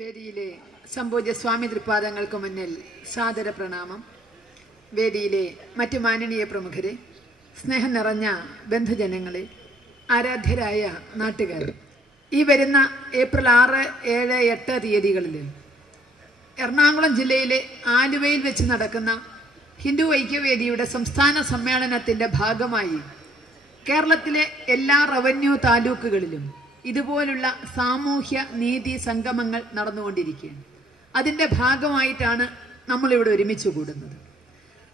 വേദിയിലെ സംപൂജ്യ സ്വാമി തൃപാദങ്ങൾക്ക് മുന്നിൽ സാദര പ്രണാമം. വേദിയിലെ മറ്റു മാനനീയ പ്രമുഖരെ, സ്നേഹം നിറഞ്ഞ ബന്ധുജനങ്ങളെ, ആരാധ്യരായ നാട്ടുകാർ, ഈ വരുന്ന ഏപ്രിൽ 6, 7, 8 തീയതികളിൽ എറണാകുളം ജില്ലയിലെ ആലുവയിൽ വെച്ച് നടക്കുന്ന ഹിന്ദു ഐക്യവേദിയുടെ സംസ്ഥാന സമ്മേളനത്തിൻ്റെ ഭാഗമായി കേരളത്തിലെ എല്ലാ റവന്യൂ താലൂക്കുകളിലും ഇതുപോലുള്ള സാമൂഹ്യ നീതി സംഗമങ്ങൾ നടന്നുകൊണ്ടിരിക്കുകയാണ്. അതിൻ്റെ ഭാഗമായിട്ടാണ് നമ്മളിവിടെ ഒരുമിച്ച് കൂടുന്നത്.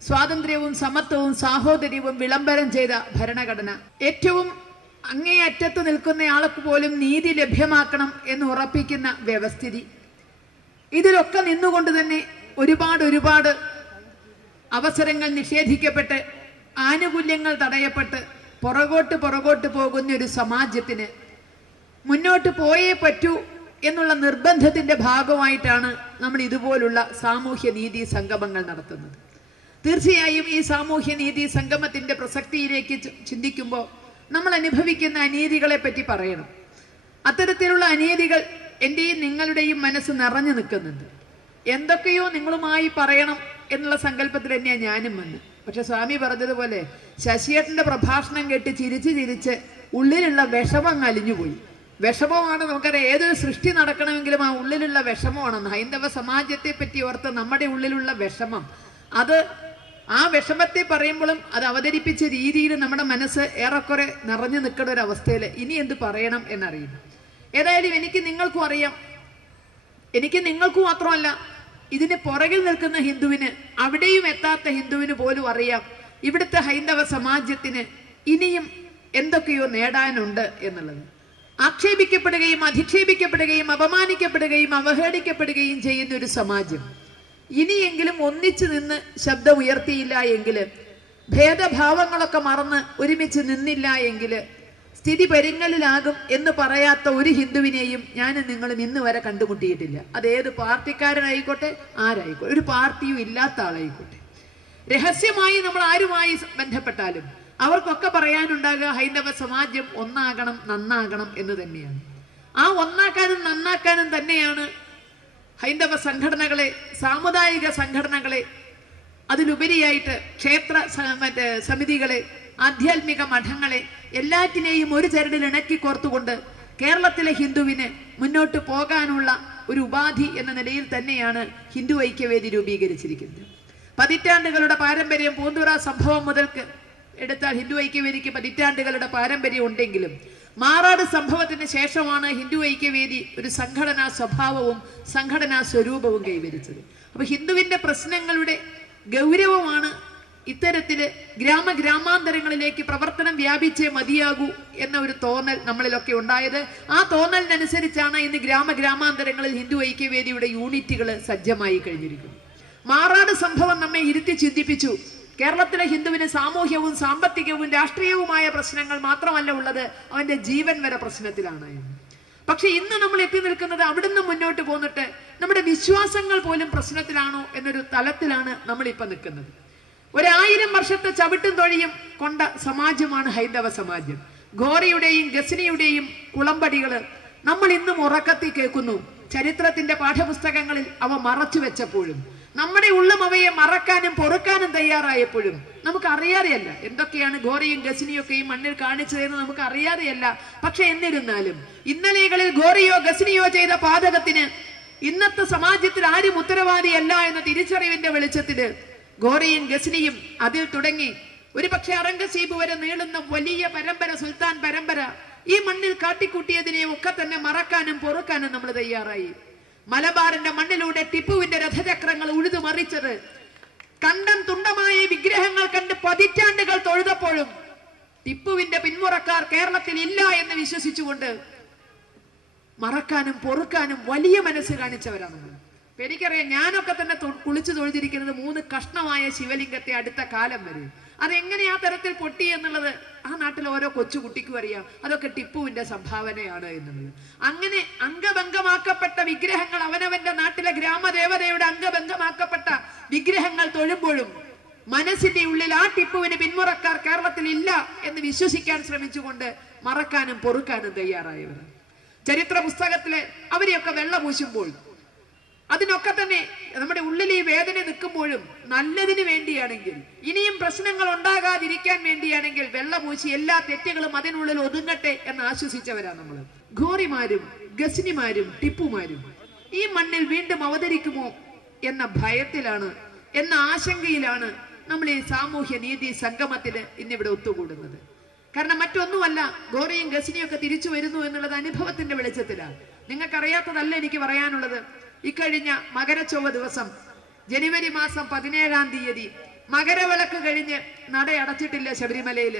സ്വാതന്ത്ര്യവും സമത്വവും സാഹോദര്യവും വിളംബരം ചെയ്ത ഭരണഘടന, ഏറ്റവും അങ്ങേയറ്റത്ത് നിൽക്കുന്നയാൾക്ക് പോലും നീതി ലഭ്യമാക്കണം എന്ന് ഉറപ്പിക്കുന്ന വ്യവസ്ഥിതി, ഇതിലൊക്കെ നിന്നുകൊണ്ട് തന്നെ ഒരുപാട് അവസരങ്ങൾ നിഷേധിക്കപ്പെട്ട് ആനുകൂല്യങ്ങൾ തടയപ്പെട്ട് പുറകോട്ട് പോകുന്ന ഒരു സമാജത്തിന് മുന്നോട്ട് പോയേ പറ്റൂ എന്നുള്ള നിർബന്ധത്തിൻ്റെ ഭാഗമായിട്ടാണ് നമ്മൾ ഇതുപോലുള്ള സാമൂഹ്യ നീതി സംഗമങ്ങൾ നടത്തുന്നത്. തീർച്ചയായും ഈ സാമൂഹ്യ നീതി സംഗമത്തിൻ്റെ പ്രസക്തിയിലേക്ക് ചിന്തിക്കുമ്പോൾ നമ്മൾ അനുഭവിക്കുന്ന അനീതികളെ പറ്റി പറയണം. അത്തരത്തിലുള്ള അനീതികൾ എൻ്റെയും നിങ്ങളുടെയും മനസ്സ് നിറഞ്ഞു നിൽക്കുന്നുണ്ട്. എന്തൊക്കെയോ നിങ്ങളുമായി പറയണം എന്നുള്ള സങ്കല്പത്തിൽ തന്നെയാണ് ഞാനും വന്ന്. പക്ഷെ സ്വാമി പറഞ്ഞതുപോലെ ശശിയേട്ടൻ്റെ പ്രഭാഷണം കേട്ട് ചിരിച്ച് ഉള്ളിലുള്ള വിഷമം അലിഞ്ഞുപോയി. വിഷമമാണ്, നമുക്കറിയാം, ഏതൊരു സൃഷ്ടി നടക്കണമെങ്കിലും ആ ഉള്ളിലുള്ള വിഷമമാണെന്ന്. ഹൈന്ദവ സമാജത്തെ പറ്റി ഓർത്ത് നമ്മുടെ ഉള്ളിലുള്ള വിഷമം, അത് ആ വിഷമത്തെ പറയുമ്പോഴും അത് അവതരിപ്പിച്ച രീതിയിൽ നമ്മുടെ മനസ്സ് ഏറെക്കുറെ നിറഞ്ഞു നിൽക്കുന്ന ഒരു അവസ്ഥയിൽ ഇനി എന്ത് പറയണം എന്നറിയില്ല. ഏതായാലും എനിക്ക് നിങ്ങൾക്കും അറിയാം, എനിക്ക് നിങ്ങൾക്ക് മാത്രമല്ല, ഇതിന് പുറകിൽ നിൽക്കുന്ന ഹിന്ദുവിന്, അവിടെയും എത്താത്ത ഹിന്ദുവിന് പോലും അറിയാം ഇവിടുത്തെ ഹൈന്ദവ സമാജത്തിന് ഇനിയും എന്തൊക്കെയോ നേടാനുണ്ട് എന്നുള്ളത്. ആക്ഷേപിക്കപ്പെടുകയും അധിക്ഷേപിക്കപ്പെടുകയും അപമാനിക്കപ്പെടുകയും അവഹേളിക്കപ്പെടുകയും ചെയ്യുന്ന ഒരു സമാജം ഇനിയെങ്കിലും ഒന്നിച്ചു നിന്ന് ശബ്ദം ഉയർത്തിയില്ല എങ്കിൽ, ഭേദഭാവങ്ങളൊക്കെ മറന്ന് ഒരുമിച്ച് നിന്നില്ല എങ്കിൽ സ്ഥിതി പെരുങ്ങലിലാകും എന്ന് പറയാത്ത ഒരു ഹിന്ദുവിനെയും ഞാനും നിങ്ങളും ഇന്ന് വരെ കണ്ടുമുട്ടിയിട്ടില്ല. അതേത് പാർട്ടിക്കാരനായിക്കോട്ടെ, ആരായിക്കോട്ടെ, ഒരു പാർട്ടിയും ഇല്ലാത്ത ആളായിക്കോട്ടെ. രഹസ്യമായി നമ്മൾ ആരുമായി ബന്ധപ്പെട്ടാലും അവർക്കൊക്കെ പറയാനുണ്ടാകുക ഹൈന്ദവ സമാജം ഒന്നാകണം, നന്നാകണം എന്ന് തന്നെയാണ്. ആ ഒന്നാക്കാനും നന്നാക്കാനും തന്നെയാണ് ഹൈന്ദവ സംഘടനകളെ, സാമുദായിക സംഘടനകളെ, അതിലുപരിയായിട്ട് ക്ഷേത്ര സമിതികളെ, ആധ്യാത്മിക മഠങ്ങളെ എല്ലാറ്റിനെയും ഒരു ചരടിൽ ഇണക്കി കോർത്തുകൊണ്ട് കേരളത്തിലെ ഹിന്ദുവിന് മുന്നോട്ട് പോകാനുള്ള ഒരു ഉപാധി എന്ന നിലയിൽ തന്നെയാണ് ഹിന്ദു ഐക്യവേദി രൂപീകരിച്ചിരിക്കുന്നത്. പതിറ്റാണ്ടുകളുടെ പാരമ്പര്യം, പൂന്തുറ സംഭവം മുതൽക്ക് എടുത്താൽ ഹിന്ദു ഐക്യവേദിക്ക് പതിറ്റാണ്ടുകളുടെ പാരമ്പര്യം ഉണ്ടെങ്കിലും മാറാട് സംഭവത്തിന് ശേഷമാണ് ഹിന്ദു ഐക്യവേദി ഒരു സംഘടനാ സ്വഭാവവും സംഘടനാ സ്വരൂപവും കൈവരിച്ചത്. അപ്പൊ ഹിന്ദുവിന്റെ പ്രശ്നങ്ങളുടെ ഗൗരവമാണ് ഇത്തരത്തില് ഗ്രാമാന്തരങ്ങളിലേക്ക് പ്രവർത്തനം വ്യാപിച്ചേ മതിയാകൂ എന്ന ഒരു തോന്നൽ നമ്മളിലൊക്കെ ഉണ്ടായത്. ആ തോന്നലിനനുസരിച്ചാണ് ഇന്ന് ഗ്രാമാന്തരങ്ങളിൽ ഹിന്ദു ഐക്യവേദിയുടെ യൂണിറ്റുകൾ സജ്ജമായി കഴിഞ്ഞിരിക്കുന്നത്. മാറാട് സംഭവം നമ്മെ ഇരുത്തി ചിന്തിപ്പിച്ചു, കേരളത്തിലെ ഹിന്ദുവിന് സാമൂഹ്യവും സാമ്പത്തികവും രാഷ്ട്രീയവുമായ പ്രശ്നങ്ങൾ മാത്രമല്ല ഉള്ളത്, അവന്റെ ജീവൻ വരെ പ്രശ്നത്തിലാണ്. പക്ഷെ ഇന്ന് നമ്മൾ എത്തി നിൽക്കുന്നത് അവിടുന്ന് മുന്നോട്ട് പോന്നിട്ട് നമ്മുടെ വിശ്വാസങ്ങൾ പോലും പ്രശ്നത്തിലാണോ എന്നൊരു തലത്തിലാണ് നമ്മളിപ്പോൾ നിൽക്കുന്നത്. 1000 വർഷത്തെ ചവിട്ടും തൊഴിയും കൊണ്ട സമാജമാണ് ഹൈന്ദവ സമാജം. ഘോറിയുടെയും ഗസനിയുടെയും കുളമ്പടികള് നമ്മൾ ഇന്നും ഉറക്കത്തിൽ കേൾക്കുന്നു. ചരിത്രത്തിന്റെ പാഠപുസ്തകങ്ങളിൽ അവ മറച്ചു വെച്ചപ്പോഴും, നമ്മുടെ ഉള്ളും അവയെ മറക്കാനും പൊറുക്കാനും തയ്യാറായപ്പോഴും നമുക്ക് അറിയാതെയല്ല എന്തൊക്കെയാണ് ഘോറിയും ഗസനിയൊക്കെയും മണ്ണിൽ കാണിച്ചതെന്ന് നമുക്ക് അറിയാതെയല്ല. പക്ഷെ എന്നിരുന്നാലും ഇന്നലെകളിൽ ഘോറിയോ ഗസനിയോ ചെയ്ത പാതകത്തിന് ഇന്നത്തെ സമാജത്തിൽ ആരും ഉത്തരവാദിയല്ല എന്ന തിരിച്ചറിവിന്റെ വെളിച്ചത്തില് ഘോറിയും ഗസനിയും അതിൽ തുടങ്ങി ഒരു പക്ഷെ അറംഗസീബ് വരെ നീളുന്ന വലിയ പരമ്പര, സുൽത്താൻ പരമ്പര, ഈ മണ്ണിൽ കാട്ടിക്കൂട്ടിയതിനെ ഒക്കെ തന്നെ മറക്കാനും പൊറുക്കാനും നമ്മൾ തയ്യാറായി. മലബാറിന്റെ മണ്ണിലൂടെ ടിപ്പുവിന്റെ രഥചക്രങ്ങൾ ഉഴുതു മറിച്ചത്, കണ്ടം തുണ്ടമായ വിഗ്രഹങ്ങൾ കണ്ട് പതിറ്റാണ്ടുകൾ തൊഴുതപ്പോഴും ടിപ്പുവിന്റെ പിന്മുറക്കാർ കേരളത്തിൽ ഇല്ല എന്ന് വിശ്വസിച്ചുകൊണ്ട് മറക്കാനും പൊറുക്കാനും വലിയ മനസ്സ് കാണിച്ചവരാണ്. എനിക്കറിയാം, ഞാനൊക്കെ തന്നെ കുളിച്ചു തൊഴുതിരിക്കുന്നത് 3 കഷ്ണമായ ശിവലിംഗത്തെ അടുത്ത കാലം വരെ. അതെങ്ങനെ ആ തരത്തിൽ പൊട്ടി എന്നുള്ളത് ആ നാട്ടിൽ ഓരോ കൊച്ചുകുട്ടിക്കും അറിയാം. അതൊക്കെ ടിപ്പുവിന്റെ സംഭാവനയാണ് എന്നുള്ളത്. അങ്ങനെ അംഗഭംഗമാക്കപ്പെട്ട വിഗ്രഹങ്ങൾ, അവനവന്റെ നാട്ടിലെ ഗ്രാമദേവതയുടെ അംഗഭംഗമാക്കപ്പെട്ട വിഗ്രഹങ്ങൾ തൊഴുമ്പോഴും മനസ്സിന്റെ ഉള്ളിൽ ആ ടിപ്പുവിന് പിന്മുറക്കാർ കേരളത്തിൽ ഇല്ല എന്ന് വിശ്വസിക്കാൻ ശ്രമിച്ചുകൊണ്ട് മറക്കാനും പൊറുക്കാനും തയ്യാറായവർ. ചരിത്ര പുസ്തകത്തിലെ അവരെയൊക്കെ വെള്ള പൂശുമ്പോൾ അതിനൊക്കെ തന്നെ നമ്മുടെ ഉള്ളിൽ ഈ വേദന നിൽക്കുമ്പോഴും നല്ലതിന് വേണ്ടിയാണെങ്കിൽ, ഇനിയും പ്രശ്നങ്ങൾ ഉണ്ടാകാതിരിക്കാൻ വേണ്ടിയാണെങ്കിൽ വെള്ളപൂശി എല്ലാ തെറ്റുകളും അതിനുള്ളിൽ ഒതുങ്ങട്ടെ എന്ന് ആശ്വസിച്ചവരാ നമ്മൾ. ഘോറിമാരും ഗസ്നിമാരും ടിപ്പുമാരും ഈ മണ്ണിൽ വീണ്ടും അവതരിക്കുമോ എന്ന ഭയത്തിലാണ്, എന്ന ആശങ്കയിലാണ് നമ്മൾ ഈ സാമൂഹ്യ നീതി സംഗമത്തിൽ ഇന്നിവിടെ ഒത്തുകൂടുന്നത്. കാരണം മറ്റൊന്നുമല്ല, ഘോറിയും ഗസ്നിയും ഒക്കെ തിരിച്ചു വരുന്നു എന്നുള്ളത് അനുഭവത്തിന്റെ വെളിച്ചത്തിലാണ്. നിങ്ങൾക്കറിയാത്തതല്ല എനിക്ക് പറയാനുള്ളത്. ഇക്കഴിഞ്ഞ മകരച്ചൊവ്വ ദിവസം ജനുവരി മാസം 17-ാം തീയതി മകരവിളക്ക് കഴിഞ്ഞ് നട അടച്ചിട്ടില്ല ശബരിമലയിൽ.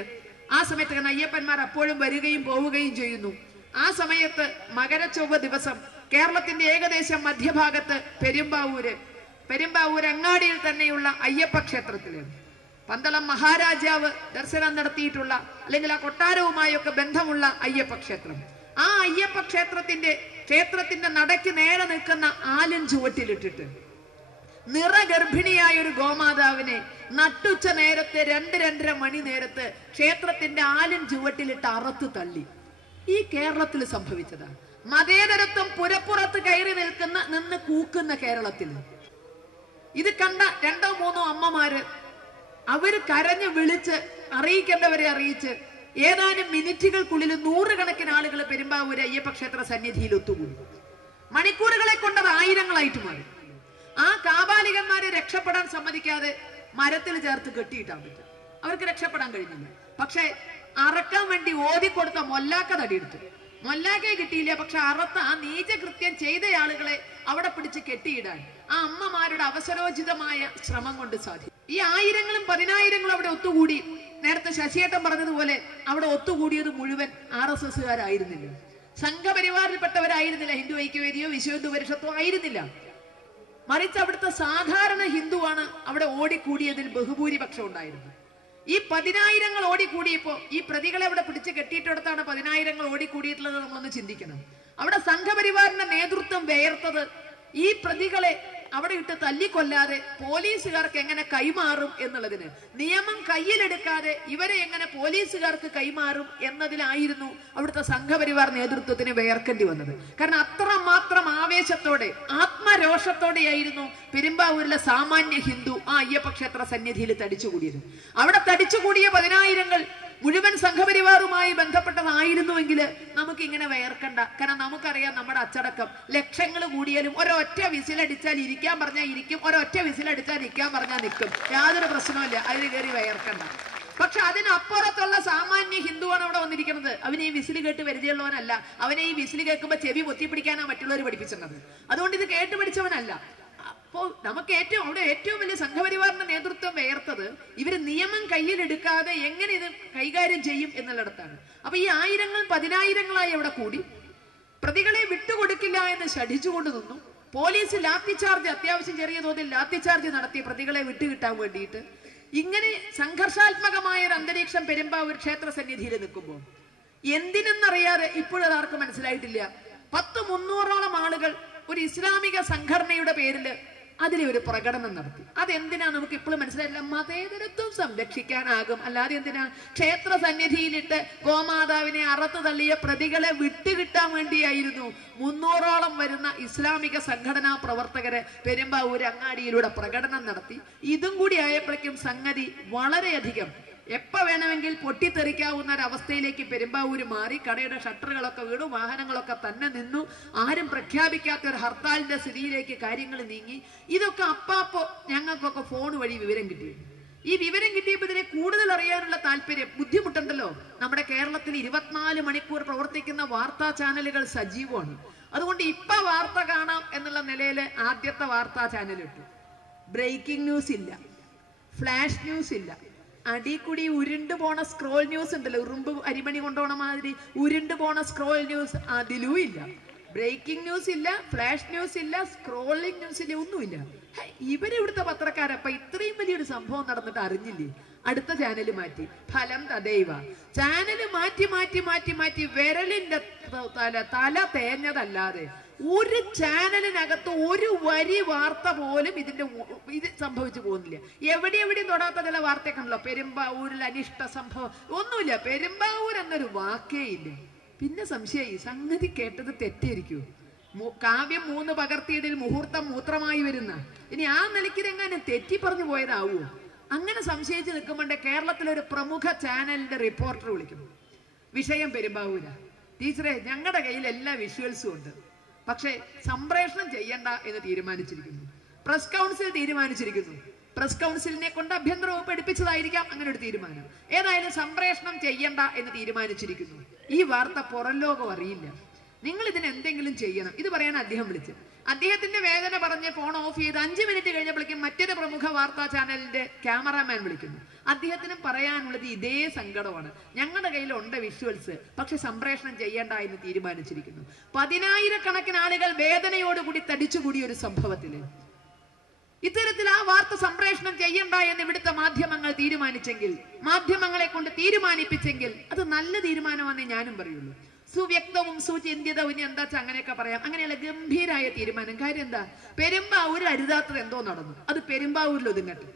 ആ സമയത്ത് അയ്യപ്പന്മാർ അപ്പോഴും വരികയും പോവുകയും ചെയ്യുന്നു. ആ സമയത്ത് മകരച്ചൊവ്വ ദിവസം കേരളത്തിന്റെ ഏകദേശം മധ്യഭാഗത്ത് പെരുമ്പാവൂർ അങ്ങാടിയിൽ തന്നെയുള്ള അയ്യപ്പ ക്ഷേത്രത്തില് പന്തളം മഹാരാജാവ് ദർശനം നടത്തിയിട്ടുള്ള, അല്ലെങ്കിൽ ആ കൊട്ടാരവുമായൊക്കെ ബന്ധമുള്ള അയ്യപ്പ ക്ഷേത്രം, ആ അയ്യപ്പ ക്ഷേത്രത്തിന്റെ നടയ്ക്ക് നേരെ നിൽക്കുന്ന ആലിൻ ചുവട്ടിലിട്ടിട്ട് നിറഗർഭിണിയായ ഒരു ഗോമാതാവിനെ നട്ടുച്ച നേരത്തെ 2-2:30 മണി നേരത്ത് ക്ഷേത്രത്തിന്റെ ആലിൻ ചുവട്ടിലിട്ട് അറുത്ത് തള്ളി. ഈ കേരളത്തിൽ സംഭവിച്ചതാണ്. മതേതരത്വം പുരപ്പുറത്ത് കയറി നിന്ന് കൂക്കുന്ന കേരളത്തിൽ ഇത് കണ്ട 2-3 അമ്മമാര് അവര് കരഞ്ഞു വിളിച്ച് അറിയിക്കേണ്ടവരെ അറിയിച്ച് ഏതാനും മിനിറ്റുകൾക്കുള്ളിൽ 100 കണക്കിന് ആളുകൾ പെരുമ്പാവൂർ അയ്യപ്പ ക്ഷേത്ര സന്നിധിയിൽ ഒത്തുകൂടി. മണിക്കൂറുകളെ കൊണ്ടത് ആയിരങ്ങളായിട്ട് മാറി. ആ കാപാലികന്മാരെ രക്ഷപ്പെടാൻ സമ്മതിക്കാതെ മരത്തിൽ ചേർത്ത് കെട്ടിയിട്ടാൻ പറ്റും. അവർക്ക് രക്ഷപ്പെടാൻ കഴിഞ്ഞില്ല. പക്ഷെ അറക്കാൻ വേണ്ടി ഓതിക്കൊടുത്ത മൊല്ലാക്ക തടിയെടുത്തു. മൊല്ലാക്കയെ കിട്ടിയില്ല. പക്ഷെ അറത്ത ആ നീചകൃത്യം ചെയ്ത ആളുകളെ അവിടെ പിടിച്ച് കെട്ടിയിടാൻ ആ അമ്മമാരുടെ അവസരോചിതമായ ശ്രമം കൊണ്ട് സാധിക്കും. ഈ ആയിരങ്ങളും 10,000ങ്ങളും അവിടെ ഒത്തുകൂടി. നേരത്തെ ശശിയേട്ടൻ പറഞ്ഞതുപോലെ അവിടെ ഒത്തുകൂടിയത് മുഴുവൻ RSSകാരായിരുന്നില്ല, സംഘപരിവാറിൽപ്പെട്ടവരായിരുന്നില്ല, ഹിന്ദു ഐക്യവേദിയോ വിശ്വ ഹിന്ദു പരിഷത്തോ ആയിരുന്നില്ല. മറിച്ച് അവിടുത്തെ സാധാരണ ഹിന്ദുവാണ് അവിടെ ഓടിക്കൂടിയതിൽ ബഹുഭൂരിപക്ഷം ഉണ്ടായിരുന്നു. ഈ 10,000ങ്ങൾ ഓടിക്കൂടിയപ്പോ ഈ പ്രതികളെ അവിടെ പിടിച്ച് കെട്ടിയിട്ടടുത്താണ് 10,000ങ്ങൾ ഓടിക്കൂടിയിട്ടുള്ളത്. നമ്മളൊന്ന് ചിന്തിക്കണം. അവിടെ സംഘപരിവാറിന്റെ നേതൃത്വം വേർത്തത് ഈ പ്രതികളെ അവിടെ ഇട്ട് തല്ലിക്കൊല്ലാതെ പോലീസുകാർക്ക് എങ്ങനെ കൈമാറും എന്നുള്ളതിന്, നിയമം കയ്യിലെടുക്കാതെ ഇവരെ എങ്ങനെ പോലീസുകാർക്ക് കൈമാറും എന്നതിലായിരുന്നു അവിടുത്തെ സംഘപരിവാർ നേതൃത്വത്തിന് വേർക്കേണ്ടി വന്നത്. കാരണം അത്രമാത്രം ആവേശത്തോടെ ആത്മരോഷത്തോടെയായിരുന്നു പെരുമ്പാവൂരിലെ സാമാന്യ ഹിന്ദു ആ അയ്യപ്പ ക്ഷേത്ര സന്നിധിയിൽ തടിച്ചുകൂടിയത്. അവിടെ തടിച്ചുകൂടിയ 10,000ങ്ങൾ മുഴുവൻ സംഘപരിവാറുമായി ബന്ധപ്പെട്ടതായിരുന്നുവെങ്കിൽ നമുക്ക് ഇങ്ങനെ വേർക്കണ്ട. കാരണം നമുക്കറിയാം നമ്മുടെ അച്ചടക്കം. ലക്ഷങ്ങൾ കൂടിയാലും ഒരൊറ്റ വിസിലടിച്ചാൽ ഇരിക്കാൻ പറഞ്ഞാൽ ഇരിക്കും, ഒരൊറ്റ വിസിലടിച്ചാൽ നിൽക്കാൻ പറഞ്ഞാൽ നിൽക്കും. യാതൊരു പ്രശ്നവുമില്ല, അതിൽ കയറി വേർക്കണ്ട. പക്ഷെ അതിനപ്പുറത്തുള്ള സാമാന്യ ഹിന്ദുവാണ് അവിടെ വന്നിരിക്കുന്നത്. അവന് ഈ വിസിൽ കേട്ട് പരിചയമുള്ളവനല്ല. അവനെ ഈ വിസിൽ കേൾക്കുമ്പോൾ ചെവി പൊത്തിപ്പിടിക്കാനാണ് മറ്റുള്ളവർ പഠിപ്പിച്ചിരുന്നത്. അതുകൊണ്ട് ഇത് കേട്ട് പഠിച്ചവനല്ല. അപ്പോൾ നമുക്ക് അവിടെ ഏറ്റവും വലിയ സംഘപരിവാറിന്റെ നേതൃത്വം വേർത്തത് ഇവര് നിയമം കയ്യിലെടുക്കാതെ എങ്ങനെ ഇത് കൈകാര്യം ചെയ്യും എന്നുള്ളിടത്താണ്. അപ്പൊ ഈ ആയിരങ്ങൾ 10,000ങ്ങളായി അവിടെ കൂടി പ്രതികളെ വിട്ടുകൊടുക്കില്ല എന്ന് ശഠിച്ചുകൊണ്ട് നിന്നു. പോലീസ് ലാത്തിചാർജ്, അത്യാവശ്യം ചെറിയ തോതിൽ ലാത്തിചാർജ് നടത്തി പ്രതികളെ വിട്ടുകിട്ടാൻ വേണ്ടിയിട്ട്. ഇങ്ങനെ സംഘർഷാത്മകമായ ഒരു അന്തരീക്ഷം പെരുമ്പാവൂർ ക്ഷേത്ര സന്നിധിയിൽ നിൽക്കുമ്പോൾ എന്തിനെന്നറിയാതെ ഇപ്പോഴും ആർക്കും മനസ്സിലായിട്ടില്ല. 100-300ഓളം ആളുകൾ ഒരു ഇസ്ലാമിക സംഘടനയുടെ പേരിൽ അതിലെ ഒരു പ്രകടനം നടത്തി. അതെന്തിനാ നമുക്ക് ഇപ്പോഴും മനസ്സിലായില്ല. മതേതരത്വം സംരക്ഷിക്കാനാകും, അല്ലാതെ എന്തിനാ? ക്ഷേത്ര സന്നിധിയിലിട്ട് ഗോമാതാവിനെ അറത്ത് തള്ളിയ പ്രതികളെ വിട്ടുകിട്ടാൻ വേണ്ടിയായിരുന്നു 300ഓളം വരുന്ന ഇസ്ലാമിക സംഘടനാ പ്രവർത്തകരെ പെരുമ്പാവൂർ അങ്ങാടിയിലൂടെ പ്രകടനം നടത്തി. ഇതും കൂടി ആയപ്പോഴേക്കും സംഗതി വളരെയധികം എപ്പോ വേണമെങ്കിൽ പൊട്ടിത്തെറിക്കാവുന്ന ഒരവസ്ഥയിലേക്ക് പെരുമ്പാവൂര് മാറി. കടയുടെ ഷട്ടറുകളൊക്കെ വീണു, വാഹനങ്ങളൊക്കെ തന്നെ നിന്നു. ആരും പ്രഖ്യാപിക്കാത്ത ഒരു ഹർത്താലിന്റെ സ്ഥിതിയിലേക്ക് കാര്യങ്ങൾ നീങ്ങി. ഇതൊക്കെ അപ്പാപ്പോ ഞങ്ങൾക്കൊക്കെ ഫോൺ വഴി വിവരം കിട്ടി. ഈ വിവരം കിട്ടിയപ്പോൾ ഇതിനെ കൂടുതൽ അറിയാനുള്ള താല്പര്യം, ബുദ്ധിമുട്ടുണ്ടല്ലോ. നമ്മുടെ കേരളത്തിൽ 24 മണിക്കൂർ പ്രവർത്തിക്കുന്ന വാർത്താ ചാനലുകൾ സജീവമാണ്. അതുകൊണ്ട് ഇപ്പൊ വാർത്ത കാണാം എന്നുള്ള നിലയിൽ ആദ്യത്തെ വാർത്താ ചാനൽ ഇട്ടു. ബ്രേക്കിംഗ് ന്യൂസ് ഇല്ല, ഫ്ലാഷ് ന്യൂസ് ഇല്ല, അടിക്കൂടി ഉരുണ്ടു പോണ സ്ക്രോൾ ന്യൂസ് ഉണ്ടല്ലോ, ഉറുമ്പ് അരിമണി കൊണ്ടുപോണ മാതിരി ഉരുണ്ടു പോണ സ്ക്രോൾ ന്യൂസ്, അതിലും ഇല്ല. ബ്രേക്കിംഗ് ന്യൂസ് ഇല്ല, ഫ്ലാഷ് ന്യൂസ് ഇല്ല, സ്ക്രോളിംഗ് ന്യൂസ് ഇല്ല, ഒന്നുമില്ല. ഇവരിവിടുത്തെ പത്രക്കാരപ്പ ഇത്രയും വലിയൊരു സംഭവം നടന്നിട്ട് അറിഞ്ഞില്ലേ? അടുത്ത ചാനൽ മാറ്റി. ഫലം തദൈവ. ചാനല് മാറ്റി മാറ്റി മാറ്റി മാറ്റി വിരലിന്റെ തല തേഞ്ഞതല്ലാതെ ഒരു ചാനലിനകത്ത് ഒരു വരി വാർത്ത പോലും ഇത് സംഭവിച്ചു പോകുന്നില്ല. എവിടെയും തൊടാത്ത ചില വാർത്തയൊക്കെ ഉണ്ടല്ലോ, പെരുമ്പാവൂരിൽ അനിഷ്ട സംഭവം, ഒന്നുമില്ല. പെരുമ്പാവൂർ എന്നൊരു വാക്കേ ഇല്ല. പിന്നെ സംശയമായി, സംഗതി കേട്ടത് തെറ്റായിരിക്കൂ. കാവ്യം 3 പകർത്തിയതിൽ മുഹൂർത്തം മൂത്രമായി വരുന്ന ഇനി ആ നിലയ്ക്കിതെങ്ങനെ തെറ്റി പറഞ്ഞു പോയതാവൂ? അങ്ങനെ സംശയിച്ച് നിൽക്കുമ്പോണ്ടേ കേരളത്തിലൊരു പ്രമുഖ ചാനലിന്റെ റിപ്പോർട്ടർ വിളിക്കുന്നു. വിഷയം പെരുമ്പാവൂരാ. ടീച്ചറെ, ഞങ്ങളുടെ കയ്യിൽ എല്ലാ വിഷ്വൽസും ഉണ്ട്, പക്ഷെ സംപ്രേഷണം ചെയ്യണ്ട എന്ന് തീരുമാനിച്ചിരിക്കുന്നു. പ്രസ് കൗൺസിൽ തീരുമാനിച്ചിരിക്കുന്നു. പ്രസ് കൗൺസിലിനെ കൊണ്ട് ആഭ്യന്തര വകുപ്പ് എടുപ്പിച്ചതായിരിക്കാം അങ്ങനെ ഒരു തീരുമാനം. ഏതായാലും സംപ്രേഷണം ചെയ്യണ്ട എന്ന് തീരുമാനിച്ചിരിക്കുന്നു. ഈ വാർത്ത പുറം ലോകം അറിയില്ല. നിങ്ങൾ ഇതിന് എന്തെങ്കിലും ചെയ്യണം. ഇത് പറയാൻ അദ്ദേഹം വിളിച്ചു. അദ്ദേഹത്തിന്റെ വേദന പറഞ്ഞ് ഫോൺ ഓഫ് ചെയ്ത് 5 മിനിറ്റ് കഴിഞ്ഞപ്പോഴേക്കും മറ്റൊരു പ്രമുഖ വാർത്താ ചാനലിന്റെ ക്യാമറാമാൻ വിളിക്കുന്നു. അദ്ദേഹത്തിനും പറയാനുള്ളത് ഇതേ സങ്കടമാണ്. ഞങ്ങളുടെ കയ്യിലുണ്ട് വിഷ്വൽസ്, പക്ഷെ സംപ്രേഷണം ചെയ്യേണ്ട എന്ന് തീരുമാനിച്ചിരിക്കുന്നു. 10,000-കണക്കിന് ആളുകൾ വേദനയോടുകൂടി തടിച്ചുകൂടിയ ഒരു സംഭവത്തില് ഇത്തരത്തിൽ ആ വാർത്ത സംപ്രേഷണം ചെയ്യണ്ട എന്ന് ഇവിടുത്തെ മാധ്യമങ്ങൾ തീരുമാനിച്ചെങ്കിൽ, മാധ്യമങ്ങളെ കൊണ്ട് തീരുമാനിപ്പിച്ചെങ്കിൽ അത് നല്ല തീരുമാനമാണെന്നേ ഞാനും പറയുള്ളൂ. സുവ്യക്തവും സുചിന്തിതവും ഇനി എന്താ വെച്ചാൽ അങ്ങനെയൊക്കെ പറയാം. അങ്ങനെയുള്ള ഗംഭീരായ തീരുമാനം. കാര്യം എന്താ? പെരുമ്പാവൂർ അരുതാത്തത് എന്തോ നടന്നു, അത് പെരുമ്പാവൂരിൽ ഒതുങ്ങട്ടെ.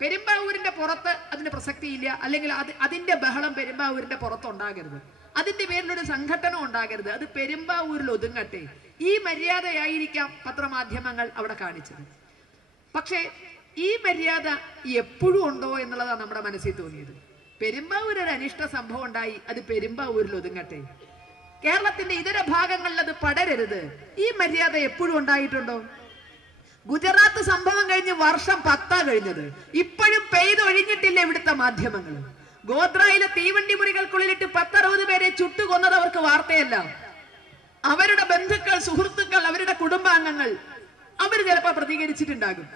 പെരുമ്പാവൂരിന്റെ പുറത്ത് അതിന് പ്രസക്തിയില്ല, അല്ലെങ്കിൽ അതിന്റെ ബഹളം പെരുമ്പാവൂരിന്റെ പുറത്തുണ്ടാകരുത്, അതിന്റെ പേരിലൊരു സംഘടന ഉണ്ടാകരുത്, അത് പെരുമ്പാവൂരിൽ ഒതുങ്ങട്ടെ. ഈ മര്യാദയായിരിക്കാം പത്രമാധ്യമങ്ങൾ അവിടെ കാണിച്ചത്. പക്ഷേ ഈ മര്യാദ എപ്പോഴും ഉണ്ടോ എന്നുള്ളതാണ് നമ്മുടെ മനസ്സിൽ തോന്നിയത്. പെരുമ്പാവൂർ ഒരു അനിഷ്ട സംഭവം ഉണ്ടായി, അത് പെരുമ്പാവൂരിൽ ഒതുങ്ങട്ടെ. കേരളത്തിന്റെ ഇതര ഭാഗങ്ങളിൽ അത് പടരരുത്. ഈ മര്യാദ എപ്പോഴും ഉണ്ടായിട്ടുണ്ടോ? ഗുജറാത്ത് സംഭവം കഴിഞ്ഞ് വർഷം 10 കഴിഞ്ഞത്, ഇപ്പോഴും പെയ്തൊഴിഞ്ഞിട്ടില്ല ഇവിടുത്തെ മാധ്യമങ്ങൾ. ഗോദ്രയിലെ തീവണ്ടി മുറികൾക്കുള്ളിലിട്ട് 10-60 പേരെ ചുട്ടുകൊന്നത് അവർക്ക് വാർത്തയല്ല. അവരുടെ ബന്ധുക്കൾ, സുഹൃത്തുക്കൾ, അവരുടെ കുടുംബാംഗങ്ങൾ അവർ ചിലപ്പോൾ പ്രതികരിച്ചിട്ടുണ്ടാകും.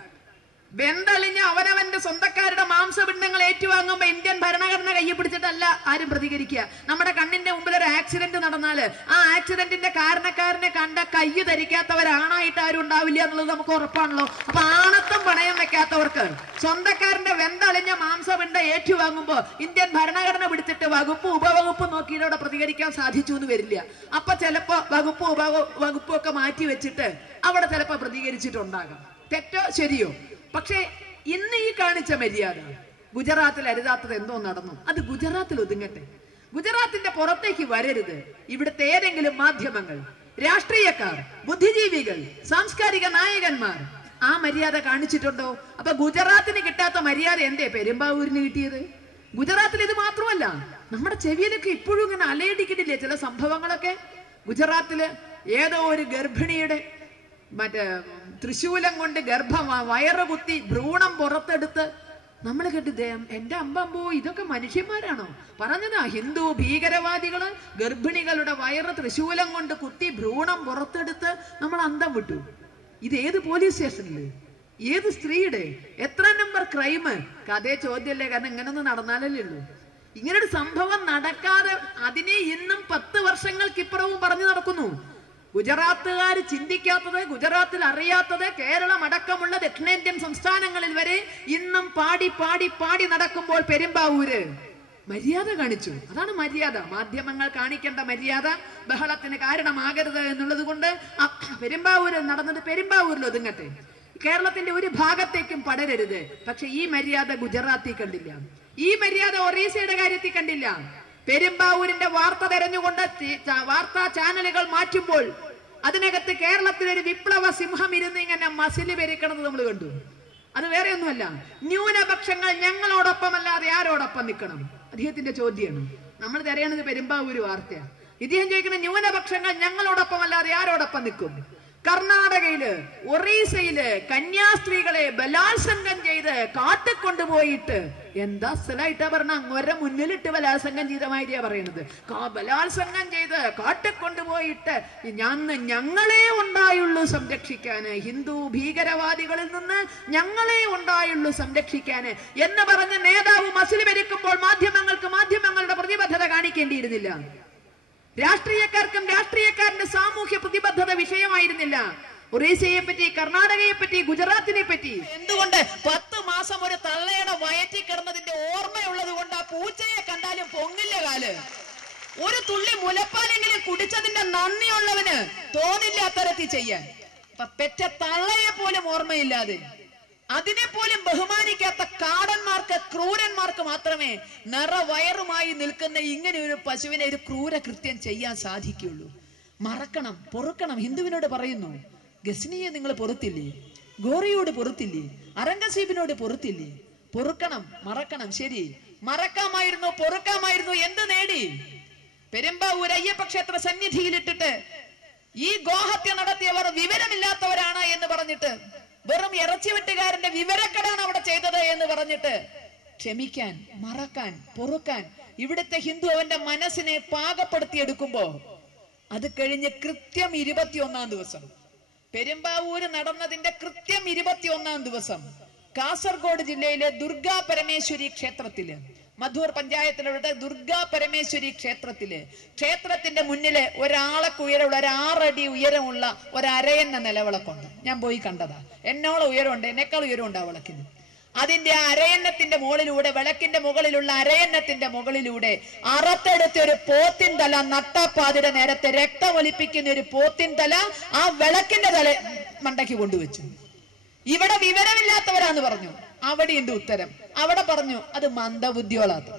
വെന്തളിഞ്ഞ അവനവന്റെ സ്വന്തക്കാരുടെ മാംസപിണ്ഡങ്ങൾ ഏറ്റുവാങ്ങുമ്പോ ഇന്ത്യൻ ഭരണഘടന കയ്യിൽ പിടിച്ചിട്ടല്ല ആരും പ്രതികരിക്കുക. നമ്മുടെ കണ്ണിന്റെ മുമ്പിൽ ഒരു ആക്സിഡന്റ് നടന്നാല് ആ ആക്സിഡന്റിന്റെ കാരണക്കാരനെ കണ്ട കയ്യ് ധരിക്കാത്തവരാണായിട്ട് ആരും ഉണ്ടാവില്ല എന്നുള്ളത് നമുക്ക് ഉറപ്പാണല്ലോ. അപ്പൊ ആണത്തം പണയം വെക്കാത്തവർക്ക് സ്വന്തക്കാരന്റെ വെന്തളിഞ്ഞ മാംസപിണ്ഡം ഏറ്റുവാങ്ങുമ്പോ ഇന്ത്യൻ ഭരണഘടന പിടിച്ചിട്ട് വകുപ്പ് ഉപവകുപ്പ് നോക്കിയിട്ട് അവിടെ പ്രതികരിക്കാൻ സാധിച്ചു എന്ന് വരില്ല. അപ്പൊ ചിലപ്പോ വകുപ്പ് ഉപവകുപ്പും ഒക്കെ മാറ്റി വെച്ചിട്ട് അവിടെ ചിലപ്പോ പ്രതികരിച്ചിട്ടുണ്ടാകാം. തെറ്റോ ശരിയോ? പക്ഷേ ഇന്ന് ഈ കാണിച്ച മര്യാദ ഗുജറാത്തിൽ അരുതാത്തത് എന്തോ നടന്നു, അത് ഗുജറാത്തിൽ ഒതുങ്ങട്ടെ. ഗുജറാത്തിന്റെ പുറത്തേക്ക് വരരുത്. ഇവിടുത്തെ ഏതെങ്കിലും മാധ്യമങ്ങൾ, രാഷ്ട്രീയക്കാർ, ബുദ്ധിജീവികൾ, സാംസ്കാരിക നായകന്മാർ ആ മര്യാദ കാണിച്ചിട്ടുണ്ടോ? അപ്പൊ ഗുജറാത്തിന് കിട്ടാത്ത മര്യാദ എന്തേ പെരുമ്പാവൂരിന് കിട്ടിയത്? ഗുജറാത്തിൽ ഇത് മാത്രമല്ല, നമ്മുടെ ചെവിയിലൊക്കെ ഇപ്പോഴും ഇങ്ങനെ അലയടിക്കുന്നില്ലേ ചില സംഭവങ്ങളൊക്കെ. ഗുജറാത്തില് ഏതോ ഒരു ഗർഭിണിയുടെ മറ്റേ തൃശൂലം കൊണ്ട് വയറ് കുത്തി ഭ്രൂണം പുറത്തെടുത്ത് നമ്മൾ കേട്ട് എന്റെ അമ്പമ്പോ ഇതൊക്കെ മനുഷ്യന്മാരാണോ പറഞ്ഞതാ? ഹിന്ദു ഭീകരവാദികള് ഗർഭിണികളുടെ വയറ് തൃശൂലം കൊണ്ട് കുത്തി ഭ്രൂണം പുറത്തെടുത്ത് നമ്മൾ അന്തം വിട്ടു. ഇത് ഏത് പോലീസ് സ്റ്റേഷനില്, ഏത് സ്ത്രീയുടെ, എത്ര നമ്പർ ക്രൈം? കഥയെ ചോദ്യമല്ലേ, കാരണം ഇങ്ങനൊന്നും നടന്നാലല്ലേ ഉള്ളൂ. ഇങ്ങനൊരു സംഭവം നടക്കാതെ അതിനെ ഇന്നും 10 വർഷങ്ങൾക്കിപ്പുറവും പറഞ്ഞു നടക്കുന്നു. ഗുജറാത്തുകാർ ചിന്തിക്കാത്തത്, ഗുജറാത്തിൽ അറിയാത്തത് കേരളം അടക്കമുള്ള ദക്ഷിണേന്ത്യൻ സംസ്ഥാനങ്ങളിൽ വരെ ഇന്നും പാടി പാടി പാടി നടക്കുമ്പോൾ പെരുമ്പാവൂര് മര്യാദ കാണിച്ചു. അതാണ് മര്യാദ. മാധ്യമങ്ങൾ കാണിക്കേണ്ട മര്യാദ ബഹളത്തിന് കാരണമാകരുത് എന്നുള്ളത് കൊണ്ട് പെരുമ്പാവൂരിൽ നടന്നത് പെരുമ്പാവൂരിൽ ഒതുങ്ങട്ടെ. കേരളത്തിന്റെ ഒരു ഭാഗത്തേക്കും പടരരുത്. പക്ഷെ ഈ മര്യാദ ഗുജറാത്തിൽ കണ്ടില്ല, ഈ മര്യാദ ഒറീസയുടെ കാര്യത്തിൽ കണ്ടില്ല. പെരുമ്പാവൂരിന്റെ വാർത്ത തെരഞ്ഞുകൊണ്ട് വാർത്താ ചാനലുകൾ മാറ്റുമ്പോൾ അതിനകത്ത് കേരളത്തിലൊരു വിപ്ലവ സിംഹം ഇരുന്ന് ഇങ്ങനെ മസില് പെരുക്കണത് നമ്മൾ കണ്ടു. അത് വേറെ ഒന്നുമല്ല, ന്യൂനപക്ഷങ്ങൾ ഞങ്ങളോടൊപ്പമല്ലാതെ ആരോടൊപ്പം നിൽക്കണം? അദ്ദേഹത്തിന്റെ ചോദ്യമാണ്. നമ്മൾ തിരയണത് പെരുമ്പാവൂര് വാർത്തയാണ്. ഇദ്ദേഹം ചോദിക്കുന്ന ന്യൂനപക്ഷങ്ങൾ ഞങ്ങളോടൊപ്പമല്ലാതെ ആരോടൊപ്പം നിൽക്കും? കർണാടകയില്, ഒറീസയില് കന്യാസ്ത്രീകളെ ബലാത്സംഗം ചെയ്ത് കാട്ടിക്കൊണ്ടുപോയിട്ട് എന്താ സ്ഥലമായിട്ടാ പറഞ്ഞ അങ്ങോരെ മുന്നിലിട്ട് ബലാത്സംഗം ചെയ്ത മാതിരിയാ പറയണത്. ബലാത്സംഗം ചെയ്ത് കാട്ടിക്കൊണ്ടുപോയിട്ട് ഞങ്ങളെ ഉണ്ടായുള്ളൂ സംരക്ഷിക്കാന്, ഹിന്ദു ഭീകരവാദികളിൽ നിന്ന് ഞങ്ങളെ ഉണ്ടായുള്ളൂ സംരക്ഷിക്കാന് എന്ന് പറഞ്ഞ നേതാവ് മസിൽ ഭരിക്കുമ്പോൾ മാധ്യമങ്ങൾക്ക് മാധ്യമങ്ങളുടെ പ്രതിബദ്ധത കാണിക്കേണ്ടിയിരുന്നില്ല. രാഷ്ട്രീയക്കാർക്കും രാഷ്ട്രീയക്കാരന്റെ സാമൂഹ്യ പ്രതിബദ്ധത വിഷയമായിരുന്നില്ല. ഒറീസയെ പറ്റി, കർണാടകയെ പറ്റി, ഗുജറാത്തിനെ പറ്റി എന്തുകൊണ്ട് 10 മാസം ഒരു തള്ളയുടെ വയറ്റിൽ കിടന്നതിന്റെ ഓർമ്മയുള്ളത് കൊണ്ട് ആ പൂച്ചയെ കണ്ടാലും പൊങ്ങില്ല കാല്. ഒരു തുള്ളി മുലപ്പാലെങ്കിലും കുടിച്ചതിന്റെ നന്ദിയുള്ളവന് തോന്നില്ല അത്തരത്തിൽ ചെയ്യാൻ. പെറ്റ തള്ളയെ പോലും ഓർമ്മയില്ലാതെ, അതിനെ പോലും ബഹുമാനിക്കാത്ത കാടന്മാർക്ക്, ക്രൂരന്മാർക്ക് മാത്രമേ നിറവയറുമായി നിൽക്കുന്ന ഇങ്ങനെ ഒരു പശുവിനെ ഒരു ക്രൂര കൃത്യം ചെയ്യാൻ സാധിക്കുള്ളൂ. മറക്കണം, പൊറുക്കണം. ഹിന്ദുവിനോട് പറയുന്നു, ഗസ്നിയെ നിങ്ങൾ പൊറുത്തില്ലേ, ഗോറിയോട് പൊറുത്തില്ലേ, അരംഗസീബിനോട് പൊറുത്തില്ലേ? പൊറുക്കണം, മറക്കണം. ശരി, മറക്കാമായിരുന്നു, പൊറുക്കാമായിരുന്നു. എന്ത് നേടി? പെരുമ്പാവൂർ അയ്യപ്പ ക്ഷേത്ര സന്നിധിയിലിട്ടിട്ട് ഈ ഗോഹത്യ നടത്തിയവർ വിവരമില്ലാത്തവരാണ് എന്ന് പറഞ്ഞിട്ട്, വെറും ഇറച്ചിവെട്ടുകാരന്റെ വിവരക്കടാണ് അവിടെ ചെയ്തത് എന്ന് പറഞ്ഞിട്ട് ക്ഷമിക്കാൻ, മറക്കാൻ, പൊറുക്കാൻ ഇവിടുത്തെ ഹിന്ദു അവന്റെ മനസ്സിനെ പാകപ്പെടുത്തിയെടുക്കുമ്പോ അത് കഴിഞ്ഞ് കൃത്യം 21-ാം ദിവസം, പെരുമ്പാവൂര് നടന്നതിന്റെ കൃത്യം 21-ാം ദിവസം കാസർഗോഡ് ജില്ലയിലെ ദുർഗാ പരമേശ്വരി ക്ഷേത്രത്തില്, മധൂർ പഞ്ചായത്തിലുള്ള ദുർഗാ പരമേശ്വരി ക്ഷേത്രത്തിന്റെ മുന്നില് ഒരാളൊക്കെ ഉയരമുള്ള, ഒരു 6 അടി ഉയരമുള്ള ഒരരയെന്ന നിലവിളക്കുണ്ട്. ഞാൻ പോയി കണ്ടതാ. എന്നോളം ഉയരമുണ്ട്, എന്നെക്കാൾ ഉയരമുണ്ട് ആ വിളക്കിന്. അതിന്റെ അരയന്നത്തിന്റെ മുകളിലൂടെ, വിളക്കിന്റെ മുകളിലുള്ള അരയന്നത്തിന്റെ മുകളിലൂടെ അറുത്തെടുത്ത ഒരു പോത്തിൻ തല, നട്ടപ്പാതിയുടെ നേരത്തെ രക്തമൊലിപ്പിക്കുന്ന ഒരു പോത്തിൻ തല ആ വിളക്കിന്റെ തല മണ്ടയ്ക്ക് കൊണ്ടുവച്ചു. ഇവിടെ വിവരമില്ലാത്തവരാന്ന് പറഞ്ഞു. അവിടെയുണ്ട് ഉത്തരം. അവിടെ പറഞ്ഞു അത് മന്ദബുദ്ധിയോളാത്ത,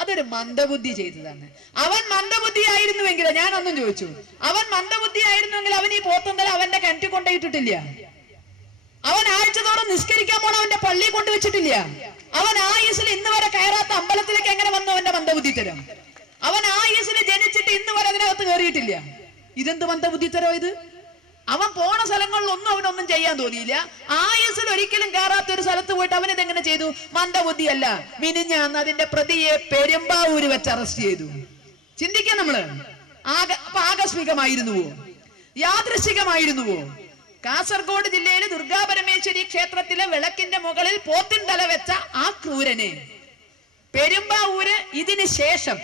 അതൊരു മന്ദബുദ്ധി ചെയ്തതാണ്. അവൻ മന്ദബുദ്ധി ആയിരുന്നുവെങ്കിൽ, ഞാനൊന്നും ചോദിച്ചു, അവൻ മന്ദബുദ്ധി ആയിരുന്നുവെങ്കിൽ അവൻ ഈ പോത്തും തല അവന്റെ കിണറ്റിൽ കൊണ്ടുപോയിട്ടിട്ടില്ല. അവൻ ആഴ്ചതോറും നിസ്കരിക്കാൻ പോണ അവന്റെ പള്ളി കൊണ്ടുവച്ചിട്ടില്ല. അവൻ ആയുസിൽ ഇന്ന് വരെ കയറാത്ത അമ്പലത്തിലേക്ക് എങ്ങനെ വന്നു അവന്റെ മന്ദബുദ്ധി തരം? അവൻ ആയുസിൽ ജനിച്ചിട്ട് ഇന്ന് വരെ അതിനകത്ത് കയറിയിട്ടില്ല. ഇതെന്ത് മന്ദബുദ്ധി തരോ ഇത്? അവൻ പോണ സ്ഥലങ്ങളിലൊന്നും അവനൊന്നും ചെയ്യാൻ തോന്നിയില്ല. ആയുസിൽ ഒരിക്കലും കയറാത്ത ഒരു സ്ഥലത്ത് പോയിട്ട് അവൻ ഇതെങ്ങനെ ചെയ്തു? മന്ദബുദ്ധിയല്ല. മിനിഞ്ഞാന്ന് അതിന്റെ പ്രതിയെ പെരുമ്പാവൂര് വെച്ച് അറസ്റ്റ് ചെയ്തു. ചിന്തിക്കാം നമ്മള്. അപ്പൊ ആകസ്മികമായിരുന്നുവോ? യാദൃശികമായിരുന്നുവോ? കാസർഗോഡ് ജില്ലയിലെ ദുർഗാ പരമേശ്വരി ക്ഷേത്രത്തിലെ വിളക്കിന്റെ മുകളിൽ പോത്തിൻ തല വെച്ച ആ ക്രൂരനെ പെരുമ്പാവൂര്, ഇതിന് ശേഷം,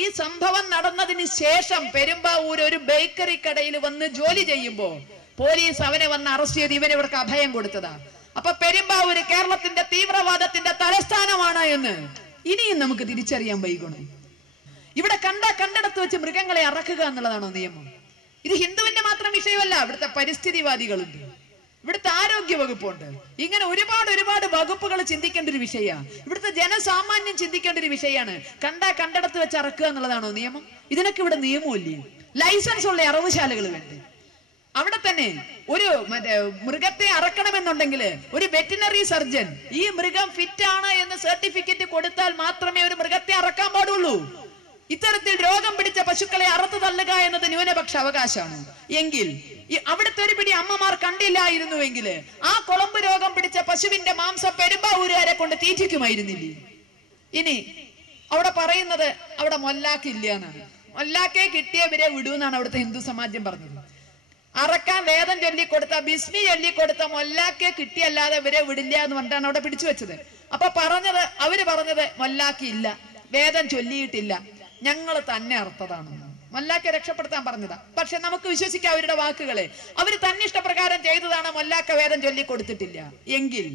ഈ സംഭവം നടന്നതിന് ശേഷം പെരുമ്പാവൂര് ഒരു ബേക്കറി കടയിൽ വന്ന് ജോലി ചെയ്യുമ്പോ പോലീസ് അവനെ വന്ന് അറസ്റ്റ് ചെയ്ത് ഇവന് ഇവർക്ക് അഭയം കൊടുത്തതാ. അപ്പൊ പെരുമ്പാവൂര് കേരളത്തിന്റെ തീവ്രവാദത്തിന്റെ തലസ്ഥാനമാണ് എന്ന് ഇനിയും നമുക്ക് തിരിച്ചറിയാൻ വൈകണം. ഇവിടെ കണ്ടിടത്ത് വെച്ച് മൃഗങ്ങളെ അറക്കുക എന്നുള്ളതാണോ നിയമം? ഇത് ഹിന്ദുവിന്റെ മാത്രം വിഷയമല്ല. ഇവിടുത്തെ പരിസ്ഥിതിവാദികളുണ്ട്, ഇവിടുത്തെ ആരോഗ്യ വകുപ്പുണ്ട്. ഇങ്ങനെ ഒരുപാട് വകുപ്പുകൾ ചിന്തിക്കേണ്ട ഒരു വിഷയമാണ്. ഇവിടുത്തെ ജനസാമാന്യം ചിന്തിക്കേണ്ട ഒരു വിഷയമാണ്. കണ്ടിടത്ത് വെച്ച് അറക്കുക എന്നുള്ളതാണോ നിയമം? ഇതിനൊക്കെ ഇവിടെ നിയമമില്ലേ? ലൈസൻസ് ഉള്ള അറവുശാലകൾ വേണ്ടേ? അവിടെ തന്നെ ഒരു മൃഗത്തെ അറക്കണമെന്നുണ്ടെങ്കിൽ ഒരു വെറ്റിനറി സർജൻ ഈ മൃഗം ഫിറ്റ് ആണ് എന്ന് സർട്ടിഫിക്കറ്റ് കൊടുത്താൽ മാത്രമേ ഒരു മൃഗത്തെ അറക്കാൻ പാടുള്ളൂ. ഇത്തരത്തിൽ രോഗം പിടിച്ച പശുക്കളെ അറുത്തു തള്ളുക എന്നത് ന്യൂനപക്ഷ അവകാശമാണ്. എങ്കിൽ അവിടുത്തെ ഒരു പിടി അമ്മമാർ കണ്ടില്ലായിരുന്നുവെങ്കിൽ ആ കുളമ്പ് രോഗം പിടിച്ച പശുവിന്റെ മാംസം പെരുമ്പാവൂരുകാരെ കൊണ്ട് തീറ്റിക്കുമായിരുന്നില്ലേ? ഇനി അവിടെ പറയുന്നത് അവിടെ മൊല്ലാക്കില്ല എന്നാണ്. മൊല്ലാക്കെ കിട്ടിയവരെ വിടൂന്നാണ് അവിടുത്തെ ഹിന്ദു സമാജം പറഞ്ഞത്. അറക്കാൻ വേദം ചൊല്ലിക്കൊടുത്ത, ബിസ്മി ചൊല്ലിക്കൊടുത്ത മൊല്ലാക്കെ കിട്ടിയല്ലാതെ ഇവരെ വിടില്ല എന്ന് പറഞ്ഞിട്ടാണ് അവിടെ പിടിച്ചു വെച്ചത്. അപ്പൊ അവര് പറഞ്ഞത് മൊല്ലാക്കി ഇല്ല, വേദം ചൊല്ലിയിട്ടില്ല, ഞങ്ങൾ തന്നെ അർത്ഥതാണ്. മൊല്ലാക്കെ രക്ഷപ്പെടുത്താൻ പറഞ്ഞതാ. പക്ഷെ നമുക്ക് വിശ്വസിക്കാം അവരുടെ വാക്കുകളെ. അവര് തന്നെ ഇഷ്ടപ്രകാരം ചെയ്തതാണ്, മൊല്ലാക്ക വേദം ചൊല്ലിക്കൊടുത്തിട്ടില്ല. എങ്കിൽ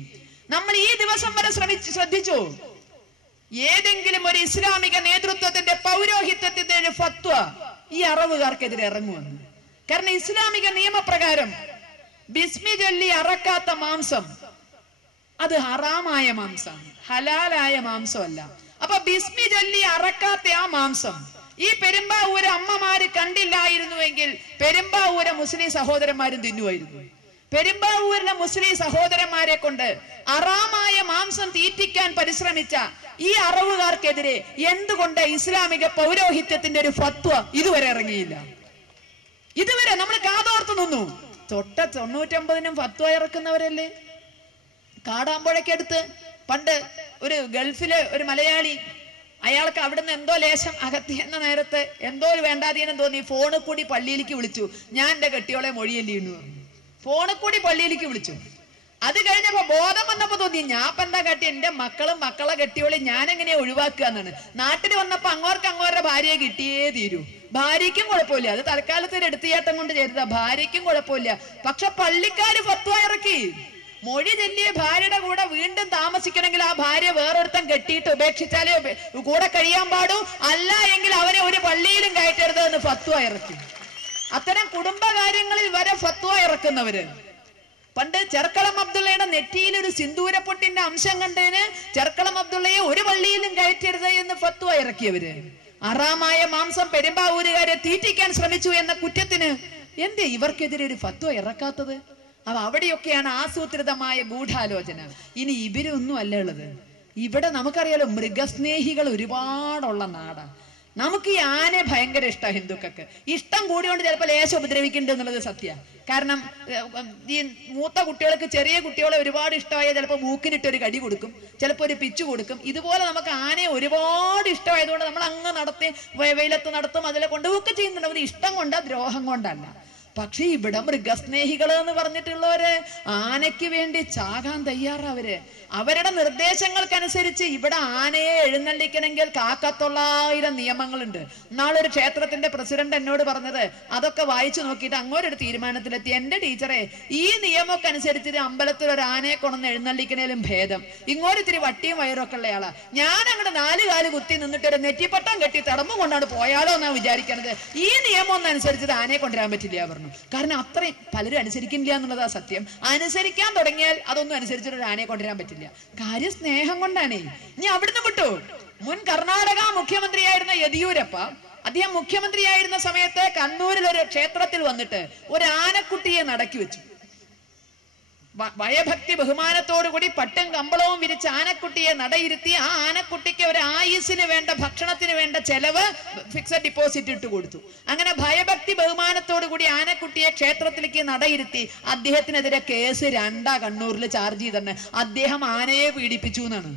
നമ്മൾ ഈ ദിവസം വരെ ശ്രദ്ധിച്ചു ഏതെങ്കിലും ഒരു ഇസ്ലാമിക നേതൃത്വത്തിന്റെ പൗരോഹിത്യത്തിന്റെ ഒരു ഫത്വ ഈ അറവുകാർക്കെതിരെ ഇറങ്ങുമെന്ന്. കാരണം ഇസ്ലാമിക നിയമപ്രകാരം ബിസ്മി ചൊല്ലി അറക്കാത്ത മാംസം അത് ഹറാമായ മാംസമാണ്, ഹലാലായ മാംസമല്ല. അപ്പൊ ബിസ്മി ചൊല്ലി അറക്കാത്ത ആ മാംസം ഈ പെരുമ്പാവൂര് അമ്മമാര് കണ്ടില്ലായിരുന്നുവെങ്കിൽ പെരുമ്പാവൂരെ മുസ്ലിം സഹോദരന്മാരും തിന്നുമായിരുന്നു. പെരുമ്പാവൂരിലെ മുസ്ലിം സഹോദരന്മാരെ കൊണ്ട് അറാമായ മാംസം തീറ്റിക്കാൻ പരിശ്രമിച്ച ഈ അറവുകാർക്കെതിരെ എന്തുകൊണ്ട് ഇസ്ലാമിക പൗരോഹിത്യത്തിന്റെ ഒരു ഫത്വ ഇതുവരെ ഇറങ്ങിയില്ല? ഇതുവരെ നമ്മൾ കാതോർത്ത് നിന്നു. 99-നും ഫത്വ ഇറക്കുന്നവരല്ലേ. കാടാമ്പുഴയ്ക്കടുത്ത് പണ്ട് ഒരു ഗൾഫിലെ ഒരു മലയാളി, അയാൾക്ക് അവിടുന്ന് എന്തോ ലേശം അകത്തിയെന്ന നേരത്ത് എന്തോ ഒരു വേണ്ടാതീനം തോന്നി, ഫോണിൽ കൂടി പള്ളിയിലേക്ക് വിളിച്ചു. ഞാൻ എന്റെ കെട്ടിയോളെ മൊഴിയല്ലിന്ന് പറഞ്ഞു. ഫോണിൽ കൂടി പള്ളിയിലേക്ക് വിളിച്ചു. അത് കഴിഞ്ഞപ്പോ ബോധം വന്നപ്പോ തോന്നി, ഞാൻ ഇപ്പൊ എന്താ കട്ടി, എന്റെ മക്കളെ കെട്ടിയോളെ ഞാൻ എങ്ങനെയാ ഒഴിവാക്കുക എന്നാണ്. നാട്ടിൽ വന്നപ്പോ അങ്ങോരുടെ ഭാര്യയെ കിട്ടിയേ തീരൂ. ഭാര്യയ്ക്കും കുഴപ്പമില്ല, അത് തൽക്കാലത്ത് ഒരു എടുത്തിയാട്ടം കൊണ്ട് ചെയ്തതാ, ഭാര്യയ്ക്കും കുഴപ്പമില്ല. പക്ഷെ പള്ളിക്കാര് ഫത്വ ഇറക്കി, മൊഴി ചൊല്ലിയ ഭാര്യയുടെ കൂടെ വീണ്ടും താമസിക്കണമെങ്കിൽ ആ ഭാര്യ വേറൊരുത്തം കെട്ടിയിട്ട് ഉപേക്ഷിച്ചാലേ കൂടെ കഴിയാൻ പാടൂ, അല്ല എങ്കിൽ അവരെ ഒരു പള്ളിയിലും കയറ്റരുത് എന്ന് ഫത്വ ഇറക്കി. അത്തരം കുടുംബകാര്യങ്ങളിൽ വരെ ഫത്വ ഇറക്കുന്നവര്. പണ്ട് ചെർക്കളം അബ്ദുള്ളയുടെ നെറ്റിയിൽ ഒരു സിന്ദൂരപ്പൊട്ടിന്റെ അംശം കണ്ടതിന് ചെർക്കളം അബ്ദുള്ളയെ ഒരു പള്ളിയിലും കയറ്റരുത് എന്ന് ഫത്വ ഇറക്കിയവര്. അറാമായ മാംസം പെരുമ്പാവൂരുകാരെ തീറ്റിക്കാൻ ശ്രമിച്ചു എന്ന കുറ്റത്തിന് എന്തേ ഇവർക്കെതിരെ ഒരു ഫത്വ ഇറക്കാത്തത്? അപ്പൊ അവിടെയൊക്കെയാണ് ആസൂത്രിതമായ ഗൂഢാലോചന. ഇനി ഇവരൊന്നും അല്ല ഉള്ളത്. ഇവിടെ നമുക്കറിയാലോ, മൃഗസ്നേഹികൾ ഒരുപാടുള്ള നാടാ. നമുക്ക് ഈ ആനയെ ഭയങ്കര ഇഷ്ടമാണ്. ഹിന്ദുക്കൾക്ക് ഇഷ്ടം കൂടിയോണ്ട് ചിലപ്പോൾ ലേശം ഉപദ്രവിക്കുന്നുണ്ട് എന്നുള്ളത് സത്യം. കാരണം ഈ മൂത്ത കുട്ടികൾക്ക് ചെറിയ കുട്ടികളെ ഒരുപാട് ഇഷ്ടമായ ചിലപ്പോൾ മൂക്കിനിട്ടൊരു കടി കൊടുക്കും, ചിലപ്പോൾ ഒരു പിച്ചു കൊടുക്കും. ഇതുപോലെ നമുക്ക് ആനയെ ഒരുപാട് ഇഷ്ടമായതുകൊണ്ട് നമ്മൾ അങ്ങ് നടത്തി വെയിലത്ത് നടത്തും, അതിലെ കൊണ്ടുപോക്കെ ചെയ്യുന്നുണ്ട്. അത് ഇഷ്ടം കൊണ്ടാ, ദ്രോഹം കൊണ്ടല്ല. പക്ഷെ ഇവിടെ മൃഗസ്നേഹികള് എന്ന് പറഞ്ഞിട്ടുള്ളവര് ആനയ്ക്ക് വേണ്ടി ചാകാൻ തയ്യാറവര്. അവരുടെ നിർദ്ദേശങ്ങൾക്കനുസരിച്ച് ഇവിടെ ആനയെ എഴുന്നള്ളിക്കണമെങ്കിൽ 1,900 നിയമങ്ങളുണ്ട്. നാളൊരു ക്ഷേത്രത്തിന്റെ പ്രസിഡന്റ് എന്നോട് പറഞ്ഞത് അതൊക്കെ വായിച്ചു നോക്കിയിട്ട് അങ്ങോട്ടൊരു തീരുമാനത്തിലെത്തി. എന്റെ ടീച്ചറെ, ഈ നിയമമൊക്കെ അനുസരിച്ച് അമ്പലത്തിൽ ഒരു ആനയെ കൊണ്ടുവന്ന് എഴുന്നള്ളിക്കണേലും ഭേദം ഇങ്ങോട്ടിത്തിരി വട്ടിയും വയറൊക്കെ ഉള്ളയാളാ. ഞാൻ അങ്ങോട്ട് 4 കാല് കുത്തി നിന്നിട്ട് ഒരു നെറ്റിപ്പട്ടം കെട്ടി തടമ്പും കൊണ്ടാണ് പോയാലോ എന്നാ വിചാരിക്കണത്. ഈ നിയമം ഒന്നും അനുസരിച്ചിട്ട് ആനയെ കൊണ്ടുവരാൻ പറ്റില്ല പറഞ്ഞു. കാരണം അത്രയും പലരും അനുസരിക്കില്ല എന്നുള്ളതാ സത്യം. അനുസരിക്കാൻ തുടങ്ങിയാൽ അതൊന്നും അനുസരിച്ചിട്ട് ഒരു ആനയെ കൊണ്ടുവരാൻ പറ്റില്ല. കാര്യം സ്നേഹം കൊണ്ടാണ്. ഇനി അവിടുന്ന് വിട്ടു. മുൻ കർണാടക മുഖ്യമന്ത്രിയായിരുന്ന യെദിയൂരപ്പ, അദ്ദേഹം മുഖ്യമന്ത്രിയായിരുന്ന സമയത്ത് കണ്ണൂരിൽ ഒരു ക്ഷേത്രത്തിൽ വന്നിട്ട് ഒരു ആനക്കുട്ടിയെ നടക്കി വെച്ചു. ഭയഭക്തി ബഹുമാനത്തോടുകൂടി പട്ടും കമ്പളവും വിരിച്ച് ആനക്കുട്ടിയെ നടയിരുത്തി ആ ആനക്കുട്ടിക്ക് ഒരു ആയുസിന് വേണ്ട ഭക്ഷണത്തിന് വേണ്ട ചെലവ് ഫിക്സഡ് ഡിപ്പോസിറ്റ് ഇട്ട് കൊടുത്തു. അങ്ങനെ ഭയഭക്തി ബഹുമാനത്തോടുകൂടി ആനക്കുട്ടിയെ ക്ഷേത്രത്തിലേക്ക് നടയിരുത്തി. അദ്ദേഹത്തിനെതിരെ കേസ് 2 കണ്ണൂരിൽ ചാർജ് ചെയ്തന്നെ. അദ്ദേഹം ആനയെ പീഡിപ്പിച്ചു എന്നാണ്.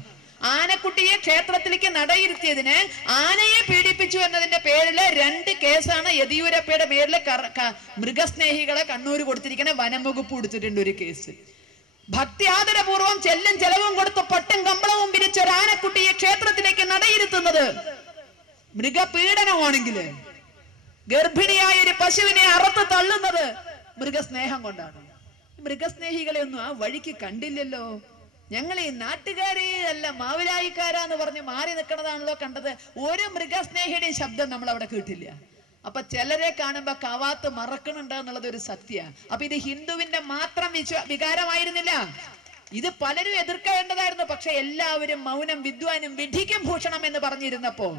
ആനക്കുട്ടിയെ ക്ഷേത്രത്തിലേക്ക് നടയിരുത്തിയതിന് ആനയെ പീഡിപ്പിച്ചു എന്നതിന്റെ പേരിൽ 2 കേസാണ് യെദിയൂരപ്പയുടെ പേരിൽ മൃഗസ്നേഹികളെ കണ്ണൂർ കൊടുത്തിരിക്കുന്ന. വനംവകുപ്പ് കൊടുത്തിട്ടുണ്ട് ഒരു കേസ്. ഭക്തി ആദരപൂർവ്വം ചെല്ലും ചെലവും കൊടുത്ത് പട്ടും കമ്പളവും പിരിച്ച ഒരു ആനക്കുട്ടിയെ ക്ഷേത്രത്തിലേക്ക് നടയിരുത്തുന്നത് മൃഗപീഡനമാണെങ്കിൽ, ഗർഭിണിയായ ഒരു പശുവിനെ അറുത്ത് തള്ളുന്നത് മൃഗസ്നേഹം കൊണ്ടാണ്. മൃഗസ്നേഹികളെ ഒന്നും ആ വഴിക്ക് കണ്ടില്ലല്ലോ. ഞങ്ങൾ ഈ നാട്ടുകാരെ അല്ല മാവിലായിക്കാരാന്ന് പറഞ്ഞ് മാറി നിൽക്കണതാണല്ലോ കണ്ടത്. ഒരു മൃഗസ്നേഹിയുടെയും ശബ്ദം നമ്മൾ അവിടെ കേട്ടില്ല. അപ്പൊ ചിലരെ കാണുമ്പോ കവാത്ത് മറക്കണുണ്ട് എന്നുള്ളത് ഒരു സത്യ. അപ്പൊ ഇത് ഹിന്ദുവിന്റെ മാത്രം വികാരമായിരുന്നില്ല. ഇത് പലരും എതിർക്കേണ്ടതായിരുന്നു. പക്ഷെ എല്ലാവരും മൗനം വിദ്വാനും വിധിക്കും ഭൂഷണം എന്ന് പറഞ്ഞിരുന്നപ്പോ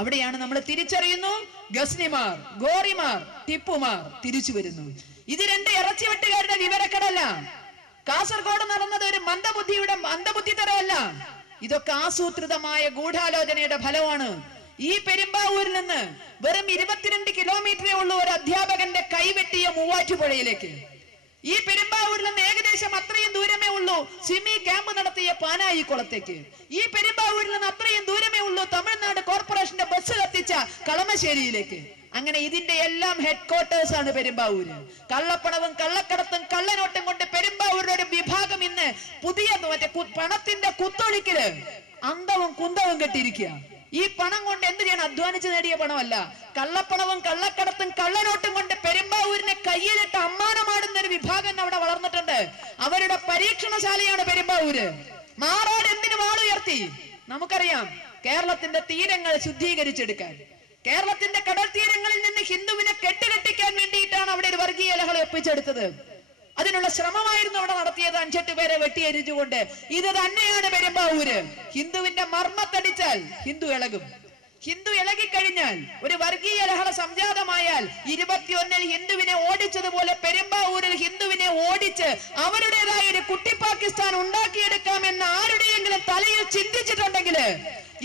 അവിടെയാണ് നമ്മൾ തിരിച്ചറിയുന്നു, ഗസ്നിമാർ, ഗോറിമാർ, ടിപ്പുമാർ തിരിച്ചു വരുന്നു. ഇത് 2 ഇറച്ചിവെട്ടുകാരുടെ വിവരക്കടല്ല. കാസർഗോഡ് നടന്നത് ഒരു മന്ദബുദ്ധി തരമല്ല. ഇതൊക്കെ ആസൂത്രിതമായ ഗൂഢാലോചനയുടെ ഫലമാണ്. ഈ പെരുമ്പാവൂരിൽ നിന്ന് വെറും 22 കിലോമീറ്ററേ ഉള്ളൂ ഒരു അധ്യാപകന്റെ കൈവെട്ടിയ മൂവാറ്റുപുഴയിലേക്ക്. ഈ പെരുമ്പാവൂരിൽ നിന്ന് ഏകദേശം അത്രയും ദൂരമേ ഉള്ളൂ സിമി ക്യാമ്പ് നടത്തിയ പാനായിക്കുളത്തേക്ക്. ഈ പെരുമ്പാവൂരിൽ നിന്ന് അത്രയും ദൂരമേ ഉള്ളൂ തമിഴ്നാട് കോർപ്പറേഷന്റെ ബസ് കത്തിച്ച കളമശ്ശേരിയിലേക്ക്. അങ്ങനെ ഇതിന്റെ എല്ലാം ഹെഡ്ക്വാർട്ടേഴ്സ് ആണ് പെരുമ്പാവൂര്. കള്ളപ്പണവും കള്ളക്കടത്തും കള്ളനോട്ടും കൊണ്ട് പെരുമ്പാവൂരിന്റെ ഒരു വിഭാഗം ഇന്ന് പുതിയ പണത്തിന്റെ കുത്തൊഴുക്കില് അന്തവും കുന്തവും കെട്ടിയിരിക്കുക. ഈ പണം കൊണ്ട് എന്ത് ചെയ്യണം? അധ്വാനിച്ച് നേടിയ പണമല്ല. കള്ളപ്പണവും കള്ളക്കടത്തും കള്ളനോട്ടും കൊണ്ട് പെരുമ്പാവൂരിനെ കയ്യിലിട്ട് അമ്മാനമാടുന്ന ഒരു വിഭാഗം അവിടെ വളർന്നിട്ടുണ്ട്. അവരുടെ പരീക്ഷണശാലയാണ് പെരുമ്പാവൂര്. മാറാട് എന്തിനു വാളുയർത്തി? നമുക്കറിയാം, കേരളത്തിന്റെ തീരങ്ങൾ ശുദ്ധീകരിച്ചെടുക്കാൻ, കേരളത്തിന്റെ കടൽ തീരങ്ങളിൽ നിന്ന് ഹിന്ദുവിനെ കെട്ടുകെട്ടിക്കാൻ വേണ്ടിയിട്ടാണ് അവിടെ ഒരു വർഗീയ ലഹള ഒപ്പിച്ചെടുത്തത്. അതിനുള്ള ശ്രമമായിരുന്നു അവിടെ നടത്തിയത്. 5-8 പേരെ വെട്ടിയെരിച്ചുകൊണ്ട്. ഇത് തന്നെയാണ് പെരുമ്പാവൂര്. ഹിന്ദുവിന്റെ മർമ്മത്തടിച്ചാൽ ഹിന്ദു ഇളകും. ഹിന്ദു ഇളകിക്കഴിഞ്ഞാൽ, ഒരു വർഗീയ ലഹള സംജാതമായാൽ 21-ൽ ഹിന്ദുവിനെ ഓടിച്ചതുപോലെ പെരുമ്പാവൂരിൽ ഹിന്ദുവിനെ ഓടിച്ച് അവരുടേതായ ഒരു കുട്ടി പാകിസ്ഥാൻ ഉണ്ടാക്കിയെടുക്കാമെന്ന് ആരുടെയെങ്കിലും തലയിൽ ചിന്തിച്ചിട്ടുണ്ടെങ്കിൽ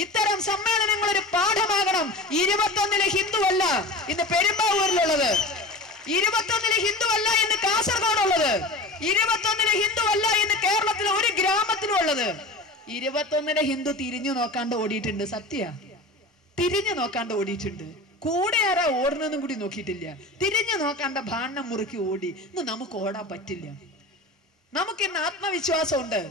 ഇത്തരം സമ്മേളനങ്ങൾ ഒരു പാഠമാകണം. 21-ലെ ഹിന്ദു അല്ല ഇന്ന് പെരുമ്പാവൂരിലുള്ളത്. 21-ലെ ഹിന്ദു അല്ല ഇന്ന് കാസർഗോഡുള്ളത്. 21-ലെ ഹിന്ദു അല്ല ഇന്ന് കേരളത്തിലെ ഒരു ഗ്രാമത്തിലും ഉള്ളത്. 21-ലെ ഹിന്ദു തിരിഞ്ഞു നോക്കാണ്ട് ഓടിയിട്ടുണ്ട്. സത്യ, തിരിഞ്ഞു നോക്കാണ്ട് ഓടിയിട്ടുണ്ട്. കൂടെ ആരാ ഓടണമെന്നും കൂടി നോക്കിയിട്ടില്ല. തിരിഞ്ഞു നോക്കാണ്ട ഭാണ്ഡം മുറുക്കി ഓടി. ഇന്ന് നമുക്ക് ഓടാൻ പറ്റില്ല. നമുക്കിന്ന് ആത്മവിശ്വാസമുണ്ട്.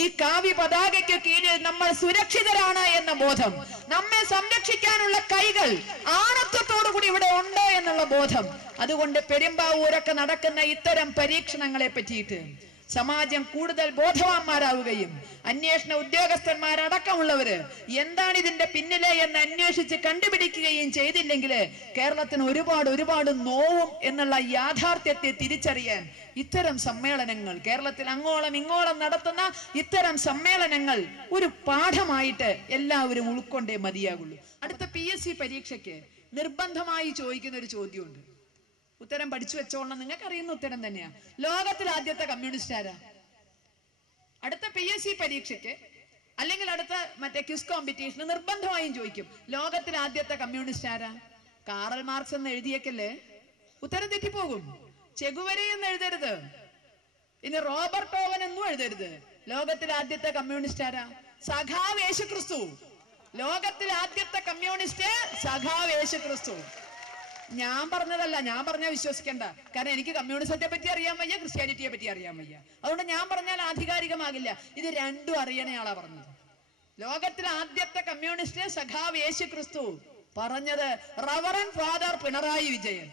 ഈ കാവ്യ പതാകയ്ക്ക് കീഴിൽ നമ്മൾ സുരക്ഷിതരാണ് എന്ന ബോധം, നമ്മെ സംരക്ഷിക്കാനുള്ള കൈകൾ ആണത്വത്തോടുകൂടി ഇവിടെ ഉണ്ട് എന്നുള്ള ബോധം. അതുകൊണ്ട് പെരുമ്പാവൂരൊക്കെ നടക്കുന്ന ഇത്തരം പരീക്ഷണങ്ങളെ പറ്റിയിട്ട് സമാജം കൂടുതൽ ബോധവാന്മാരാവുകയും അന്വേഷണ ഉദ്യോഗസ്ഥന്മാരടക്കമുള്ളവര് എന്താണ് ഇതിന്റെ പിന്നിലെ എന്ന് അന്വേഷിച്ച് കണ്ടുപിടിക്കുകയും ചെയ്തില്ലെങ്കിൽ കേരളത്തിന് ഒരുപാട് നോവും എന്നുള്ള യാഥാർത്ഥ്യത്തെ തിരിച്ചറിയാൻ ഇത്തരം സമ്മേളനങ്ങൾ, കേരളത്തിൽ അങ്ങോളം ഇങ്ങോളം നടത്തുന്ന ഇത്തരം സമ്മേളനങ്ങൾ ഒരു പാഠമായിട്ട് എല്ലാവരും ഉൾക്കൊണ്ടേ മതിയാകുള്ളൂ. അടുത്ത PSC പരീക്ഷയ്ക്ക് നിർബന്ധമായി ചോദിക്കുന്ന ഒരു ചോദ്യമുണ്ട്. ഉത്തരം പഠിച്ചു വെച്ചോളണം, നിങ്ങൾക്ക് അറിയുന്ന ഉത്തരം തന്നെയാ. ലോകത്തിൽ ആദ്യത്തെ കമ്മ്യൂണിസ്റ്റ് ആരാ? അടുത്ത PSC പരീക്ഷയ്ക്ക് അല്ലെങ്കിൽ അടുത്ത മറ്റേ ക്വിസ് കോമ്പറ്റീഷന് നിർബന്ധമായും ചോദിക്കും, ലോകത്തിൽ ആദ്യത്തെ കമ്മ്യൂണിസ്റ്റ് ആരാ? കാറൽ മാർക്സ് എന്ന് എഴുതിയേക്കല്ലേ, ഉത്തരം തെറ്റിപ്പോകും. ചെഗുവരെ എന്ന് എഴുതരുത്, ഇനി റോബർട്ട് ഓവൻ എന്നും എഴുതരുത്. ലോകത്തിൽ ആദ്യത്തെ കമ്മ്യൂണിസ്റ്റ് ആരാ? സഖാവ് യേശുക്രിസ്തു. ലോകത്തിൽ ആദ്യത്തെ കമ്മ്യൂണിസ്റ്റ് സഖാവ് യേശുക്രിസ്തു. ഞാൻ പറഞ്ഞതല്ല, ഞാൻ പറഞ്ഞാൽ വിശ്വസിക്കണ്ട. കാരണം എനിക്ക് കമ്മ്യൂണിസത്തെ പറ്റി അറിയാൻ വയ്യ, ക്രിസ്ത്യാനിറ്റിയെ പറ്റി അറിയാൻ വയ്യ. അതുകൊണ്ട് ഞാൻ പറഞ്ഞാൽ ആധികാരികമാകില്ല. ഇത് രണ്ടും അറിയണയാളാ പറഞ്ഞത്. ലോകത്തിലെ ആദ്യത്തെ കമ്മ്യൂണിസ്റ്റ് സഖാവ് യേശുക്രിസ്തു. പറഞ്ഞത് റവറൻ ഫാദർ പിണറായി വിജയൻ.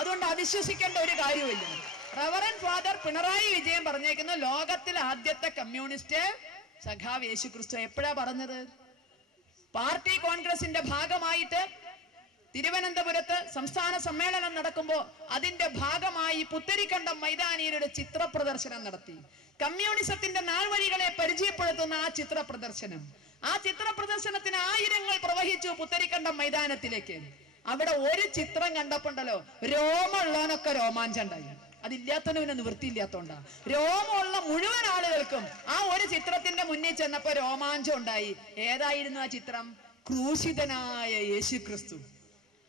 അതുകൊണ്ട് അവിശ്വസിക്കേണ്ട ഒരു കാര്യമില്ല. റവറൻ ഫാദർ പിണറായി വിജയൻ പറഞ്ഞേക്കുന്ന ലോകത്തിലെ ആദ്യത്തെ കമ്മ്യൂണിസ്റ്റ് സഖാവ് യേശുക്രിസ്തു. എപ്പോഴാ പറഞ്ഞത്? പാർട്ടി കോൺഗ്രസിന്റെ ഭാഗമായിട്ട് തിരുവനന്തപുരത്ത് സംസ്ഥാന സമ്മേളനം നടക്കുമ്പോൾ അതിന്റെ ഭാഗമായി പുത്തരിക്കണ്ടം മൈതാനിയിലൊരു ചിത്ര പ്രദർശനം നടത്തി. കമ്മ്യൂണിസത്തിന്റെ നാൾവഴികളെ പരിചയപ്പെടുത്തുന്ന ആ ചിത്ര പ്രദർശനത്തിന് ആയിരങ്ങൾ പ്രവഹിച്ചു പുത്തരിക്കണ്ടം മൈതാനത്തിലേക്ക്. അവിടെ ഒരു ചിത്രം കണ്ടപ്പോണ്ടല്ലോ രോമമുള്ളവനൊക്കെ രോമാഞ്ചണ്ടായി. അതില്ലാത്തവന് നിവൃത്തിയില്ലാത്തോണ്ടാ. രോമമുള്ള മുഴുവൻ ആളുകൾക്കും ആ ഒരു ചിത്രത്തിന്റെ മുന്നിൽ ചെന്നപ്പോ രോമാഞ്ചം ഉണ്ടായി. ഏതായിരുന്നു ആ ചിത്രം? ക്രൂശിതനായ യേശുക്രിസ്തു.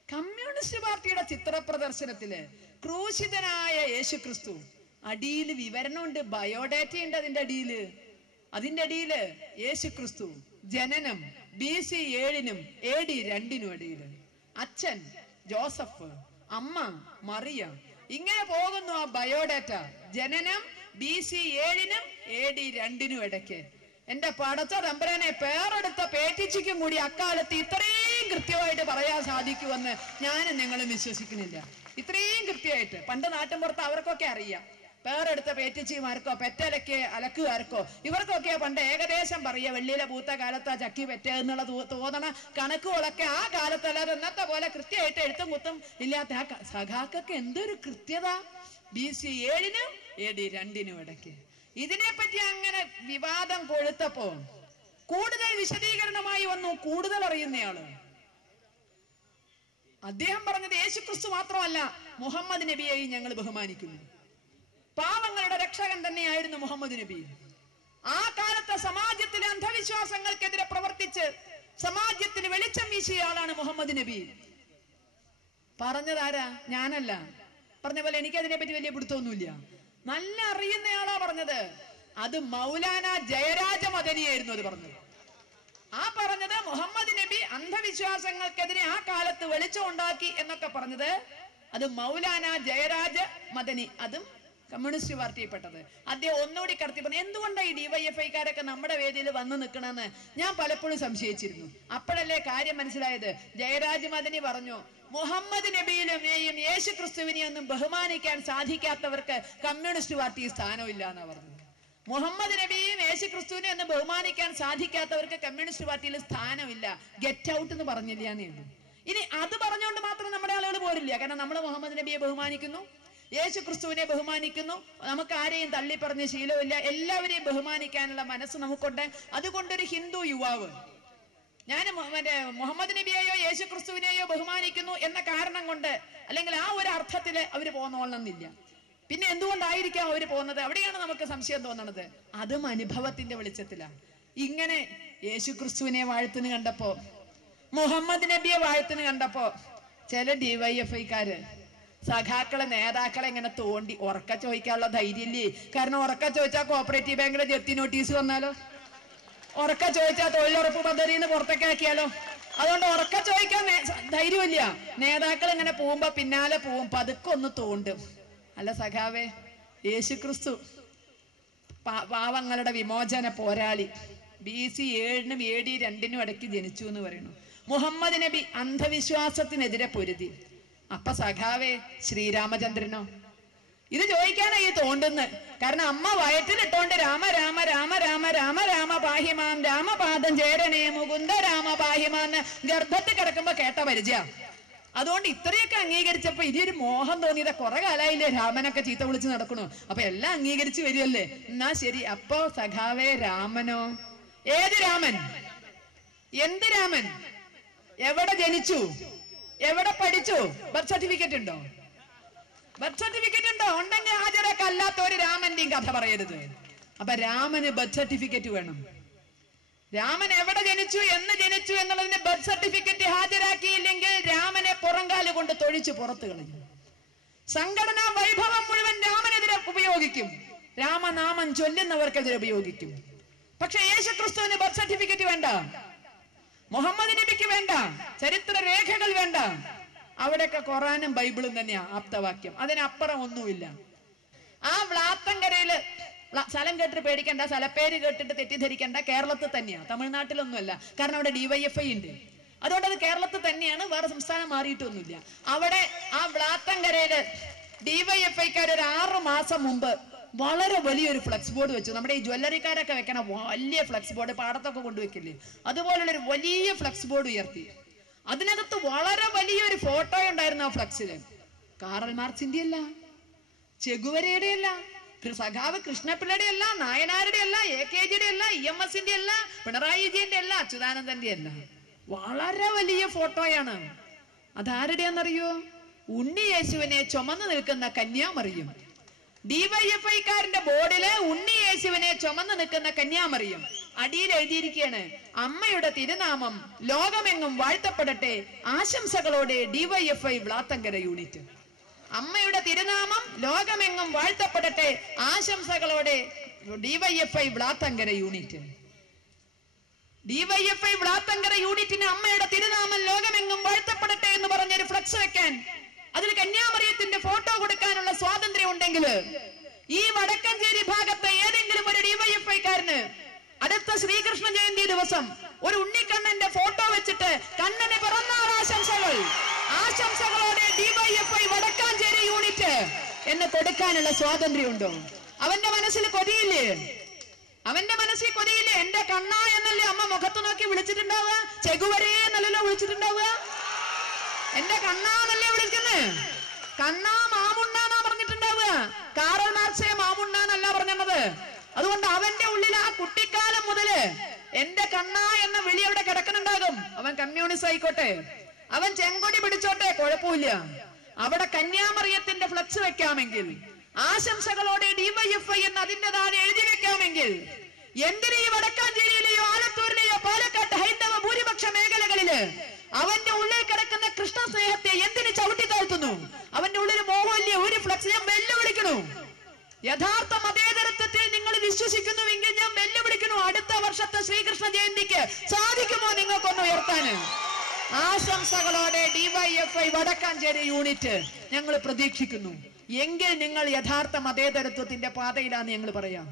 കമ്മ്യൂണിസ്റ്റ് പാർട്ടിയുടെ ചിത്ര പ്രദർശനത്തില് ക്രൂശിതനായ യേശുക്രിസ്തു. അടിയിൽ വിവരണമുണ്ട്, ബയോഡാറ്റ ഉണ്ട് അതിന്റെ അടിയില് യേശുക്രിസ്തു ജനനം BC 7 AD 2 ഇടയില്. അച്ഛൻ ജോസഫ്, അമ്മ മറിയ. ഇങ്ങനെ പോകുന്നു ആ ബയോഡാറ്റ. ജനനം BC 7 AD 2 ഇടയ്ക്ക്. എന്റെ പടച്ച തമ്പുരാനെ, പേരെടുത്ത പേറ്റിച്ചിക്കും കൂടി അക്കാലത്ത് ഇത്രയും കൃത്യമായിട്ട് പറയാൻ സാധിക്കുമെന്ന് ഞാനും നിങ്ങളും വിശ്വസിക്കുന്നില്ല. ഇത്രയും കൃത്യമായിട്ട്. പണ്ട് നാട്ടിൻപുറത്ത് അവർക്കൊക്കെ അറിയാം. പേരെടുത്ത പേറ്റിച്ചിമാർക്കോ പെറ്റലക്ക് അലക്കുകാർക്കോ ഇവർക്കൊക്കെ പണ്ട് ഏകദേശം പറയുക, വെള്ളിയിലെ പൂത്ത കാലത്താ ചക്കി പെറ്റ എന്നുള്ള തോന്നണ കണക്കുകളൊക്കെ ആ കാലത്തല്ലാതെ ഇന്നത്തെ പോലെ കൃത്യമായിട്ട് എഴുത്തും കുത്തും ഇല്ലാത്ത ആ സഖാക്കൊക്കെ എന്തൊരു കൃത്യത. BC 7 AD 2 ഇടയ്ക്ക്. ഇതിനെപ്പറ്റി അങ്ങനെ വിവാദം കൊഴുത്തപ്പോ കൂടുതൽ വിശദീകരണമായി വന്നു കൂടുതൽ അറിയുന്നയാള്. അദ്ദേഹം പറഞ്ഞത് യേശുക്രിസ്തു മാത്രമല്ല, മുഹമ്മദ് നബിയെയും ഞങ്ങൾ ബഹുമാനിക്കുന്നു. പാവങ്ങളുടെ രക്ഷകൻ തന്നെയായിരുന്നു മുഹമ്മദ് നബി. ആ കാലത്തെ സമാജത്തിലെ അന്ധവിശ്വാസങ്ങൾക്കെതിരെ പ്രവർത്തിച്ച് സമാജത്തിന് വെളിച്ചം വീശിയ ആളാണ് മുഹമ്മദ് നബി. പറഞ്ഞതാരാ? ഞാനല്ല. പറഞ്ഞ പോലെ എനിക്കതിനെ പറ്റി വലിയ പിടുത്തമൊന്നുമില്ല. നല്ല അറിയുന്നയാളാ പറഞ്ഞത്. അത് മൗലാന ജയരാജ മദനിയായിരുന്നു അത് പറഞ്ഞത്. ആ പറഞ്ഞത് മുഹമ്മദ് നബി അന്ധവിശ്വാസങ്ങൾക്കെതിരെ ആ കാലത്ത് വെളിച്ചം ഉണ്ടാക്കി എന്നൊക്കെ പറഞ്ഞത് അത് മൗലാന ജയരാജ മദനി, അതും കമ്മ്യൂണിസ്റ്റ് പാർട്ടിയിൽപ്പെട്ടത്. അദ്ദേഹം ഒന്നുകൂടി കടത്തി പറഞ്ഞു, എന്തുകൊണ്ടാണ് ഈ DYFIക്കാരൊക്കെ നമ്മുടെ വേദിയിൽ വന്ന് നിൽക്കണമെന്ന് ഞാൻ പലപ്പോഴും സംശയിച്ചിരുന്നു. അപ്പോഴല്ലേ കാര്യം മനസ്സിലായത്. ജയരാജ് മദനി പറഞ്ഞു, മുഹമ്മദ് നബിയിലെയും യേശു ക്രിസ്തുവിനെയൊന്നും ബഹുമാനിക്കാൻ സാധിക്കാത്തവർക്ക് കമ്മ്യൂണിസ്റ്റ് പാർട്ടി സ്ഥാനമില്ല എന്നാ പറഞ്ഞത്. മുഹമ്മദ് നബിയെയും യേശു ക്രിസ്തുവിനെ ഒന്നും ബഹുമാനിക്കാൻ സാധിക്കാത്തവർക്ക് കമ്മ്യൂണിസ്റ്റ് പാർട്ടിയിൽ സ്ഥാനമില്ല, ഗെറ്റ് ഔട്ട് എന്ന് പറഞ്ഞില്ല എന്നേ ഉള്ളൂ. ഇനി അത് പറഞ്ഞുകൊണ്ട് മാത്രം നമ്മുടെ ആളുകൾ പോരില്ല. കാരണം നമ്മൾ മുഹമ്മദ് നബിയെ ബഹുമാനിക്കുന്നു, യേശു ക്രിസ്തുവിനെ ബഹുമാനിക്കുന്നു. നമുക്ക് ആരെയും തള്ളി പറഞ്ഞ ശീലമില്ല. എല്ലാവരെയും ബഹുമാനിക്കാനുള്ള മനസ്സ് നമുക്കുണ്ട്. അതുകൊണ്ടൊരു ഹിന്ദു യുവാവ് ഞാൻ മറ്റേ മുഹമ്മദ് നബിയെയോ യേശു ക്രിസ്തുവിനെയോ ബഹുമാനിക്കുന്നു എന്ന കാരണം കൊണ്ട് അല്ലെങ്കിൽ ആ ഒരു അർത്ഥത്തില് അവര് പോന്നോളണമെന്നില്ല. പിന്നെ എന്തുകൊണ്ടായിരിക്കാം അവര് പോകുന്നത്? അവിടെയാണ് നമുക്ക് സംശയം തോന്നണത്. അതും അനുഭവത്തിന്റെ വെളിച്ചത്തിലാണ്. ഇങ്ങനെ യേശു ക്രിസ്തുവിനെ വാഴ്ത്തിന് കണ്ടപ്പോ, മുഹമ്മദ് നബിയെ വാഴ്ത്തിന് കണ്ടപ്പോ ചില DYFIക്കാര് സഖാക്കളെ നേതാക്കളെ ഇങ്ങനെ തോണ്ടി ഉറക്ക ചോദിക്കാനുള്ള ധൈര്യമില്ലേ? കാരണം ഉറക്ക ചോദിച്ചാൽ കോഓപ്പറേറ്റീവ് ബാങ്കിലെ ജപ്തി നോട്ടീസ് വന്നാലോ, ഉറക്ക ചോദിച്ചാൽ തൊഴിലുറപ്പ് പദ്ധതിയിൽ നിന്ന് പുറത്തേക്ക് ആക്കിയാലോ. അതുകൊണ്ട് ഉറക്ക ചോദിക്കാൻ ധൈര്യമില്ല. നേതാക്കൾ ഇങ്ങനെ പോകുമ്പോ പിന്നാലെ പോവും, പതുക്കെ ഒന്ന് തോണ്ടും. അല്ല സഖാവേ, യേശുക്രിസ്തു പാവങ്ങളുടെ വിമോചന പോരാളി, BC 7 AD 2 ഇടയ്ക്ക് ജനിച്ചു എന്ന് പറയുന്നു. മുഹമ്മദ് നബി അന്ധവിശ്വാസത്തിനെതിരെ പൊരുതി. അപ്പൊ സഖാവേ ശ്രീരാമചന്ദ്രനോ? ഇത് ചോദിക്കാനാ ഈ തോണ്ടുന്നത്. കാരണം അമ്മ വയറ്റിലിട്ടോണ്ട് രാമ രാമ രാമ രാമ രാമ രാമ പാഹിമാം രാമപാദം ചേരണേ മുകുന്ദ രാമ പാഹിമാന്ന് ഗർഭത്തിൽ കിടക്കുമ്പോ കേട്ട പരിചയ. അതുകൊണ്ട് ഇത്രയൊക്കെ അംഗീകരിച്ചപ്പോ ഇനിയൊരു മോഹം തോന്നിയത് കുറെ കാലായില്ലേ രാമനൊക്കെ ചീത്ത വിളിച്ച് നടക്കണു. അപ്പൊ എല്ലാം അംഗീകരിച്ച് വരികയല്ലേ. എന്നാ ശരി. അപ്പോ സഖാവേ രാമനോ? ഏത് രാമൻ? എന്ത് രാമൻ? എവിടെ ജനിച്ചു? എവിടെ പഠിച്ചു? ബർത്ത് സർട്ടിഫിക്കറ്റ് ഉണ്ടോ? ബർത്ത് സർട്ടിഫിക്കറ്റ് ഉണ്ടോ? ഉണ്ടെങ്കിൽ ഹാജരൊക്കെ അല്ലാത്ത ഒരു രാമന്റെയും കഥ പറയരുത്. അപ്പൊ രാമന് ബർത്ത് സർട്ടിഫിക്കറ്റ് വേണം. രാമൻ എവിടെ ജനിച്ചു, എന്ന് ജനിച്ചു എന്നുള്ളതിന് ബർത്ത് സർട്ടിഫിക്കറ്റ് ഹാജരാക്കിയില്ലെങ്കിൽ രാമനെ പുറങ്കാല് കൊണ്ട് തൊഴിച്ച് പുറത്തു കളയും. സംഘടനാ വൈഭവം മുഴുവൻ രാമനെതിരെ ഉപയോഗിക്കും. രാമനാമം ചൊല്ലുന്നവർക്കെതിരെ ഉപയോഗിക്കും. പക്ഷെ യേശുക്രിസ്തുവിന് ബർത്ത് സർട്ടിഫിക്കറ്റ് വേണ്ട, മുഹമ്മദ് നബിക്ക് വേണ്ട, ചരിത്ര രേഖകൾ വേണ്ട. അവിടെയൊക്കെ ഖുറാനും ബൈബിളും തന്നെയാ ആപ്തവാക്യം. അതിനപ്പുറം ഒന്നുമില്ല. ആ വ്ളാത്തങ്കരയില് സ്ഥലം കേട്ടിട്ട് പേടിക്കണ്ട, സ്ഥലപ്പേര് കേട്ടിട്ട് തെറ്റിദ്ധരിക്കണ്ട. കേരളത്തിൽ തന്നെയാ, തമിഴ്നാട്ടിലൊന്നുമല്ല. കാരണം അവിടെ DYFI ഉണ്ട്. അതുകൊണ്ട് അത് കേരളത്തിൽ തന്നെയാണ്, വേറെ സംസ്ഥാനം മാറിയിട്ടൊന്നുമില്ല. അവിടെ ആ വ്ളാത്തങ്കരയില് DYFIക്കാർ ഒരു 6 മാസം മുമ്പ് വളരെ വലിയൊരു ഫ്ലക്സ് ബോർഡ് വെച്ചു. നമ്മുടെ ഈ ജ്വല്ലറിക്കാരൊക്കെ വെക്കണ വലിയ ഫ്ലക്സ് ബോർഡ്, പാടത്തൊക്കെ കൊണ്ടുവെക്കില്ലേ, അതുപോലുള്ളൊരു വലിയ ഫ്ലക്സ് ബോർഡ് ഉയർത്തി. അതിനകത്ത് വളരെ വലിയൊരു ഫോട്ടോ ഉണ്ടായിരുന്നു. ആ ഫ്ലക്സില് കാറൽ മാർക്സിന്റെ അല്ല, ചെഗുവരയുടെ അല്ല, സഖാവ് കൃഷ്ണപിള്ളയുടെ അല്ല, നായനാരുടെ അല്ല, AKജിയുടെ അല്ല, EMSന്റെ അല്ല, പിണറായി വിജയന്റെ അല്ല, അച്യുതാനന്ദന്റെ അല്ല. വളരെ വലിയ ഫോട്ടോയാണ്. അതാരുടെയാണെന്നറിയോ? ഉണ്ണി യേശുവിനെ ചുമന്നു നിൽക്കുന്ന കന്യാമറിയം. DYFIക്കാരന്റെ ബോർഡില് ഉണ്ണി യേശുവിനെ ചുമന്നു നിൽക്കുന്ന കന്യാമറിയം. അടിയിൽ എഴുതിയിരിക്കുകയാണ്, അമ്മയുടെ തിരുനാമം ലോകമെങ്ങും വാഴ്ത്തപ്പെടട്ടെ, ആശംസകളോടെ DYFI വ്ളാത്തങ്കര യൂണിറ്റ്. അമ്മയുടെ തിരുനാമം ലോകമെങ്ങും വാഴ്ത്തപ്പെടട്ടെ, ആശംസകളോടെ DYFI വ്ളാത്തങ്കര യൂണിറ്റ്. DYFI വ്ളാത്തങ്കര യൂണിറ്റിന് അമ്മയുടെ തിരുനാമം ലോകമെങ്ങും വാഴ്ത്തപ്പെടട്ടെ എന്ന് പറഞ്ഞൊരു ഫ്ലക്സ് വെക്കാൻ, അതിൽ കന്യാമറിയത്തിന്റെ ഫോട്ടോ കൊടുക്കാനുള്ള സ്വാതന്ത്ര്യം ഉണ്ടെങ്കിൽ ഈ വടക്കഞ്ചേരി ഭാഗത്തെ ഏതെങ്കിലും ഒരു DYFIക്കാരന് അടുത്ത ശ്രീകൃഷ്ണ ജയന്തി ദിവസം ഒരു ഉണ്ണിക്കണ്ണന്റെ ഫോട്ടോ വെച്ചിട്ട് കണ്ണന് പിറന്നാൾ ആശംസകൾ, ആശംസകളോടെ DYFI വടക്കാഞ്ചേരി യൂണിറ്റ് എന്ന് കൊടുക്കാനുള്ള സ്വാതന്ത്ര്യം ഉണ്ടോ? അവന്റെ മനസ്സിൽ കൊതിയില്ലേ? അവന്റെ മനസ്സിൽ കൊതിയില്ലേ? എന്റെ കണ്ണ എന്നല്ലേ അമ്മ മുഖത്ത് നോക്കി വിളിച്ചിട്ടുണ്ടാവുക? ചെഗുവരേ എന്നല്ലല്ലോ വിളിച്ചിട്ടുണ്ടാവുക. എന്റെ കണ്ണാന്നല്ലേ വിളിക്കുന്നത്. കണ്ണാ മാമുണ്ണാന്നാ പറഞ്ഞിട്ടുണ്ടാവുക. കാറൽ മാർക്സേ മാമുണ്ണാന്നല്ല പറഞ്ഞത്. അതുകൊണ്ട് അവന്റെ ഉള്ളിൽ ആ കുട്ടിക്കാലം മുതല് എന്റെ കണ്ണ എന്ന വിളി അവിടെ കിടക്കുന്നുണ്ടാകും. അവൻ കമ്മ്യൂണിസ്റ്റ് ആയിക്കോട്ടെ, അവൻ ചെങ്കൊടി പിടിച്ചോട്ടെ, കുഴപ്പമില്ല. അവിടെ കന്യാമറിയത്തിന്റെ ഫ്ലക്സ് വെക്കാമെങ്കിൽ, ആശംസകളോടെ DYFI എന്ന് അതിന്റെ താഴെ എഴുതി വെക്കാമെങ്കിൽ, എന്തിനീ വടക്കാഞ്ചേരിയിലെയോ ആലത്തൂരിലെയോ പാലക്കാട്ട് ഹൈന്ദവ ഭൂരിപക്ഷ മേഖലകളില് അവന്റെ ഉള്ളിൽ കിടക്കുന്ന കൃഷ്ണ സ്നേഹത്തെ എന്തിന് ചവിട്ടി താഴ്ത്തുന്നു? അവന്റെ ഉള്ളിൽ മോഹമില്ലേ? ഒരു ഫ്ലക്സ് ഞാൻ വെല്ലുവിളിക്കണു. യഥാർത്ഥ മതേതരത്വത്തിൽ നിങ്ങൾ വിശ്വസിക്കുന്നുവെങ്കിൽ ഞാൻ വെല്ലുവിളിക്കുന്നു. അടുത്ത വർഷത്തെ ശ്രീകൃഷ്ണ ജയന്തിക്ക് സാധിക്കുമോ നിങ്ങൾക്കൊന്ന് ഉയർത്താന്? ആശംസകളോടെ DYFI വടക്കാഞ്ചേരി യൂണിറ്റ് ഞങ്ങൾ പ്രതീക്ഷിക്കുന്നു. എങ്കിൽ നിങ്ങൾ യഥാർത്ഥ മതേതരത്വത്തിന്റെ പാതയിലാന്ന് ഞങ്ങൾ പറയാം.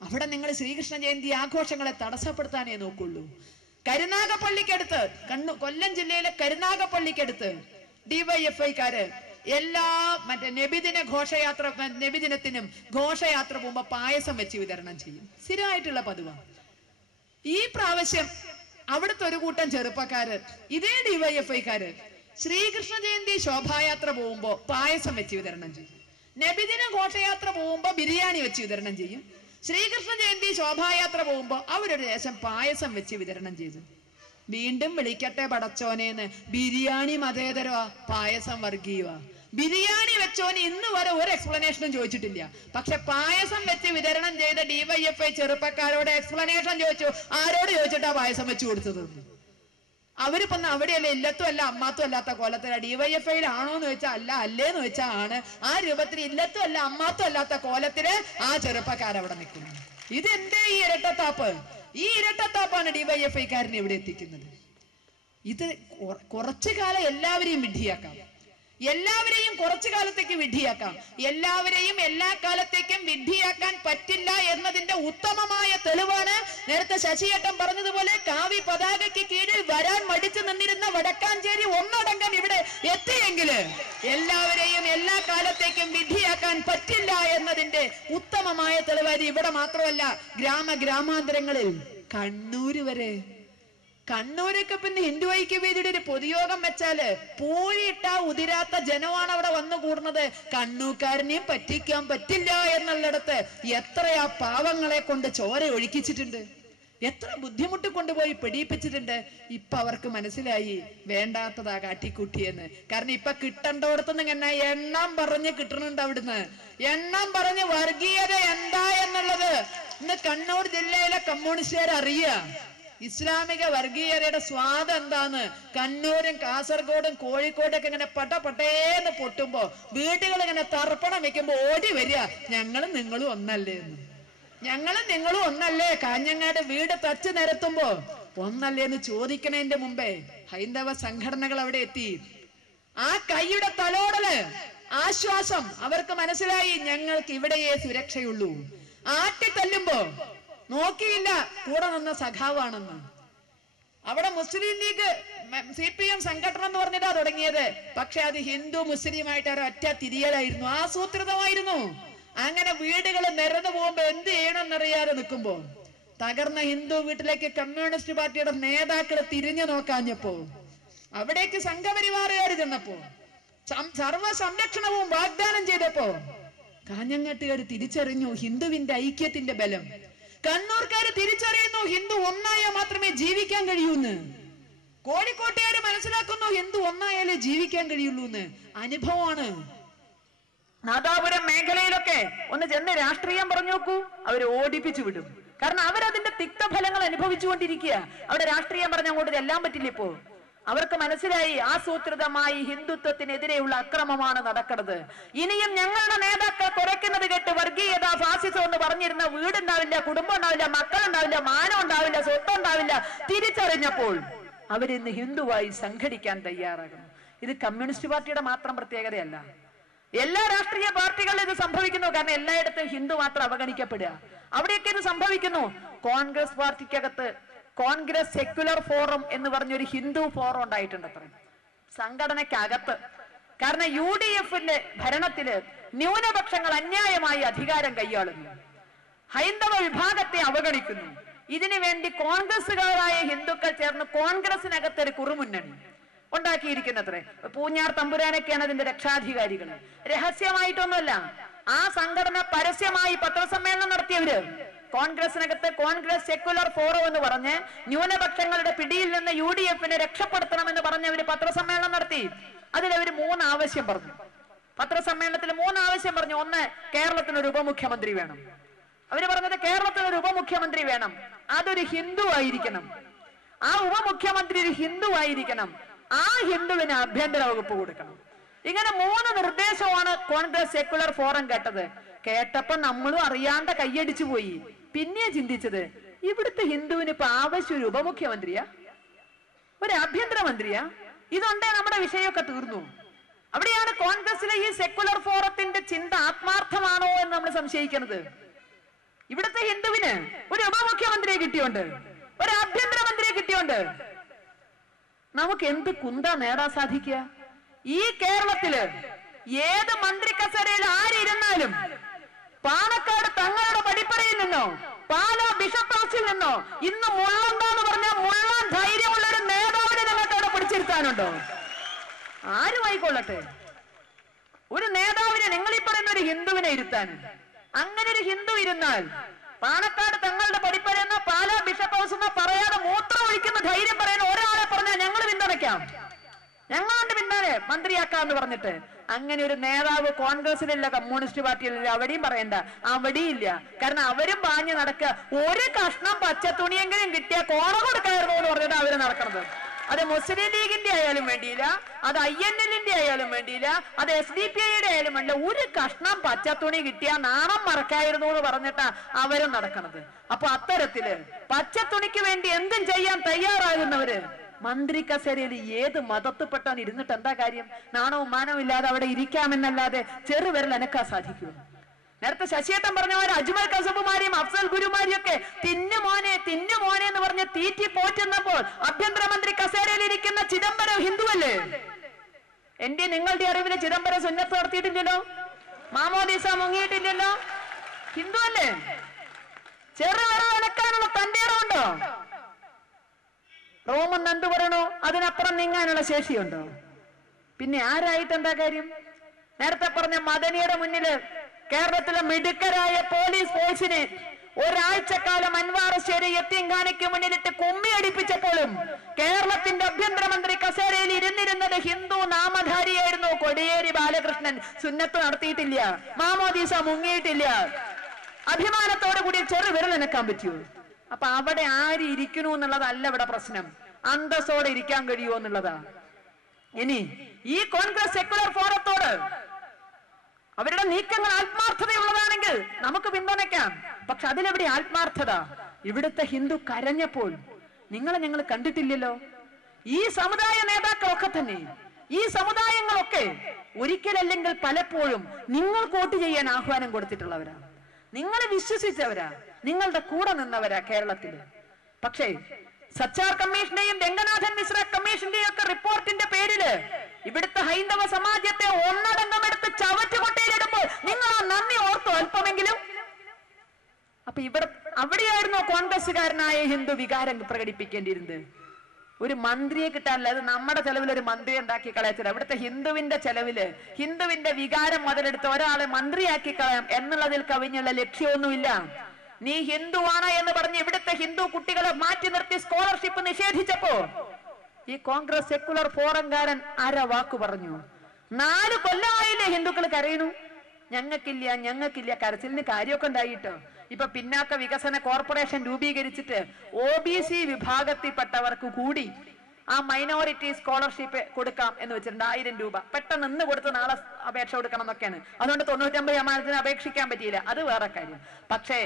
അവിടെ നിങ്ങൾ ശ്രീകൃഷ്ണ ജയന്തി ആഘോഷങ്ങളെ തടസ്സപ്പെടുത്താനേ നോക്കുള്ളൂ. കരുനാഗപ്പള്ളിക്കടുത്ത്, കൊല്ലം ജില്ലയിലെ കരുനാഗപ്പള്ളിക്കടുത്ത് DYFIക്കാര് എല്ലാ നബിദിന ഘോഷയാത്ര, നബിദിനത്തിനും ഘോഷയാത്ര പോകുമ്പോ പായസം വെച്ച് വിതരണം ചെയ്യും. സ്ഥിരമായിട്ടുള്ള പതിവാണ്. ഈ പ്രാവശ്യം അവിടുത്തെ ഒരു കൂട്ടം ചെറുപ്പക്കാര്, ഇതേ DYFIക്കാര് ശ്രീകൃഷ്ണ ജയന്തി ശോഭായാത്ര പോകുമ്പോ പായസം വെച്ച് വിതരണം ചെയ്യും. നബിദിന ഘോഷയാത്ര പോകുമ്പോ ബിരിയാണി വെച്ച് വിതരണം ചെയ്യും. ശ്രീകൃഷ്ണ ജയന്തി ശോഭായാത്ര പോകുമ്പോ അവരൊരു ദേശം പായസം വെച്ച് വിതരണം ചെയ്തു. വീണ്ടും വിളിക്കട്ടെ പടച്ചോനേന്ന്. ബിരിയാണി മതേതരവാ, പായസം വർഗീയവാ. ബിരിയാണി വെച്ചോന് ഇന്ന് വരെ ഒരു എക്സ്പ്ലനേഷനും ചോദിച്ചിട്ടില്ല. പക്ഷെ പായസം വെച്ച് വിതരണം ചെയ്ത DYFI ചെറുപ്പക്കാരോട് എക്സ്പ്ലനേഷൻ ചോദിച്ചു. ആരോട് ചോദിച്ചിട്ടാ പായസം വെച്ച് കൊടുത്തത്? അവരിപ്പോ അവിടെയല്ലേ, ഇല്ലത്തും അല്ല അമ്മാത്തും അല്ലാത്ത കോലത്തില. DYFIയിലാണോ എന്ന് ചോദിച്ചാൽ അല്ല, അല്ലേന്ന് ചോദിച്ചാൽ ആണ്. ആ രൂപത്തിൽ ഇല്ലത്തും അല്ല അമ്മാത്തും അല്ലാത്ത കോലത്തില് ആ ചെറുപ്പക്കാരവിടെ നിൽക്കുന്നു. ഇതെന്തേ ഈ ഇരട്ടത്താപ്പ്? ഈ ഇരട്ടത്താപ്പാണ് DYFIക്കാരനെ ഇവിടെ എത്തിക്കുന്നത്. ഇത് കുറച്ചു കാലം എല്ലാവരെയും വിഡ്ഢിയാക്കാം, എല്ലാവരെയും കുറച്ചു കാലത്തേക്ക് വിഡ്ഢിയാക്കാം. എല്ലാവരെയും എല്ലാ കാലത്തേക്കും വിഡ്ഢിയാക്കാൻ പറ്റില്ല എന്നതിന്റെ ഉത്തമമായ തെളിവാണ് നേരത്തെ ശശിയേട്ടൻ പറഞ്ഞതുപോലെ കാവി പതാകയ്ക്ക് കീഴിൽ വരാൻ മടിച്ചു നിന്നിരുന്ന വടക്കാഞ്ചേരി ഒന്നടങ്കം ഇവിടെ എത്തിയെങ്കിൽ എല്ലാവരെയും എല്ലാ കാലത്തേക്കും കാലത്തേക്കും വിധിയാക്കാൻ പറ്റില്ല എന്നതിന്റെ ഉത്തമമായ തെളിവായി ഇവിടെ മാത്രമല്ല ഗ്രാമാന്തരങ്ങളിൽ കണ്ണൂര് വരെ. കണ്ണൂരൊക്കെ പിന്നെ ഹിന്ദു ഐക്യവേദിയുടെ ഒരു പൊതുയോഗം വെച്ചാല് പൂഴിയിട്ട ഉതിരാത്ത ജനമാണ് അവിടെ വന്നു കൂടുന്നത്. കണ്ണൂക്കാരനെയും പറ്റിക്കാൻ പറ്റില്ല എന്നുള്ളിടത്ത് എത്രയാ പാവങ്ങളെ കൊണ്ട് ചോര ഒഴുക്കിച്ചിട്ടുണ്ട്, എത്ര ബുദ്ധിമുട്ട് കൊണ്ടുപോയി പിടിപ്പിച്ചിട്ടുണ്ട്. ഇപ്പൊ അവർക്ക് മനസ്സിലായി വേണ്ടാത്തതാ കാട്ടിക്കൂട്ടിയെന്ന്. കാരണം ഇപ്പൊ കിട്ടണ്ടോടത്തുനിന്ന് ഇങ്ങനെ എണ്ണം പറഞ്ഞ് കിട്ടണുണ്ട്. അവിടുന്ന് എണ്ണം പറഞ്ഞ് വർഗീയത എന്താ എന്നുള്ളത് ഇന്ന് കണ്ണൂർ ജില്ലയിലെ കമ്മ്യൂണിസ്റ്റുകാർ അറിയുക. ഇസ്ലാമിക വർഗീയതയുടെ സ്വാദം എന്താന്ന് കണ്ണൂരും കാസർഗോഡും കോഴിക്കോടൊക്കെ ഇങ്ങനെ പട്ടേന്ന് പൊട്ടുമ്പോ വീടുകൾ ഇങ്ങനെ തർപ്പണം വെക്കുമ്പോ ഓടി വരിക, ഞങ്ങളും നിങ്ങളും ഒന്നല്ലേ എന്ന്. ഞങ്ങളും നിങ്ങളും ഒന്നല്ലേ? കാഞ്ഞങ്ങാട് വീട് തച്ച് നിരത്തുമ്പോ ഒന്നല്ലേ എന്ന് ചോദിക്കണതിന്റെ മുമ്പേ ഹൈന്ദവ സംഘടനകൾ അവിടെ എത്തി. ആ കൈയുടെ തലോടല് ആശ്വാസം. അവർക്ക് മനസ്സിലായി ഞങ്ങൾക്ക് ഇവിടെയേ സുരക്ഷയുള്ളൂ. ആട്ടിത്തല്ലുമ്പോ നോക്കിയില്ല കൂടെ നിന്ന സഖാവാണെന്ന്. അവിടെ മുസ്ലിം ലീഗ് CPM സംഘടന എന്ന് പറഞ്ഞിട്ടാ തുടങ്ങിയത്. പക്ഷെ അത് ഹിന്ദു മുസ്ലിമായിട്ട് ഒരൊറ്റ തിരിയലായിരുന്നു, ആസൂത്രിതമായിരുന്നു. അങ്ങനെ വീടുകൾ നിരന്നു പോകുമ്പോ എന്ത് ചെയ്യണമെന്നറിയാതെ നിൽക്കുമ്പോ തകർന്ന ഹിന്ദു വീട്ടിലേക്ക് കമ്മ്യൂണിസ്റ്റ് പാർട്ടിയുടെ നേതാക്കൾ തിരിഞ്ഞു നോക്കാഞ്ഞപ്പോ, അവിടേക്ക് സംഘപരിവാറുകാർ ചെന്നപ്പോ, സർവ സംരക്ഷണവും വാഗ്ദാനം ചെയ്തപ്പോ കാഞ്ഞങ്ങാട്ടുകാർ തിരിച്ചറിഞ്ഞു ഹിന്ദുവിന്റെ ഐക്യത്തിന്റെ ബലം. കണ്ണൂർക്കാര് തിരിച്ചറിയുന്നു ഹിന്ദു ഒന്നായാൽ മാത്രമേ ജീവിക്കാൻ കഴിയൂന്ന്. കോഴിക്കോട്ടുകാര് മനസ്സിലാക്കുന്നു ഹിന്ദു ഒന്നായാലേ ജീവിക്കാൻ കഴിയുള്ളൂ എന്ന്. അനുഭവമാണ്. നാദാപുരം മേഖലയിലൊക്കെ ഒന്ന് ചെന്ന് രാഷ്ട്രീയം പറഞ്ഞു നോക്കൂ, അവര് ഓടിപ്പിച്ചു വിടും. കാരണം അവരതിന്റെ തിക്തഫലങ്ങൾ അനുഭവിച്ചുകൊണ്ടിരിക്കുക. അവിടെ രാഷ്ട്രീയം പറഞ്ഞ അങ്ങോട്ട് ചെല്ലാൻ പറ്റില്ല. ഇപ്പോ അവർക്ക് മനസ്സിലായി ആസൂത്രിതമായി ഹിന്ദുത്വത്തിനെതിരെയുള്ള അക്രമമാണ് നടക്കുന്നത്. ഇനിയും ഞങ്ങളുടെ നേതാക്കൾ കുറയ്ക്കുന്നത് കേട്ട് വർഗീയത ഫാസിസം എന്ന് പറഞ്ഞിരുന്ന വീടുണ്ടാവില്ല, കുടുംബം ഉണ്ടാവില്ല, മക്കളുണ്ടാവില്ല, മാനം ഉണ്ടാവില്ല, സ്വത്ത് ഉണ്ടാവില്ല. തിരിച്ചറിഞ്ഞപ്പോൾ അവരിന്ന് ഹിന്ദുവായി സംഘടിക്കാൻ തയ്യാറാകുന്നു. ഇത് കമ്മ്യൂണിസ്റ്റ് പാർട്ടിയുടെ മാത്രം പ്രത്യേകതയല്ല, എല്ലാ രാഷ്ട്രീയ പാർട്ടികളിലും ഇത് സംഭവിക്കുന്നു. കാരണം എല്ലായിടത്തും ഹിന്ദു മാത്രം അവഗണിക്കപ്പെടുക. അവിടെയൊക്കെ ഇത് സംഭവിക്കുന്നു. കോൺഗ്രസ് പാർട്ടിക്കകത്ത് കോൺഗ്രസ് സെക്യുലർ ഫോറം എന്ന് പറഞ്ഞൊരു ഹിന്ദു ഫോറം ഉണ്ടായിട്ടുണ്ട് അത്ര സംഘടനയ്ക്കകത്ത്. കാരണം UDFന്റെ ഭരണത്തില് ന്യൂനപക്ഷങ്ങൾ അന്യായമായി അധികാരം കൈയാളുന്നു, ഹൈന്ദവ വിഭാഗത്തെ അവഗണിക്കുന്നു. ഇതിനു വേണ്ടി കോൺഗ്രസുകാരായ ഹിന്ദുക്കൾ ചേർന്ന് കോൺഗ്രസിനകത്ത് ഒരു കുറുമുന്നണി ഉണ്ടാക്കിയിരിക്കുന്നത്രേ. പൂഞ്ഞാർ തമ്പുരാനൊക്കെയാണ് അതിന്റെ രക്ഷാധികാരികൾ. രഹസ്യമായിട്ടൊന്നുമല്ല, ആ സംഘടന പരസ്യമായി പത്രസമ്മേളനം നടത്തിയവര്. കോൺഗ്രസിനകത്ത് കോൺഗ്രസ് സെക്യുലർ ഫോറം എന്ന് പറഞ്ഞ് ന്യൂനപക്ഷങ്ങളുടെ പിടിയിൽ നിന്ന് UDFനെ രക്ഷപ്പെടുത്തണമെന്ന് പറഞ്ഞ് അവര് പത്രസമ്മേളനം നടത്തി. അതിലവര് 3 ആവശ്യം പറഞ്ഞു. പത്രസമ്മേളനത്തിൽ 3 ആവശ്യം പറഞ്ഞു. ഒന്ന്, കേരളത്തിനൊരു ഉപമുഖ്യമന്ത്രി വേണം. അവര് പറഞ്ഞത് കേരളത്തിനൊരു ഉപമുഖ്യമന്ത്രി വേണം, അതൊരു ഹിന്ദു ആയിരിക്കണം. ആ ഉപമുഖ്യമന്ത്രി ഒരു ഹിന്ദു ആയിരിക്കണം. ആ ഹിന്ദുവിന് ആഭ്യന്തര വകുപ്പ് കൊടുക്കണം. ഇങ്ങനെ 3 നിർദ്ദേശമാണ് കോൺഗ്രസ് സെക്യുലർ ഫോറം കേട്ടത്. കേട്ടപ്പോ നമ്മളും അറിയാണ്ട് കൈയടിച്ചു പോയി. പിന്നെ ചിന്തിച്ചത്, ഇവിടുത്തെ ഹിന്ദുവിന് ഇപ്പൊ ആവശ്യം ഒരു ഉപമുഖ്യമന്ത്രിയാ, ഒരു ആഭ്യന്തരമന്ത്രിയാ? ഇതുണ്ടേ നമ്മുടെ വിഷയമൊക്കെ തീർന്നു. അവിടെയാണ് കോൺഗ്രസിലെ ഈ സെക്യുലർ ഫോറത്തിന്റെ ചിന്ത ആത്മാർത്ഥമാണോ എന്ന് നമ്മൾ സംശയിക്കുന്നത്. ഇവിടുത്തെ ഹിന്ദുവിന് ഒരു ഉപമുഖ്യമന്ത്രിയെ കിട്ടിയോണ്ട്, ഒരു ആഭ്യന്തരമന്ത്രിയെ കിട്ടിയോണ്ട് നമുക്ക് എന്ത് കുന്ത നേടാൻ സാധിക്കുക? ഈ കേരളത്തില് ഏത് മന്ത്രി കസേരയിൽ ആരിരുന്നാലും പാണക്കാട് തങ്ങളുടെ പടിപ്പറയിൽ നിന്നോ പാലാ ബിഷപ്പ് ഹൗസിൽ നിന്നോ ഇന്ന് മുള്ളണ്ടെന്ന് പറഞ്ഞാൽ മുള്ളാൻ ധൈര്യമുള്ള ഒരു നേതാവിനെ നിങ്ങൾക്ക് അവിടെ പിടിച്ചിരുത്താനുണ്ടോ? ആരുമായിക്കൊള്ളട്ടെ, ഒരു നേതാവിനെ, നിങ്ങൾ ഈ പറയുന്ന ഒരു ഹിന്ദുവിനെ ഇരുത്താൻ. അങ്ങനെ ഒരു ഹിന്ദു ഇരുന്നാൽ പാണക്കാട് തങ്ങളുടെ പടിപ്പറയെന്നോ പാലാ ബിഷപ്പ് ഹൗസ് എന്നോ പറയാതെ മൂത്രം ഒഴിക്കുന്ന ധൈര്യം പറയുന്ന ഒരാളെ പറഞ്ഞാൽ ഞങ്ങൾ പിന്തുണയ്ക്കാം, ഞങ്ങളുടെ പിന്നാലെ മന്ത്രിയാക്കാന്ന് പറഞ്ഞിട്ട്. അങ്ങനെ ഒരു നേതാവ് കോൺഗ്രസിലില്ല, കമ്മ്യൂണിസ്റ്റ് പാർട്ടിയിലില്ല, അവിടെയും പറയണ്ട, അവിടെയും ഇല്ല. കാരണം അവരും പാഞ്ഞു നടക്കുക. ഒരു കഷ്ണം പച്ച തുണിയെങ്കിലും കിട്ടിയ കോണ കൊടുക്കായിരുന്നു എന്ന് പറഞ്ഞിട്ട് അവര് നടക്കുന്നത്. അത് മുസ്ലിം ലീഗിന്റെ ആയാലും വേണ്ടിയില്ല, അത് INLന്റെ ആയാലും വേണ്ടിയില്ല, അത് SDPIയുടെ ആയാലും വേണ്ടില്ല. ഒരു കഷ്ണം പച്ചത്തുണി കിട്ടിയ നാണം മറക്കായിരുന്നു എന്ന് പറഞ്ഞിട്ടാ അവരും നടക്കണത്. അപ്പൊ അത്തരത്തില് പച്ചത്തുണിക്ക് വേണ്ടി എന്തും ചെയ്യാൻ തയ്യാറാകുന്നവര് മന്ത്രി കസേരയിൽ ഏത് മതത്തിൽപ്പെട്ടാൻ ഇരുന്നിട്ട് എന്താ കാര്യം? നാണവും മാനവും ഇല്ലാതെ അവിടെ ഇരിക്കാമെന്നല്ലാതെ ചെറുവിരൽ അനക്കാൻ സാധിക്കൂ? നേരത്തെ ശശിയേട്ടൻ പറഞ്ഞവര് അജ്മൽ കസബുമാരെയും അഫ്സൽ ഗുരുമാരെയും ഒക്കെ തിന്നുമോനെ എന്ന് പറഞ്ഞ് തീറ്റി പോറ്റുന്നപ്പോൾ ആഭ്യന്തരമന്ത്രി കസേരയിൽ ഇരിക്കുന്ന ചിദംബരം ഹിന്ദുവല്ലേ? എന്റെ നിങ്ങളുടെ അറിവില് ചിദംബരം സുന്നത്ത് നടത്തിയിട്ടില്ലല്ലോ. മാമോദീസ മുങ്ങിയിട്ടില്ലല്ലോ. ഹിന്ദു അല്ലേ? ചെറുവിരൽ അനക്കാനുള്ള തന്റെ ഇടമുണ്ടോ? റോമെന്ന് എന്ത് പറയണോ അതിനപ്പുറം നീങ്ങാനുള്ള ശേഷിയുണ്ടോ? പിന്നെ ആരായിട്ട് എന്താ കാര്യം? നേരത്തെ പറഞ്ഞ മദനിയുടെ മുന്നില് കേരളത്തിലെ മിടുക്കരായ പോലീസ് ഫോഴ്സിനെ ഒരാഴ്ചക്കാലം അൻവാറശ്ശേരി യത്തീംഖാനയ്ക്ക് മുന്നിലിട്ട് കുമ്മി അടിപ്പിച്ചപ്പോഴും കേരളത്തിന്റെ ആഭ്യന്തരമന്ത്രി കസേരയിൽ ഇരുന്നിരുന്നത് ഹിന്ദു നാമധാരിയായിരുന്നു കോടിയേരി ബാലകൃഷ്ണൻ. സുന്നത്ത് നടത്തിയിട്ടില്ല, മാമോദീസ മുങ്ങിയിട്ടില്ല. അഭിമാനത്തോടു കൂടി ചെറുവിരൽ അനക്കാൻ പറ്റുമോ? അപ്പൊ അവിടെ ആര് ഇരിക്കണു എന്നുള്ളതല്ല ഇവിടെ പ്രശ്നം, അന്തസ്സോടെ ഇരിക്കാൻ കഴിയുമോ എന്നുള്ളതാ. ഇനി ഈ കോൺഗ്രസ് സെക്യുലർ ഫോറത്തോട് അവരുടെ നീക്കങ്ങൾ ആത്മാർത്ഥതയുള്ളതാണെങ്കിൽ നമുക്ക് പിന്തുണയ്ക്കാം. പക്ഷെ അതിലെവിടെ ആത്മാർത്ഥത? ഇവിടുത്തെ ഹിന്ദു കരഞ്ഞപ്പോൾ നിങ്ങളെ ഞങ്ങൾ കണ്ടിട്ടില്ലല്ലോ. ഈ സമുദായ നേതാക്കളൊക്കെ തന്നെ, ഈ സമുദായങ്ങളൊക്കെ ഒരിക്കലല്ലെങ്കിൽ പലപ്പോഴും നിങ്ങൾക്ക് വോട്ട് ചെയ്യാൻ ആഹ്വാനം കൊടുത്തിട്ടുള്ളവരാ, നിങ്ങളെ വിശ്വസിച്ചവരാ, നിങ്ങളുടെ കൂടെ നിന്നവരാ കേരളത്തില്. പക്ഷേ സച്ചാർ കമ്മീഷന്റെയും രംഗനാഥൻ മിശ്ര കമ്മീഷന്റെയും ഒക്കെ റിപ്പോർട്ടിന്റെ പേരില് ഇവിടുത്തെ ഹൈന്ദവ സമാജത്തെ ഒന്നടങ്കമെടുത്ത് ചവറ്റുകൊട്ടയിലിടുമ്പോൾ നിങ്ങൾ ആ നന്ദി ഓർത്തോ അല്പമെങ്കിലും? അപ്പൊ അവിടെയായിരുന്നു കോൺഗ്രസ്സുകാരനായ ഹിന്ദു വികാരം പ്രകടിപ്പിക്കേണ്ടിയിരുന്നത്. ഒരു മന്ത്രിയെ കിട്ടാനില്ല, അത് നമ്മുടെ ചെലവിൽ ഒരു മന്ത്രിയെ ഉണ്ടാക്കി കളയച്ചില്ല. ഇവിടുത്തെ ഹിന്ദുവിന്റെ ചെലവില് ഹിന്ദുവിന്റെ വികാരം മുതലെടുത്ത് ഒരാളെ മന്ത്രിയാക്കി കളയാം എന്നുള്ളതിൽ കവിഞ്ഞുള്ള ലക്ഷ്യമൊന്നുമില്ല. നീ ഹിന്ദുവാണ് എന്ന് പറഞ്ഞ് ഇവിടുത്തെ ഹിന്ദു കുട്ടികളെ മാറ്റി നിർത്തി സ്കോളർഷിപ്പ് നിഷേധിച്ചപ്പോ ഈ കോൺഗ്രസ് സെക്യുലർ ഫോറംകാരൻ ആരാ വാക്കു പറഞ്ഞു? 4 കൊല്ലമായില്ലേ ഹിന്ദുക്കൾ കരയണു, ഞങ്ങൾക്കില്ല. കരച്ചിലിന് കാര്യമൊക്കെ ഉണ്ടായിട്ടോ. ഇപ്പൊ പിന്നാക്ക വികസന കോർപ്പറേഷൻ രൂപീകരിച്ചിട്ട് OBC വിഭാഗത്തിൽപ്പെട്ടവർക്ക് കൂടി ആ മൈനോറിറ്റി സ്കോളർഷിപ്പ് കൊടുക്കാം എന്ന് വെച്ചിട്ടുണ്ട്. 1000 രൂപ പെട്ടെന്ന് ഇന്ന് കൊടുത്ത് നാളെ അപേക്ഷ കൊടുക്കണം എന്നൊക്കെയാണ്. അതുകൊണ്ട് 99% അപേക്ഷിക്കാൻ പറ്റിയില്ല, അത് വേറെ കാര്യം. പക്ഷേ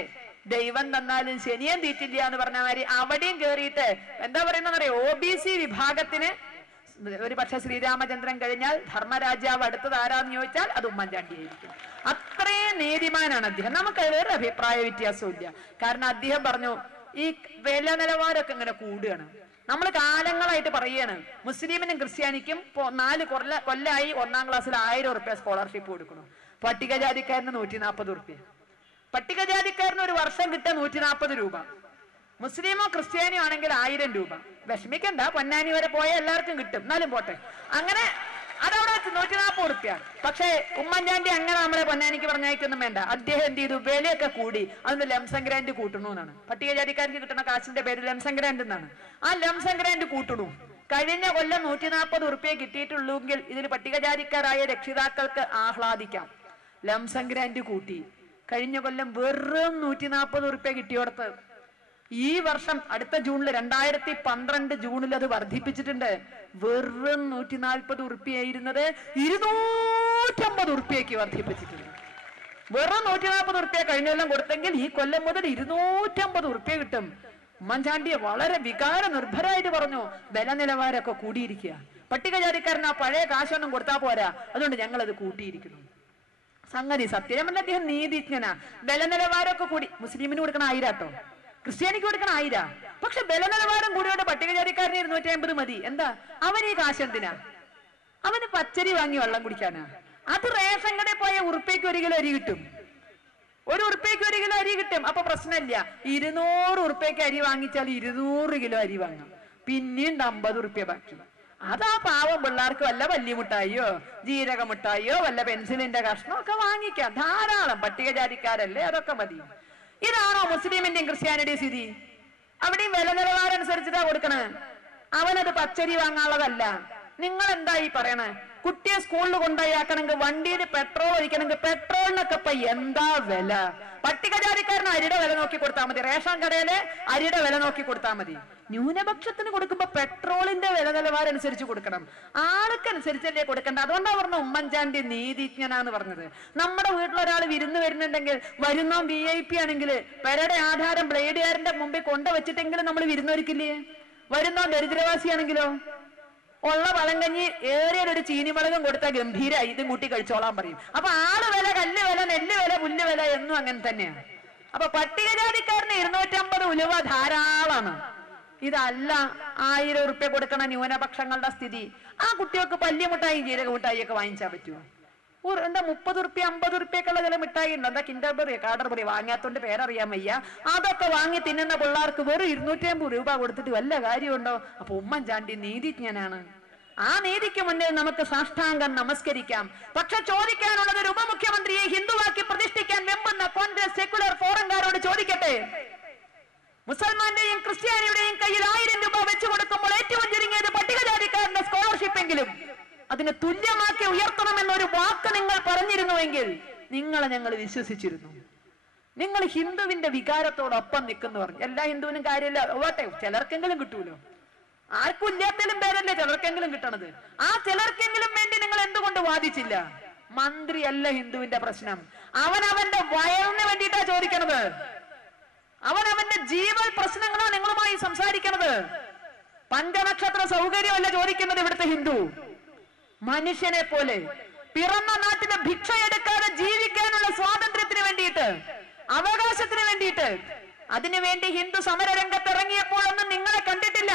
ദൈവം തന്നാലും ശനിയും തീറ്റില്ല എന്ന് പറഞ്ഞ മാതിരി അവിടെയും കേറിയിട്ട് എന്താ പറയുന്നറിയോ? OBC വിഭാഗത്തിന് ഒരു പക്ഷെ ശ്രീരാമചന്ദ്രൻ കഴിഞ്ഞാൽ ധർമ്മരാജാവ് അടുത്തത് ആരാന്ന് ചോദിച്ചാൽ അത് ഉമ്മൻചാണ്ടി ആയിരിക്കും. അത്രയും നീതിമാനാണ് അദ്ദേഹം. നമുക്ക് വേറെ അഭിപ്രായ വ്യത്യാസവും ഇല്ല. കാരണം അദ്ദേഹം പറഞ്ഞു ഈ വില നിലവാരമൊക്കെ ഇങ്ങനെ കൂടുകയാണ്. നമ്മൾ കാലങ്ങളായിട്ട് പറയാണ് മുസ്ലിമിനും ക്രിസ്ത്യാനിക്കും 4 കൊല്ലമായി 1ാം ക്ലാസ്സിൽ 1000 റുപ്യ സ്കോളർഷിപ്പ് കൊടുക്കണം. പട്ടികജാതിക്കാരന് 140 റുപ്യ. പട്ടികജാതിക്കാരന് ഒരു വർഷം കിട്ടുക 140 രൂപ. മുസ്ലിമോ ക്രിസ്ത്യാനിയോ ആണെങ്കിൽ 1000 രൂപ. വിഷമിക്കണ്ട, പൊന്നാനി വരെ പോയ എല്ലാവർക്കും കിട്ടും, എന്നാലും പോട്ടെ. അങ്ങനെ അതവിടെ വെച്ച് 140 റുപ്യ. പക്ഷേ ഉമ്മൻചാണ്ടി അങ്ങനെ നമ്മളെ പൊന്നാനിക്ക് പറഞ്ഞയക്കൊന്നും വേണ്ട. അദ്ദേഹം എന്ത് ചെയ്തു? വിലയൊക്കെ കൂടി. അതിന് ലംസം ഗ്രാൻഡ് കൂട്ടണു എന്നാണ്. പട്ടികജാതിക്കാർക്ക് കിട്ടുന്ന കാശിന്റെ പേര് ലംസം ഗ്രാൻഡ് എന്നാണ്. ആ ലംസം ഗ്രാൻഡ് കൂട്ടണു. കഴിഞ്ഞ കൊല്ലം 140 റുപ്യ കിട്ടിയിട്ടുള്ളൂങ്കിൽ ഇതിൽ പട്ടികജാതിക്കാരായ രക്ഷിതാക്കൾക്ക് ആഹ്ലാദിക്കാം. ലംസം ഗ്രാൻഡ് കൂട്ടി. കഴിഞ്ഞ കൊല്ലം വെറും 140 റുപ്യ കിട്ടിയോടത്ത് ഈ വർഷം അടുത്ത ജൂണിൽ 2012 ജൂണിൽ അത് വർദ്ധിപ്പിച്ചിട്ടുണ്ട്. വെറും 140 റുപ്യായിരുന്നത് 250 റുപ്യക്ക് വർദ്ധിപ്പിച്ചിട്ടുണ്ട്. വെറും 140 റുപ്യ കഴിഞ്ഞ കൊല്ലം കൊടുത്തെങ്കിൽ ഈ കൊല്ലം മുതൽ 250 റുപ്യ കിട്ടും. ഉമ്മൻചാണ്ടിയെ വളരെ വികാര നിർഭരായിട്ട് പറഞ്ഞു വില നിലവാരമൊക്കെ കൂടിയിരിക്കുക. പട്ടികജാതിക്കാരന് ആ പഴയ കാശൊന്നും കൊടുത്താൽ പോരാ, അതുകൊണ്ട് ഞങ്ങൾ അത് കൂട്ടിയിരിക്കുന്നു. സംഗതി സത്യമല്ല, അദ്ദേഹം നീതിജ്ഞനാ. വില നിലവാരമൊക്കെ കൂടി. മുസ്ലിമിന് കൊടുക്കണ 1000 കേട്ടോ, ക്രിസ്ത്യാനിക്ക് കൊടുക്കണ 1000. പക്ഷെ വില നിലവാരം കൂടിയോണ്ട് പട്ടികജാതിക്കാരന് 250 മതി. എന്താ അവന് ഈ കാശ് എന്തിനാ? അവന് പച്ചരി വാങ്ങി വെള്ളം കുടിക്കാനാ. അത് റേഷൻ കടയിൽ പോയ ഉറുപ്പ്യക്ക് 1 കിലോ അരി കിട്ടും. 1 ഉറുപ്പ്യക്ക് 1 കിലോ അരി കിട്ടും. അപ്പൊ പ്രശ്നമില്ല. 200 ഉറുപ്പ്യക്ക് അരി വാങ്ങിച്ചാൽ 200 കിലോ അരി വാങ്ങാം. പിന്നെയും 50 റുപ്യ ബാക്കി. അതാ പാവം പിള്ളേർക്ക് വല്ല വല്യമുട്ടായിയോ ജീരക മുട്ടായിയോ വല്ല പെൻസിലിന്റെ കഷ്ണോ ഒക്കെ വാങ്ങിക്കാം. ധാരാളം. പട്ടികജാതിക്കാരല്ലേ, അതൊക്കെ മതി. ഇതാണോ മുസ്ലിമിന്റെയും ക്രിസ്ത്യാനിയുടെയും സ്ഥിതി? അവിടെയും വില നിലവാരം അനുസരിച്ചിട്ടാ കൊടുക്കണേ. അവനത് പച്ചരി വാങ്ങാനുള്ളതല്ല. നിങ്ങൾ എന്താ ഈ പറയണേ? കുട്ടിയെ സ്കൂളിൽ കൊണ്ടുപോയാക്കണമെങ്കിൽ വണ്ടിയിൽ പെട്രോൾ ഒഴിക്കണമെങ്കിൽ പെട്രോളിനൊക്കെ ഇപ്പൊ എന്താ വില? പട്ടികജാതിക്കാരന് അരിയുടെ വില നോക്കി കൊടുത്താൽ മതി, റേഷൻ കടയിലെ അരിയുടെ വില നോക്കി കൊടുത്താൽ മതി. ന്യൂനപക്ഷത്തിന് കൊടുക്കുമ്പോ പെട്രോളിന്റെ വില നിലവാരം അനുസരിച്ച് കൊടുക്കണം, ആൾക്കനുസരിച്ചല്ലേ കൊടുക്കണ്ട. അതുകൊണ്ടാണ് പറഞ്ഞ ഉമ്മൻചാണ്ടി നീതിജ്ഞനാന്ന് പറഞ്ഞത്. നമ്മുടെ വീട്ടിലൊരാൾ വിരുന്ന് വരുന്നുണ്ടെങ്കിൽ വരുന്നോ VIP ആണെങ്കിൽ പെരയുടെ ആധാരം ബ്ലേഡുകാരന്റെ മുമ്പിൽ കൊണ്ടുവച്ചിട്ടെങ്കിലും നമ്മൾ വിരുന്നൊരുക്കില്ലേ? വരുന്നോ ദരിദ്രവാസിയാണെങ്കിലോ ഉള്ള വളങ്കഞ്ഞി ഏറിയൊരു ചീനിമുളകും കൊടുത്താൽ ഗംഭീരായി ഇതും കൂട്ടി കഴിച്ചോളാൻ പറയും. അപ്പൊ ആള് വില, കല്ല് വില, നെല്ല് വില, പുല്ല് വില എന്നും അങ്ങനെ തന്നെയാണ്. അപ്പൊ പട്ടികജാതിക്കാരന് 250 ഉലുവ ധാരാളമാണ്. ഇതല്ല 1000 റുപ്യ കൊടുക്കണ ന്യൂനപക്ഷങ്ങളുടെ സ്ഥിതി. ആ കുട്ടികൾക്ക് പല്ലിമുട്ടായി ജീരക മുട്ടായി ഒക്കെ വാങ്ങിച്ചാൽ പറ്റുമോ? എന്താ 30 റുപ്യ 50 റുപ്യക്കുള്ള ചില മിഠായി ഉണ്ട്, എന്താ കിൻഡർബറി കാഡർബറി വാങ്ങാത്തോണ്ട് പേരറിയാൻ വയ്യ. അതൊക്കെ വാങ്ങി തിന്നുന്ന പിള്ളേർക്ക് വെറും 250 രൂപ കൊടുത്തിട്ട് വല്ല കാര്യമുണ്ടോ? അപ്പൊ ഉമ്മൻചാണ്ടി നീതിജ്ഞനാണ്. ആ നീതിക്ക് മുന്നിൽ നമുക്ക് സാഷ്ടാംഗം നമസ്കരിക്കാം. പക്ഷെ ചോദിക്കാനുള്ളത്, ഒരു ഉപമുഖ്യമന്ത്രിയെ ഹിന്ദുവാക്കി പ്രതിഷ്ഠിക്കാൻ വെമ്പുന്ന കോൺഗ്രസ് സെക്യുലർ ഫോറംകാരോട് ചോദിക്കട്ടെ, മുസൽമാന്റെയും ക്രിസ്ത്യാനിയുടെയും കയ്യിൽ 1000 രൂപ വെച്ചു കൊടുക്കുമ്പോൾ ഏറ്റവും ചുരുങ്ങിയത് പട്ടികജാതിക്കാരന്റെ സ്കോളർഷിപ്പ് എങ്കിലും അതിന് തുല്യമാക്കി ഉയർത്തണമെന്നൊരു വാക്ക് നിങ്ങൾ പറഞ്ഞിരുന്നുവെങ്കിൽ നിങ്ങളെ ഞങ്ങൾ വിശ്വസിച്ചിരുന്നു. നിങ്ങൾ ഹിന്ദുവിന്റെ വികാരത്തോടൊപ്പം നിൽക്കുന്നു പറഞ്ഞു. എല്ലാ ഹിന്ദുവിനും കാര്യമില്ല, ഓട്ടെ ചിലർക്കെങ്കിലും കിട്ടൂലോ. ആർക്കും ഇല്ലാത്തതിലും പേരല്ലേ ചിലർക്കെങ്കിലും കിട്ടണത്. ആ ചിലർക്കെങ്കിലും വേണ്ടി നിങ്ങൾ എന്തുകൊണ്ട് വാദിച്ചില്ല? മന്ത്രിയല്ല ഹിന്ദുവിന്റെ പ്രശ്നം, അവനവന്റെ വയറിന് വേണ്ടിയിട്ടാ ചോദിക്കണത്. അവനവന്റെ ജീവൽ പ്രശ്നങ്ങളാണ് നിങ്ങളുമായി സംസാരിക്കണത്. പഞ്ചനക്ഷത്ര സൗകര്യമല്ല ചോദിക്കുന്നത് ഇവിടുത്തെ ഹിന്ദു. മനുഷ്യനെ പോലെ പിറന്ന നാട്ടിലെ ഭിക്ഷയെടുക്കാതെ ജീവിക്കാനുള്ള സ്വാതന്ത്ര്യത്തിന് വേണ്ടിയിട്ട്, അവകാശത്തിന് വേണ്ടിയിട്ട്, അതിനുവേണ്ടി ഹിന്ദു സമരരംഗത്ത് ഇറങ്ങിയപ്പോഴൊന്നും നിങ്ങളെ കണ്ടിട്ടില്ല.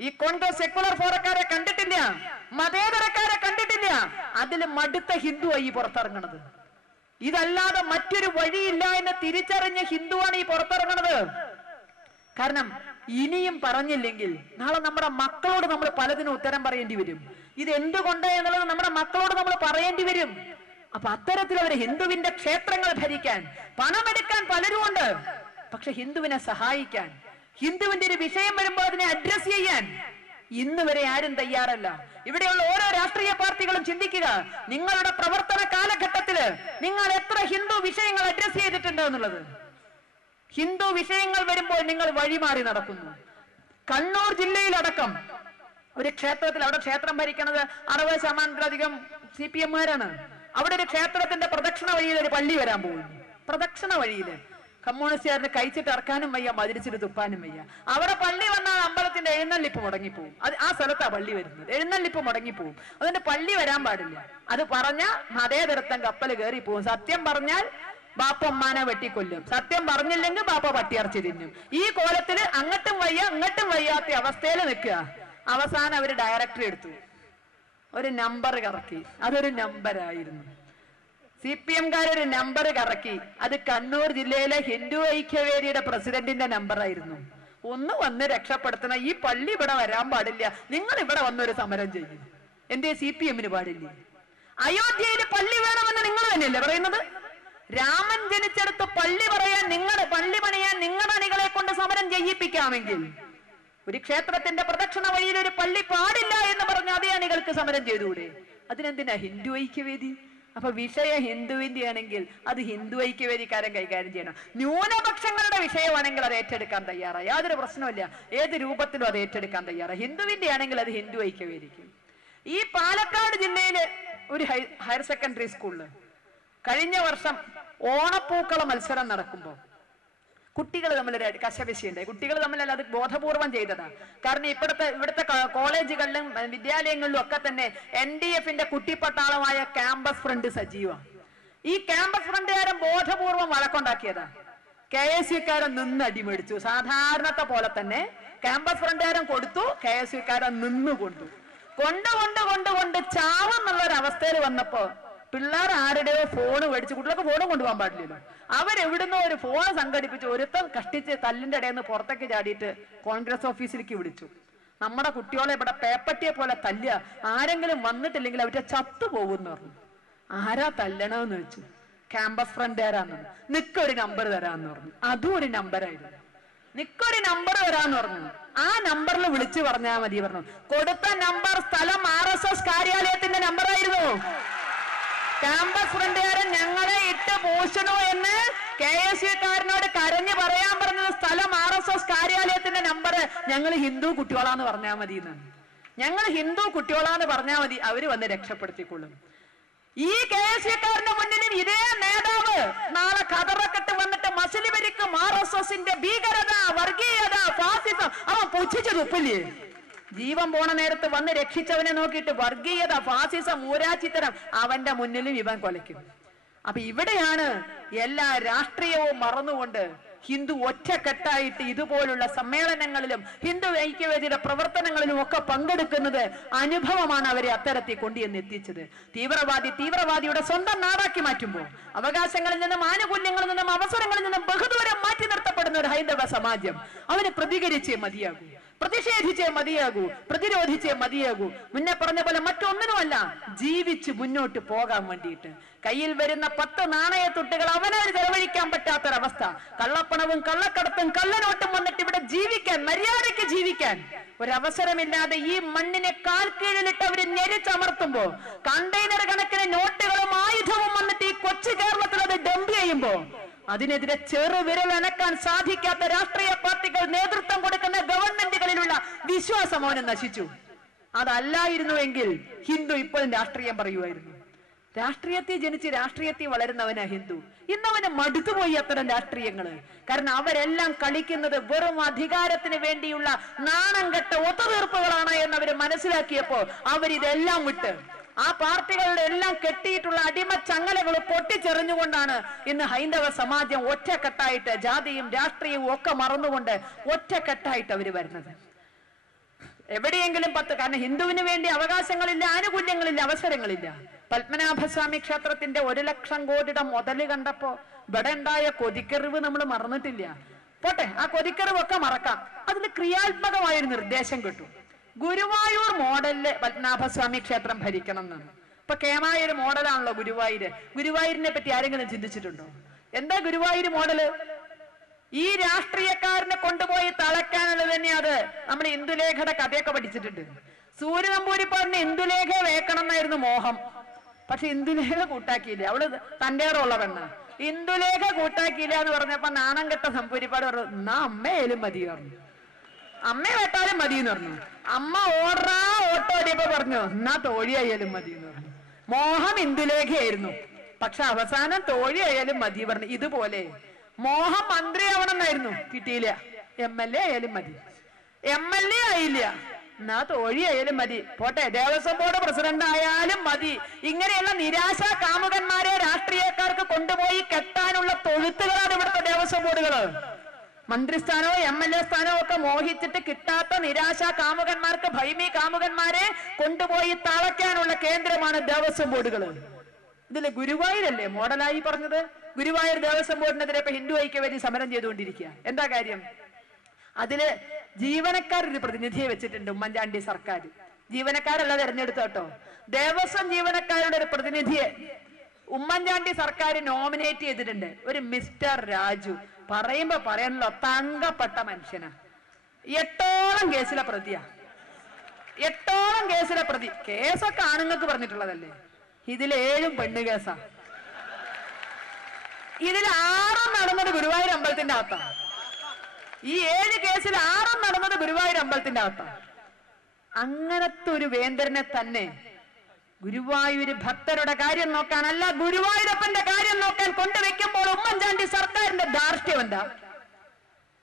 ഈ കോൺഗ്രസ് സെക്യുലർ ഫോറക്കാരെ കണ്ടിട്ടില്ല, മതേതരക്കാരെ കണ്ടിട്ടില്ല. അതിൽ മടുത്ത ഹിന്ദുവായി ഈ പുറത്തിറങ്ങണത്. ഇതല്ലാതെ മറ്റൊരു വഴിയില്ല എന്ന് തിരിച്ചറിഞ്ഞ ഹിന്ദുവാണ് ഈ പുറത്തിറങ്ങണത്. കാരണം ഇനിയും പറഞ്ഞില്ലെങ്കിൽ നാളെ നമ്മുടെ മക്കളോട് നമ്മൾ പലതിനും ഉത്തരം പറയേണ്ടി വരും. ഇത് എന്തുകൊണ്ട് എന്നുള്ളത് നമ്മുടെ മക്കളോട് നമ്മൾ പറയേണ്ടി വരും. അപ്പൊ അത്തരത്തിലവര് ഹിന്ദുവിന്റെ ക്ഷേത്രങ്ങൾ ഭരിക്കാൻ പണമെടുക്കാൻ പലരും ഉണ്ട്. പക്ഷെ ഹിന്ദുവിനെ സഹായിക്കാൻ, ഹിന്ദുവിന്റെ ഒരു വിഷയം വരുമ്പോൾ അതിനെ അഡ്രസ് ചെയ്യാൻ ഇന്ന് വരെ ആരും തയ്യാറല്ല. ഇവിടെയുള്ള ഓരോ രാഷ്ട്രീയ പാർട്ടികളും ചിന്തിക്കുക, നിങ്ങളുടെ പ്രവർത്തന കാലഘട്ടത്തില് നിങ്ങൾ എത്ര ഹിന്ദു വിഷയങ്ങൾ അഡ്രസ് ചെയ്തിട്ടുണ്ട് എന്നുള്ളത്. ഹിന്ദു വിഷയങ്ങൾ വരുമ്പോൾ നിങ്ങൾ വഴിമാറി നടക്കുന്നു. കണ്ണൂർ ജില്ലയിലടക്കം ഒരു ക്ഷേത്രത്തിൽ, അവിടെ ക്ഷേത്രം ഭരിക്കുന്നത് 60% CPM-കാരാണ്. അവിടെ ഒരു ക്ഷേത്രത്തിന്റെ പ്രദക്ഷിണ വഴിയിൽ ഒരു പള്ളി വരാൻ പോകുന്നു. പ്രദക്ഷിണ വഴിയില് കമ്മ്യൂണിസ്റ്റുകാരന് കഴിച്ചിട്ട് ഇറക്കാനും വയ്യ, മതിരിച്ചിട്ട് തുപ്പാനും വയ്യ. അവിടെ പള്ളി വന്നാൽ അമ്പലത്തിന്റെ എഴുന്നള്ളിപ്പ് മുടങ്ങിപ്പോവും. അത് ആ സ്ഥലത്താ പള്ളി വരുന്നത്, എഴുന്നള്ളിപ്പ് മുടങ്ങിപ്പോവും. അതുകൊണ്ട് പള്ളി വരാൻ പാടില്ല. അത് പറഞ്ഞ മതേതരത്വം കപ്പൽ കയറി പോവും. സത്യം പറഞ്ഞാൽ ബാപ്പ ഉമ്മാനെ വെട്ടിക്കൊല്ലും, സത്യം പറഞ്ഞില്ലെങ്കിൽ ബാപ്പ പട്ടിയറച്ചി തിന്നും. ഈ കോലത്തില് അങ്ങോട്ടും വയ്യ ഇങ്ങോട്ടും വയ്യാത്ത അവസ്ഥയിൽ നിൽക്കുക. അവസാനം അവര് ഡയറക്ടർ എടുത്തു, ഒരു നമ്പർ കറക്കി. അതൊരു നമ്പരായിരുന്നു. CPM-കാരൊരു നമ്പർ കറക്കി. അത് കണ്ണൂർ ജില്ലയിലെ ഹിന്ദു ഐക്യവേദിയുടെ പ്രസിഡന്റിന്റെ നമ്പറായിരുന്നു. ഒന്ന് വന്ന് രക്ഷപ്പെടുത്തണ, ഈ പള്ളി ഇവിടെ വരാൻ പാടില്ല, നിങ്ങൾ ഇവിടെ വന്നൊരു സമരം ചെയ്യും. എന്തേ CPM-ന് പാടില്ലേ? അയോധ്യയിൽ പള്ളി വേണമെന്ന് നിങ്ങൾ തന്നെയല്ലേ പറയുന്നത്? രാമൻ ജനിച്ചെടുത്ത് പള്ളി പറയാൻ, നിങ്ങളുടെ പള്ളി പണിയാൻ നിങ്ങളുടെ അണികളെ കൊണ്ട് സമരം ചെയ്യിപ്പിക്കാമെങ്കിൽ ഒരു ക്ഷേത്രത്തിന്റെ പ്രദക്ഷിണ വഴിയിൽ ഒരു പള്ളി പാടില്ല എന്ന് പറഞ്ഞ അതേ അണികൾക്ക് സമരം ചെയ്തുകൂടെ? അതിനെന്തിനാ ഹിന്ദു ഐക്യവേദി? അപ്പൊ വിഷയം ഹിന്ദുവിന്റെ ആണെങ്കിൽ അത് ഹിന്ദു ഐക്യവേദിക്കാരൻ കൈകാര്യം ചെയ്യണം. ന്യൂനപക്ഷങ്ങളുടെ വിഷയമാണെങ്കിൽ അത് ഏറ്റെടുക്കാൻ തയ്യാറാണ്, യാതൊരു പ്രശ്നമില്ല. ഏത് രൂപത്തിലും അത് ഏറ്റെടുക്കാൻ തയ്യാറാണ്. ഹിന്ദുവിന്റെ ആണെങ്കിൽ അത് ഹിന്ദു ഐക്യവേദിക്കും. ഈ പാലക്കാട് ജില്ലയിലെ ഒരു ഹയർ സെക്കൻഡറി സ്കൂളില് കഴിഞ്ഞ വർഷം ഓണപ്പൂക്കള മത്സരം നടക്കുമ്പോൾ കുട്ടികൾ തമ്മിലൊരു കശപിശയുണ്ടായി. കുട്ടികൾ തമ്മിലല്ല, അത് ബോധപൂർവം ചെയ്തതാ. കാരണം ഇവിടുത്തെ കോളേജുകളിലും വിദ്യാലയങ്ങളിലും ഒക്കെ തന്നെ NDF-ന്റെ കുട്ടിപ്പട്ടാളമായ ക്യാമ്പസ് ഫ്രണ്ട് സജീവമാണ്. ഈ ക്യാമ്പസ് ഫ്രണ്ടുകാരൻ ബോധപൂർവം വഴക്കുണ്ടാക്കിയതാ. KSU-കാരൻ നിന്ന് അടിമേടിച്ചു. സാധാരണത്തെ പോലെ തന്നെ ക്യാമ്പസ് ഫ്രണ്ടുകാരൻ കൊടുത്തു, KSU-കാരൻ നിന്ന് കൊണ്ട് ചാവെന്നുള്ളൊരവസ്ഥയിൽ വന്നപ്പോ പിള്ളേർ ആരുടെയോ ഫോണ് മേടിച്ച്, കുട്ടികൾക്ക് ഫോണും കൊണ്ടുപോകാൻ പാടില്ലല്ലോ, അവരെവിടുന്നോ ഒരു ഫോൺ സംഘടിപ്പിച്ച് ഒരുത്തം കഷ്ടിച്ച് തല്ലിന്റെ ഇടയിൽ നിന്ന് പുറത്തേക്ക് ചാടിയിട്ട് കോൺഗ്രസ് ഓഫീസിലേക്ക് വിളിച്ചു. നമ്മുടെ കുട്ടികളെ ഇവിടെ പേപ്പട്ടിയെ പോലെ തല്ലുക, ആരെങ്കിലും വന്നിട്ടില്ലെങ്കിൽ അവരുടെ ചത്തുപോകുമെന്ന് പറഞ്ഞു. ആരാ തല്ലണമെന്ന് വെച്ചു. ക്യാമ്പസ് ഫ്രണ്ടുകാരാന്ന്. നിക്കൊരു നമ്പർ തരാന്ന് പറഞ്ഞു. അതും ഒരു നമ്പറായിരുന്നു. നിക്കൊരു നമ്പർ തരാന്ന് പറഞ്ഞു. ആ നമ്പറിൽ വിളിച്ചു പറഞ്ഞാൽ മതി പറഞ്ഞു. കൊടുത്ത നമ്പർ സ്ഥലം RSS കാര്യാലയത്തിന്റെ നമ്പറായിരുന്നു. ക്യാമ്പസ് ഫ്രണ്ടുകാരൻ ഞങ്ങളെ ഇട്ട് പൂശണു എന്ന് KSU-കാരനോട് കരഞ്ഞു പറയാൻ പറഞ്ഞത് സ്ഥലം RSS കാര്യാലയത്തിന്റെ നമ്പർ ഞങ്ങൾ ഹിന്ദു കുട്ടികളാന്ന് പറഞ്ഞാൽ മതി എന്നാണ്. ഞങ്ങൾ ഹിന്ദു കുട്ടികളാന്ന് പറഞ്ഞാൽ മതി, അവര് വന്ന് രക്ഷപ്പെടുത്തിക്കൊള്ളും. ഈ KSU-കാരന്റെ മുന്നിലും ഇതേ നേതാവ് നാളെ കതറക്കെട്ട് വന്നിട്ട് മസിലി ഭരിക്കും RSS-ന്റെ ഭീകരത, വർഗീയത, ഫാസിസം അവൻ പുച്ഛിച്ചു തുപ്പില്ലേ? ജീവൻ പോണ നേരത്ത് വന്ന് രക്ഷിച്ചവനെ നോക്കിയിട്ട് വർഗീയത, ഫാസിസം, മൂരാച്ചിത്തരം അവന്റെ മുന്നിലും ഇവൻ കൊലയ്ക്കും. അപ്പൊ ഇവിടെയാണ് എല്ലാ രാഷ്ട്രീയവും മറന്നുകൊണ്ട് ഹിന്ദു ഒറ്റക്കെട്ടായിട്ട് ഇതുപോലുള്ള സമ്മേളനങ്ങളിലും ഹിന്ദു ഐക്യവേദിയുടെ പ്രവർത്തനങ്ങളിലും ഒക്കെ പങ്കെടുക്കുന്നത്. അനുഭവമാണ് അവരെ അത്തരത്തിൽ കൊണ്ടുവന്ന് എത്തിച്ചത്. തീവ്രവാദിയുടെ സ്വന്തം നാടാക്കി മാറ്റുമ്പോൾ അവകാശങ്ങളിൽ നിന്നും ആനുകൂല്യങ്ങളിൽ നിന്നും അവസരങ്ങളിൽ നിന്നും ബഹുദൂരം മാറ്റി നിർത്തപ്പെടുന്ന ഒരു ഹൈന്ദവ സമാജം അവന് പ്രതികരിച്ചേ മതിയാകൂ, പ്രതിഷേധിച്ചേ മതിയാകൂ, പ്രതിരോധിച്ചേ മതിയാകൂ. മുന്നേ പറഞ്ഞ പോലെ മറ്റൊന്നിനുമല്ല, ജീവിച്ച് മുന്നോട്ട് പോകാൻ വേണ്ടിയിട്ട്. കയ്യിൽ വരുന്ന 10 നാണയത്തുട്ടുകൾ അവനാൽ ചെലവഴിക്കാൻ പറ്റാത്തൊരവസ്ഥ, കള്ളപ്പണവും കള്ളക്കടത്തും കള്ളനോട്ടും വന്നിട്ട് ഇവിടെ ജീവിക്കാൻ, മര്യാദയ്ക്ക് ജീവിക്കാൻ ഒരവസരമില്ലാതെ ഈ മണ്ണിനെ കാൽ കീഴിലിട്ട് അവര് ഞെരിച്ചമർത്തുമ്പോ, കണ്ടെയ്നർ കണക്കിന് നോട്ടുകളും ആയുധവും വന്നിട്ട് ഈ കൊച്ചു കേരളത്തിൽ അത് ഡംപ് ചെയ്യുമ്പോ അതിനെതിരെ ചെറുവിരൽ അനക്കാൻ സാധിക്കാത്ത രാഷ്ട്രീയ പാർട്ടികൾ നേതൃത്വം കൊടുക്കുന്ന ഗവൺമെന്റുകളിലുള്ള വിശ്വാസം അവന് നശിച്ചു. അതല്ലായിരുന്നുവെങ്കിൽ ഹിന്ദു ഇപ്പോഴും രാഷ്ട്രീയം പറയുമായിരുന്നു. രാഷ്ട്രീയത്തിൽ ജനിച്ച് രാഷ്ട്രീയത്തിൽ വളരുന്നവനാ ഹിന്ദു. ഇന്നവന് മടുത്തുപോയി അത്തരം രാഷ്ട്രീയങ്ങള്. കാരണം അവരെല്ലാം കളിക്കുന്നത് വെറും അധികാരത്തിന് വേണ്ടിയുള്ള നാണം കെട്ട ഒത്തുതീർപ്പുകളാണ് എന്നവര് മനസ്സിലാക്കിയപ്പോ അവരിതെല്ലാം വിട്ട് ആ പാർട്ടികളുടെ എല്ലാം കെട്ടിയിട്ടുള്ള അടിമ ചങ്ങലകൾ പൊട്ടിച്ചെറിഞ്ഞുകൊണ്ടാണ് ഇന്ന് ഹൈന്ദവ സമാജം ഒറ്റക്കെട്ടായിട്ട്, ജാതിയും രാഷ്ട്രീയവും ഒക്കെ മറന്നുകൊണ്ട് ഒറ്റക്കെട്ടായിട്ട് അവര് വരുന്നത്. എവിടെയെങ്കിലും കാരണം ഹിന്ദുവിന് വേണ്ടി അവകാശങ്ങളില്ല, ആനുകൂല്യങ്ങളില്ല, അവസരങ്ങളില്ല. പത്മനാഭസ്വാമി ക്ഷേത്രത്തിന്റെ 1 ലക്ഷം കോടിയുടെ മുതല് കണ്ടപ്പോ ഇവിടെ ഉണ്ടായ കൊതിക്കെറിവ് നമ്മൾ മറന്നിട്ടില്ല. പോട്ടെ, ആ കൊതിക്കെറിവൊക്കെ മറക്കാം. അതിന് ക്രിയാത്മകമായൊരു നിർദ്ദേശം കിട്ടും. ഗുരുവായൂർ മോഡലില് പത്മനാഭസ്വാമി ക്ഷേത്രം ഭരിക്കണം എന്നാണ്. ഇപ്പൊ കേമായൊരു മോഡലാണല്ലോ ഗുരുവായൂര്. ഗുരുവായൂരിനെ പറ്റി ആരെങ്കിലും ചിന്തിച്ചിട്ടുണ്ടോ? എന്താ ഗുരുവായൂർ മോഡല്? ഈ രാഷ്ട്രീയക്കാരനെ കൊണ്ടുപോയി തളയ്ക്കാനുള്ളത് തന്നെയത്. നമ്മൾ ഇന്ദുലേഖയുടെ കഥയൊക്കെ പഠിച്ചിട്ടുണ്ട്. സൂര്യ നമ്പൂതിരിപ്പാടിന് ഇന്ദുലേഖ വേക്കണം എന്നായിരുന്നു മോഹം. പക്ഷെ ഇന്ദുലേഖ കൂട്ടാക്കിയില്ല. അവള് തന്റെ ഉള്ള പെണ്ണ. ഇന്ദുലേഖ കൂട്ടാക്കിയില്ല എന്ന് പറഞ്ഞപ്പോ നാണം കെട്ട നമ്പൂതിരിപ്പാട് പറഞ്ഞു, എന്നാ അമ്മയായാലും മതി പറഞ്ഞു. അമ്മ വെട്ടാലും മതി എന്ന് പറഞ്ഞു. അമ്മ ഓട്ടോ ഓടിയപ്പോ പറഞ്ഞു, എന്നാ തോഴിയായാലും മതി എന്ന് പറഞ്ഞു. മോഹം ഇന്ദുലേഖയായിരുന്നു. പക്ഷെ അവസാനം തോഴിയായാലും മതി പറഞ്ഞു. ഇതുപോലെ മോഹം മന്ത്രിയാവണം എന്നായിരുന്നു, കിട്ടിയില്ല. MLA ആയാലും മതി. MLA ആയില്ല, എന്നാ തോഴിയായാലും മതി. പോട്ടെ, ദേവസ്വം ബോർഡ് പ്രസിഡന്റ് ആയാലും മതി. ഇങ്ങനെയുള്ള നിരാശാ കാമുകന്മാരെ രാഷ്ട്രീയക്കാർക്ക് കൊണ്ടുപോയി കെട്ടാനുള്ള തൊഴുത്തുകളാണ് ഇവിടുത്തെ ദേവസ്വം ബോർഡുകള്. മന്ത്രിസ്ഥാനോ MLA സ്ഥാനോ ഒക്കെ മോഹിച്ചിട്ട് കിട്ടാത്ത നിരാശാ കാമുകന്മാർക്ക്, ഭൈമി കാമുകന്മാരെ കൊണ്ടുപോയി തളയ്ക്കാനുള്ള കേന്ദ്രമാണ് ദേവസ്വം ബോർഡുകള്. ഇതില് ഗുരുവായൂരല്ലേ മോഡലായി പറഞ്ഞത്? ഗുരുവായൂർ ദേവസ്വം ബോർഡിനെതിരെ ഇപ്പൊ ഹിന്ദു ഐക്യവേദി സമരം ചെയ്തുകൊണ്ടിരിക്കുക. എന്താ കാര്യം? അതില് ജീവനക്കാരൊരു പ്രതിനിധിയെ വെച്ചിട്ടുണ്ട് ഉമ്മൻചാണ്ടി സർക്കാർ. ജീവനക്കാരല്ല തെരഞ്ഞെടുത്ത കേട്ടോ, ദേവസ്വം ജീവനക്കാരുടെ ഒരു പ്രതിനിധിയെ ഉമ്മൻചാണ്ടി സർക്കാർ നോമിനേറ്റ് ചെയ്തിട്ടുണ്ട്. ഒരു മിസ്റ്റർ രാജു. പറയുമ്പോ പറയാനല്ലോ, തങ്കപ്പെട്ട മനുഷ്യനാ. 8ഓളം കേസിലെ പ്രതിയാ. 8ഓളം കേസിലെ പ്രതി. കേസൊക്കെ ആണുങ്ങൾക്ക് പറഞ്ഞിട്ടുള്ളതല്ലേ. ഇതിൽ 7 പെണ്ണു കേസാ. ഇതിൽ 6 നടന്നത് ഗുരുവായൂർ അമ്പലത്തിന്റെ അകത്താണ്. ഈ 7 കേസിൽ 6 നടന്നത് ഗുരുവായൂർ അമ്പലത്തിന്റെ അകത്താണ്. അങ്ങനത്തെ ഒരു വേന്ദ്രനെ തന്നെ ഗുരുവായൂര് ഭക്തരുടെ കാര്യം നോക്കാനല്ല, ഗുരുവായൂരപ്പന്റെ കാര്യം നോക്കാൻ കൊണ്ടുവെക്കുമ്പോൾ ഉമ്മൻചാണ്ടി സർക്കാരിന്റെ ധാർഷ്ട്യം എന്താ?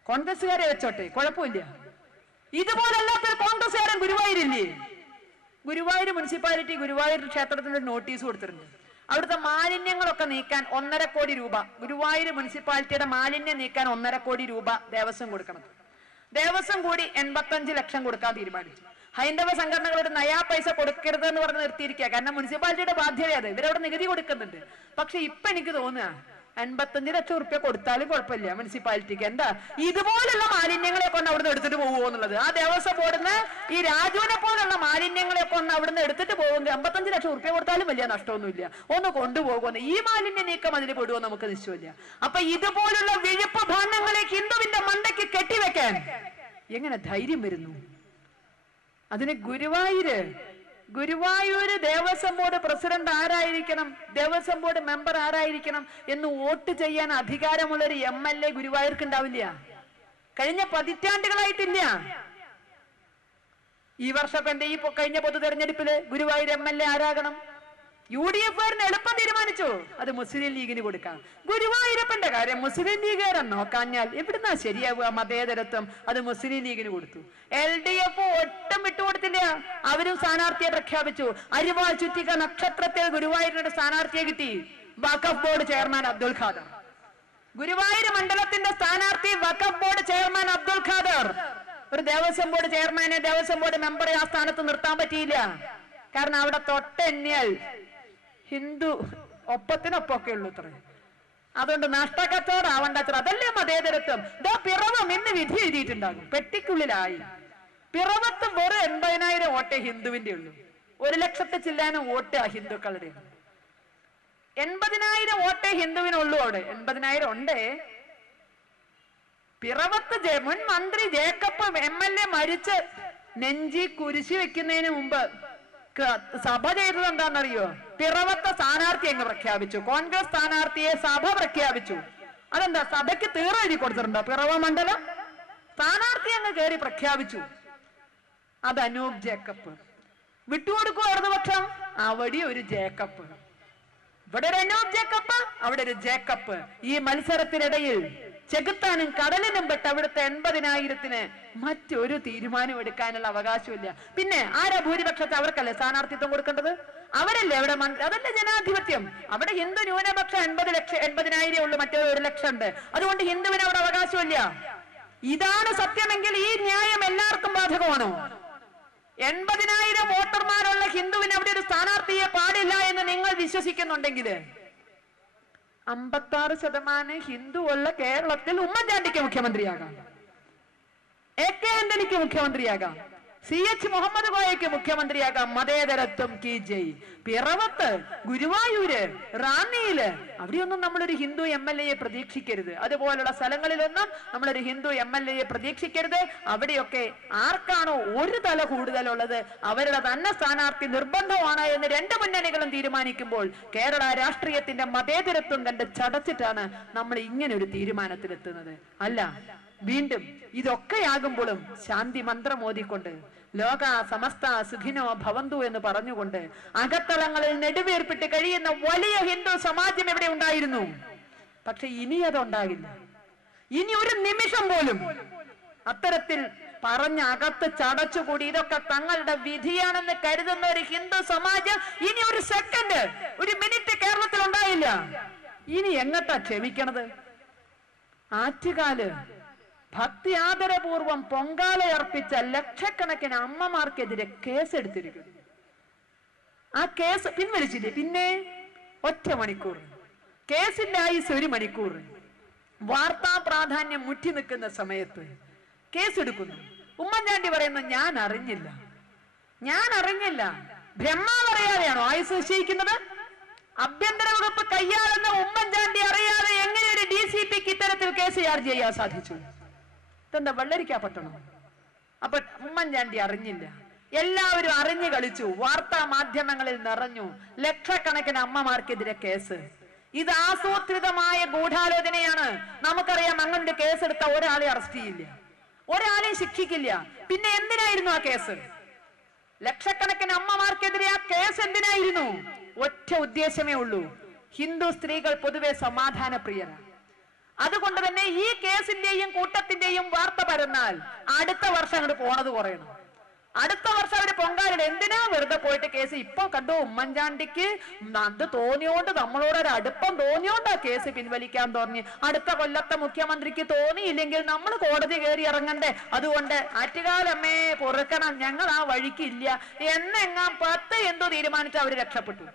കോൺഗ്രസ്സുകാരെ വെച്ചോട്ടെ, കുഴപ്പമില്ല. ഇതുപോലല്ലാത്തൊരു കോൺഗ്രസ്സുകാരൻ ഗുരുവായൂരില്ലേ? ഗുരുവായൂർ മുനിസിപ്പാലിറ്റി ഗുരുവായൂർ ക്ഷേത്രത്തിന് നോട്ടീസ് കൊടുത്തിട്ടുണ്ട്. അവിടുത്തെ മാലിന്യങ്ങളൊക്കെ നീക്കാൻ 1.5 കോടി രൂപ, ഗുരുവായൂർ മുനിസിപ്പാലിറ്റിയുടെ മാലിന്യം നീക്കാൻ 1.5 കോടി രൂപ ദേവസ്വം കൊടുക്കണം. ദേവസ്വം കൂടി 85 ലക്ഷം കൊടുക്കാൻ തീരുമാനിച്ചു. ഹൈന്ദവ സംഘടനകൾ ഒരു നയാ പൈസ കൊടുക്കരുത് എന്ന് പറഞ്ഞ് നിർത്തിയിരിക്കുക. കാരണം മുനിസിപ്പാലിറ്റിയുടെ ബാധ്യത അത്. ഇവരവിടെ നികുതി കൊടുക്കുന്നുണ്ട്. പക്ഷെ ഇപ്പൊ എനിക്ക് തോന്നുക 55 ലക്ഷം റുപ്യ കൊടുത്താലും കുഴപ്പമില്ല മുനിസിപ്പാലിറ്റിക്ക്. എന്താ ഇതുപോലുള്ള മാലിന്യങ്ങളെയൊക്കെ ഒന്ന് അവിടുന്ന് എടുത്തിട്ട് പോകുമോ എന്നുള്ളത്. ആ ദേവസ്വം ബോർഡിന്ന് ഈ രാജുവിനെ പോലുള്ള മാലിന്യങ്ങളെയൊക്കെ ഒന്ന് അവിടുന്ന് എടുത്തിട്ട് പോകുമെങ്കിൽ 55 ലക്ഷം റുപ്യ കൊടുത്താലും വലിയ നഷ്ടമൊന്നുമില്ല. ഒന്ന് കൊണ്ടുപോകുമെന്ന്. ഈ മാലിന്യ നീക്കം അതിൽ പെടുമോ നമുക്ക് നിശ്ചയമില്ല. അപ്പൊ ഇതുപോലുള്ള വിഴുപ്പ് ഭാണ്ഡങ്ങളെ ഹിന്ദുവിന്റെ മണ്ടയ്ക്ക് കെട്ടിവെക്കാൻ എങ്ങനെ ധൈര്യം വരുന്നു? അതിന് ഗുരുവായൂര് ദേവസ്വം ബോർഡ് പ്രസിഡന്റ് ആരായിരിക്കണം, ദേവസ്വം ബോർഡ് മെമ്പർ ആരായിരിക്കണം എന്ന് വോട്ട് ചെയ്യാൻ അധികാരമുള്ളൊരു MLA ഗുരുവായൂർക്ക് ഉണ്ടാവില്ല. കഴിഞ്ഞ 10 പതിറ്റാണ്ടുകളായിട്ടില്ല. ഈ വർഷം എന്റെ ഈ കഴിഞ്ഞ പൊതു തെരഞ്ഞെടുപ്പില് ഗുരുവായൂർ MLA ആരാകണം? UDF എളുപ്പം തീരുമാനിച്ചു, അത് മുസ്ലിം ലീഗിന് കൊടുക്കാം. ഗുരുവായൂരപ്പന്റെ കാര്യം മുസ്ലിം ലീഗുകാരൻ നോക്കാഞ്ഞാൽ എവിടുന്നാ ശരിയാവുക? മതേതരത്വം അത് മുസ്ലിം ലീഗിന് കൊടുത്തു. LDF ഒട്ടും വിട്ടുകൊടുത്തില്ല. അവരും സ്ഥാനാർത്ഥിയെ പ്രഖ്യാപിച്ചു. അരിവാൾ ചുറ്റിക നക്ഷത്രത്തിൽ ഗുരുവായൂരിന്റെ സ്ഥാനാർത്ഥിയെ കിട്ടി. വഖഫ് ബോർഡ് ചെയർമാൻ അബ്ദുൽ ഖാദർ. ഗുരുവായൂർ മണ്ഡലത്തിന്റെ സ്ഥാനാർത്ഥി വഖഫ് ബോർഡ് ചെയർമാൻ അബ്ദുൽ ഖാദർ. ഒരു ദേവസ്വം ബോർഡ് ചെയർമാനെ, ദേവസ്വം ബോർഡ് മെമ്പറെ ആ സ്ഥാനത്ത് നിർത്താൻ പറ്റിയില്ല. കാരണം അവിടെ തൊട്ടെണ്ണിയാൽ ഹിന്ദു ഒപ്പത്തിനൊപ്പൊക്കെ ഉള്ളൂ ഇത്ര. അതുകൊണ്ട് നഷ്ടക്കച്ചവടം ആവണ്ട അത്ര. അതല്ലേ മതേതരത്വം. ഇതാ പിറവം ഇന്ന് വിധി എഴുതിയിട്ടുണ്ടാകും, പെട്ടിക്കുള്ളിലായി. പിറവത്ത് വെറും 80,000 വോട്ടേ ഹിന്ദുവിന്റെ ഉള്ളൂ. 1,00,000 ചില്ലാനും വോട്ട് ആ ഹിന്ദുക്കളുടെ. 80,000 വോട്ടേ ഹിന്ദുവിനുള്ളൂ അവിടെ. 80,000 ഉണ്ടേ. പിറവത്ത് മുൻ മന്ത്രി ജേക്കബ് MLA മരിച്ച് നെഞ്ചി കുരിശി വെക്കുന്നതിന് മുമ്പ് സഭ ചെയ്തത് എന്താണെന്നറിയോ? പിറവത്തെ സ്ഥാനാർത്ഥി അങ്ങ് പ്രഖ്യാപിച്ചു. കോൺഗ്രസ് സ്ഥാനാർത്ഥിയെ സഭ പ്രഖ്യാപിച്ചു. അതെന്താ, സഭയ്ക്ക് തീറ എഴുതി കൊടുത്തിട്ടുണ്ടോ? പിറവ മണ്ഡലം സ്ഥാനാർത്ഥി അങ്ങ് കയറി പ്രഖ്യാപിച്ചു. അത് അനൂപ് ജേക്കബ്. വിട്ടുകൊടുക്കുക ഇടതുപക്ഷം, അവിടെ ഒരു ജേക്കബ്. ഇവിടെ ഒരു അനൂപ് ജേക്കബ്, അവിടെ ഒരു ജേക്കബ്. ഈ മത്സരത്തിനിടയിൽ ചെകുത്താനും കടലിനും പെട്ട് അവിടുത്തെ 80,000-ന് മറ്റൊരു തീരുമാനം എടുക്കാനുള്ള അവകാശമില്ല. പിന്നെ ആരാ ഭൂരിപക്ഷത്തെ? അവർക്കല്ലേ സ്ഥാനാർത്ഥിത്വം കൊടുക്കേണ്ടത്? അവരല്ലേ അവിടെ അതല്ലേ ജനാധിപത്യം. അവിടെ ഹിന്ദു ന്യൂനപക്ഷം 80,000 ഉള്ളൂ, മറ്റൊരു 1,00,000 ഉണ്ട്. അതുകൊണ്ട് ഹിന്ദുവിന് അവിടെ അവകാശമില്ല. ഇതാണ് സത്യമെങ്കിൽ ഈ ന്യായം എല്ലാവർക്കും ബാധകമാണോ? 80,000 വോട്ടർമാരുള്ള ഹിന്ദുവിന് അവിടെ ഒരു സ്ഥാനാർത്ഥിയെ പാടില്ല എന്ന് നിങ്ങൾ വിശ്വസിക്കുന്നുണ്ടെങ്കിൽ 56% ഹിന്ദു ഉള്ള കേരളത്തിൽ ഉമ്മൻചാണ്ടിക്ക് മുഖ്യമന്ത്രിയാകാം, AK ആന്റണിക്ക് മുഖ്യമന്ത്രിയാകാം, CH മുഹമ്മദ് കോയയ്ക്ക് മുഖ്യമന്ത്രിയാകാം. മതേതരത്വം കി ജയ്. പിറവത്ത്, ഗുരുവായൂര്, റാന്നിയില് അവിടെയൊന്നും നമ്മളൊരു ഹിന്ദു MLA പ്രതീക്ഷിക്കരുത്. അതുപോലുള്ള സ്ഥലങ്ങളിലൊന്നും നമ്മളൊരു ഹിന്ദു MLA പ്രതീക്ഷിക്കരുത്. അവിടെയൊക്കെ ആർക്കാണോ ഒരു തല കൂടുതലുള്ളത് അവരുടെ തന്നെ സ്ഥാനാർത്ഥി നിർബന്ധമാണ് എന്ന് 2 മുന്നണികളും തീരുമാനിക്കുമ്പോൾ കേരള രാഷ്ട്രീയത്തിന്റെ മതേതരത്വം കണ്ട് ചടച്ചിട്ടാണ് നമ്മൾ ഇങ്ങനെ ഒരു തീരുമാനത്തിലെത്തുന്നത്. അല്ല, വീണ്ടും ഇതൊക്കെയാകുമ്പോഴും ശാന്തി മന്ത്രം ഓതിക്കൊണ്ട് ലോക സമസ്ത സുഖിനോ ഭവന്തു എന്ന് പറഞ്ഞുകൊണ്ട് അകത്തളങ്ങളിൽ നെടുവേർപ്പിട്ട് കഴിയുന്ന വലിയ ഹിന്ദു സമാജം എവിടെ ഉണ്ടായിരുന്നു. പക്ഷെ ഇനി അതുണ്ടാകില്ല. ഇനി ഒരു നിമിഷം പോലും അത്തരത്തിൽ പറഞ്ഞ അകത്ത് ചടച്ചുകൂടി ഇതൊക്കെ തങ്ങളുടെ വിധിയാണെന്ന് കരുതുന്ന ഒരു ഹിന്ദു സമാജം ഇനി ഒരു സെക്കൻഡ്, ഒരു മിനിറ്റ് കേരളത്തിൽ ഉണ്ടായില്ല. ഇനി എങ്ങട്ടാ ക്ഷമിക്കണത്? ആറ്റുകാല് ഭക്തി ആദരപൂർവം പൊങ്കാലയർപ്പിച്ച ലക്ഷക്കണക്കിന് അമ്മമാർക്കെതിരെ കേസെടുത്തിരിക്കുന്നു. ആ കേസ് പിൻവലിച്ചില്ലേ? പിന്നെ 1 മണിക്കൂർ കേസിന്റെ ആയുസ് 1 മണിക്കൂർ. വാർത്താ പ്രാധാന്യം മുറ്റി നിൽക്കുന്ന സമയത്ത് കേസെടുക്കുന്നു. ഉമ്മൻചാണ്ടി പറയുന്നു ഞാൻ അറിഞ്ഞില്ല. ബ്രഹ്മാവ് അറിയാതെയാണോ ആയുസ് നിശ്ചയിക്കുന്നത്? ആഭ്യന്തര വകുപ്പ് കയ്യാളെന്ന ഉമ്മൻചാണ്ടി അറിയാതെ എങ്ങനെ ഒരു DCPക്ക് ഇത്തരത്തിൽ കേസ് ചാർജ് ചെയ്യാൻ സാധിച്ചു? ഇതെന്താ വെള്ളരിക്കാപ്പട്ടണോ? അപ്പൊ ഉമ്മൻചാണ്ടി അറിഞ്ഞില്ല. എല്ലാവരും അറിഞ്ഞു കളിച്ചു. വാർത്താ മാധ്യമങ്ങളിൽ നിറഞ്ഞു. ലക്ഷക്കണക്കിന് അമ്മമാർക്കെതിരെ കേസ്. ഇത് ആസൂത്രിതമായ ഗൂഢാലോചനയാണ്. നമുക്കറിയാം, അങ്ങനെ കേസെടുത്ത ഒരാളെ അറസ്റ്റ് ചെയ്യില്ല, ഒരാളെ ശിക്ഷിക്കില്ല. പിന്നെ എന്തിനായിരുന്നു ആ കേസ്? ലക്ഷക്കണക്കിന് അമ്മമാർക്കെതിരെ ആ കേസ് എന്തിനായിരുന്നു? ഒറ്റ ഉദ്ദേശമേ ഉള്ളൂ. ഹിന്ദു സ്ത്രീകൾ പൊതുവെ സമാധാന പ്രിയരാണ്. അതുകൊണ്ട് തന്നെ ഈ കേസിന്റെയും കൂട്ടത്തിന്റെയും വാർത്ത പരന്നാൽ അടുത്ത വർഷം അങ്ങോട്ട് പോണത് കുറയണം. അടുത്ത വർഷം അവര് പൊങ്കാലിൽ എന്തിനാ വെറുതെ പോയിട്ട് കേസ്? ഇപ്പൊ കണ്ടോ, ഉമ്മൻചാണ്ടിക്ക് അത് തോന്നിയോണ്ട്, നമ്മളോടൊരു അടുപ്പം തോന്നിയോണ്ട് ആ കേസ് പിൻവലിക്കാൻ തോന്നി. അടുത്ത കൊല്ലത്തെ മുഖ്യമന്ത്രിക്ക് തോന്നിയില്ലെങ്കിൽ നമ്മൾ കോടതി കയറി ഇറങ്ങണ്ടേ? അതുകൊണ്ട് ആറ്റുകാലമ്മേ പൊറുക്കണം, ഞങ്ങൾ ആ വഴിക്ക് ഇല്ല എന്നെങ്ങാം 10 എന്തോ തീരുമാനിച്ച് അവര് രക്ഷപ്പെട്ടു.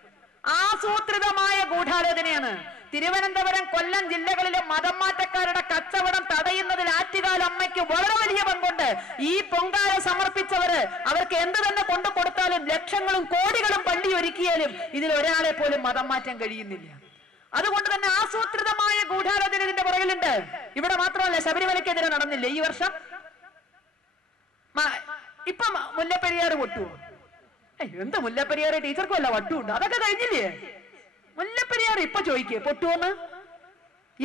ആസൂത്രിതമായ ഗൂഢാലോചനയാണ്. തിരുവനന്തപുരം, കൊല്ലം ജില്ലകളിലെ മതം മാറ്റക്കാരുടെ കച്ചവടം തടയുന്നതിൽ ആറ്റുകാലമ്മയ്ക്ക് വളരെ വലിയ പങ്കുണ്ട്. ഈ പൊങ്കാല സമർപ്പിച്ചവര് അവർക്ക് എന്ത് തന്നെ കൊണ്ടു കൊടുത്താലും ലക്ഷങ്ങളും കോടികളും പള്ളി ഒരുക്കിയാലും ഇതിൽ ഒരാളെ പോലും മതം മാറ്റാൻ കഴിയുന്നില്ല. അതുകൊണ്ട് തന്നെ ആസൂത്രിതമായ ഗൂഢാലോചന ഇതിന്റെ പുറകിലുണ്ട്. ഇവിടെ മാത്രമല്ല, ശബരിമലയ്ക്കെതിരെ നടന്നില്ലേ ഈ വർഷം? ഇപ്പൊ മുല്ലപ്പെരിയാർ പൊട്ടുവോ? എന്താ മുല്ലപ്പെരിയാർ? ടീച്ചർക്കും അല്ല വട്ടുമുണ്ട്, അതൊക്കെ കഴിഞ്ഞില്ലേ? മുല്ലപ്പെരിയാർ ഇപ്പൊ ചോദിക്കേ പൊട്ടുവോന്ന്?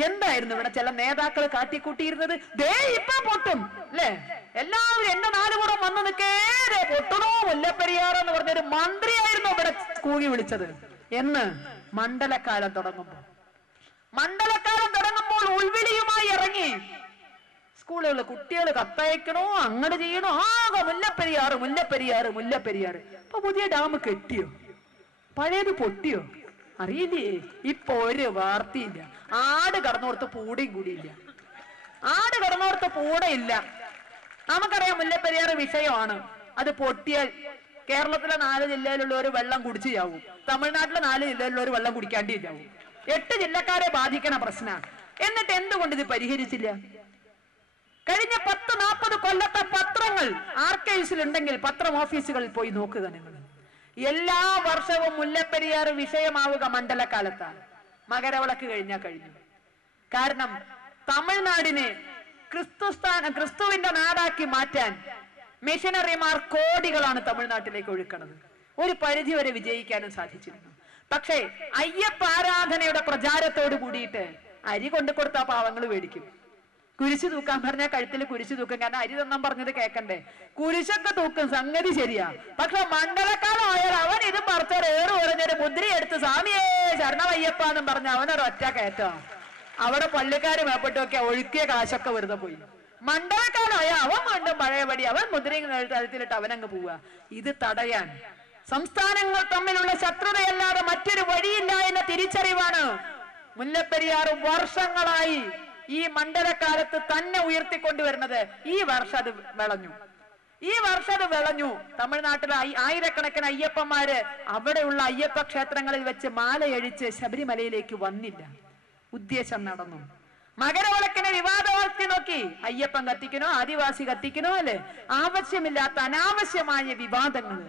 എന്തായിരുന്നു ഇവിടെ ചില നേതാക്കൾ കാട്ടിക്കൂട്ടിയിരുന്നത്? ദേ ഇപ്പൊ പൊട്ടും അല്ലേ? എല്ലാവരും എന്റെ 4 കൂടെ വന്നു നിൽക്കേരെ പൊട്ടണോ മുല്ലപ്പെരിയാർ എന്ന് പറഞ്ഞൊരു മന്ത്രിയായിരുന്നു ഇവിടെ കൂകി വിളിച്ചത് എന്ന് മണ്ഡലക്കാലം തുടങ്ങുമ്പോൾ ഉൾവിളിയുമായി ഇറങ്ങി സ്കൂളുകളിൽ കുട്ടികൾ കത്തയക്കണോ, അങ്ങനെ ചെയ്യണോ, ആകെ മുല്ലപ്പെരിയാർ. ഇപ്പൊ പുതിയ ഡാം കെട്ടിയോ? പഴയത് പൊട്ടിയോ? അറിയില്ലേ? ഇപ്പൊ ഒരു വാർത്തയില്ല. ആട് കടന്നോർത്ത് പൂടയും കൂടിയില്ല. ആട് കടന്നോർത്ത് പൂടയില്ല. നമുക്കറിയാം മുല്ലപ്പെരിയാർ വിഷയമാണ്. അത് പൊട്ടിയാൽ കേരളത്തിലെ 4 ജില്ലയിലുള്ളവർ വെള്ളം കുടിച്ചു ചാവും. തമിഴ്നാട്ടിലെ 4 ജില്ലയിലുള്ളവർ വെള്ളം കുടിക്കാണ്ടി ചാവും. 8 ജില്ലക്കാരെ ബാധിക്കണ പ്രശ്നം. എന്നിട്ട് എന്തുകൊണ്ട് ഇത് പരിഹരിച്ചില്ല? കഴിഞ്ഞ 10-40 കൊല്ലത്തെ പത്രങ്ങൾ ആർക്കൈവ്സിൽ ഉണ്ടെങ്കിൽ പത്രം ഓഫീസുകളിൽ പോയി നോക്കുക നിങ്ങൾ. എല്ലാ വർഷവും മുല്ലപ്പെരിയാർ വിഷയമാവുക മണ്ഡലകാലത്താണ്. മകരവിളക്ക് കഴിഞ്ഞാൽ കഴിഞ്ഞു. കാരണം തമിഴ്നാടിനെ ക്രിസ്തുവിന്റെ നാടാക്കി മാറ്റാൻ മിഷനറിമാർ കോടികളാണ് തമിഴ്നാട്ടിലേക്ക് ഒഴുക്കണത്. ഒരു പരിധിവരെ വിജയിക്കാനും സാധിച്ചിരുന്നു. പക്ഷേ അയ്യപ്പ ആരാധനയുടെ പ്രചാരത്തോട് കൂടിയിട്ട് അരി കൊണ്ടു കൊടുത്ത പാവങ്ങൾ മേടിക്കും. കുരിശ് തൂക്കാൻ പറഞ്ഞാൽ കഴുത്തിൽ കുരിശ് തൂക്കും. കാരണം അരി തന്നാൻ പറഞ്ഞത് കേൾക്കണ്ടേ? കുരിശൊക്കെ തൂക്കും, സംഗതി ശരിയാ. പക്ഷെ മണ്ഡലക്കാലം ആയാൽ അവൻ ഇത് പറിച്ചൊരു ഏറ് പറഞ്ഞൊരു മുദ്രയെടുത്ത് സ്വാമിയേ ശരണമയ്യപ്പ എന്നും പറഞ്ഞ അവനൊരൊറ്റ കയറ്റോ. അവിടെ പള്ളിക്കാര് മേപ്പെട്ടൊക്കെ ഒഴുക്കിയ കാശൊക്കെ വെറുതെ പോയി. മണ്ഡലക്കാലമായ അവൻ വീണ്ടും പഴയപടി അവൻ മുദ്രയും തലത്തിലിട്ട് അവനങ്ങ് പോവുക. ഇത് തടയാൻ സംസ്ഥാനങ്ങൾ തമ്മിലുള്ള ശത്രുതയല്ലാതെ മറ്റൊരു വഴിയില്ല എന്ന തിരിച്ചറിവാണ് മുല്ലപ്പെരിയാർ വർഷങ്ങളായി ഈ മണ്ഡലകാലത്ത് തന്നെ ഉയർത്തിക്കൊണ്ടുവരുന്നത്. ഈ വർഷം അത് വിളഞ്ഞു. തമിഴ്നാട്ടിലെ ആയിരക്കണക്കിന് അയ്യപ്പന്മാര് അവിടെയുള്ള അയ്യപ്പ ക്ഷേത്രങ്ങളിൽ വെച്ച് മാലയഴിച്ച് ശബരിമലയിലേക്ക് വന്നില്ല. ഉദ്ദേശം നടന്നു. മകരവിളക്കിനെ വിവാദമാക്കി നോക്കി. അയ്യപ്പൻ കത്തിക്കണോ, ആദിവാസി കത്തിക്കണോ അല്ലെ? ആവശ്യമില്ലാത്ത അനാവശ്യമായ വിവാദങ്ങള്.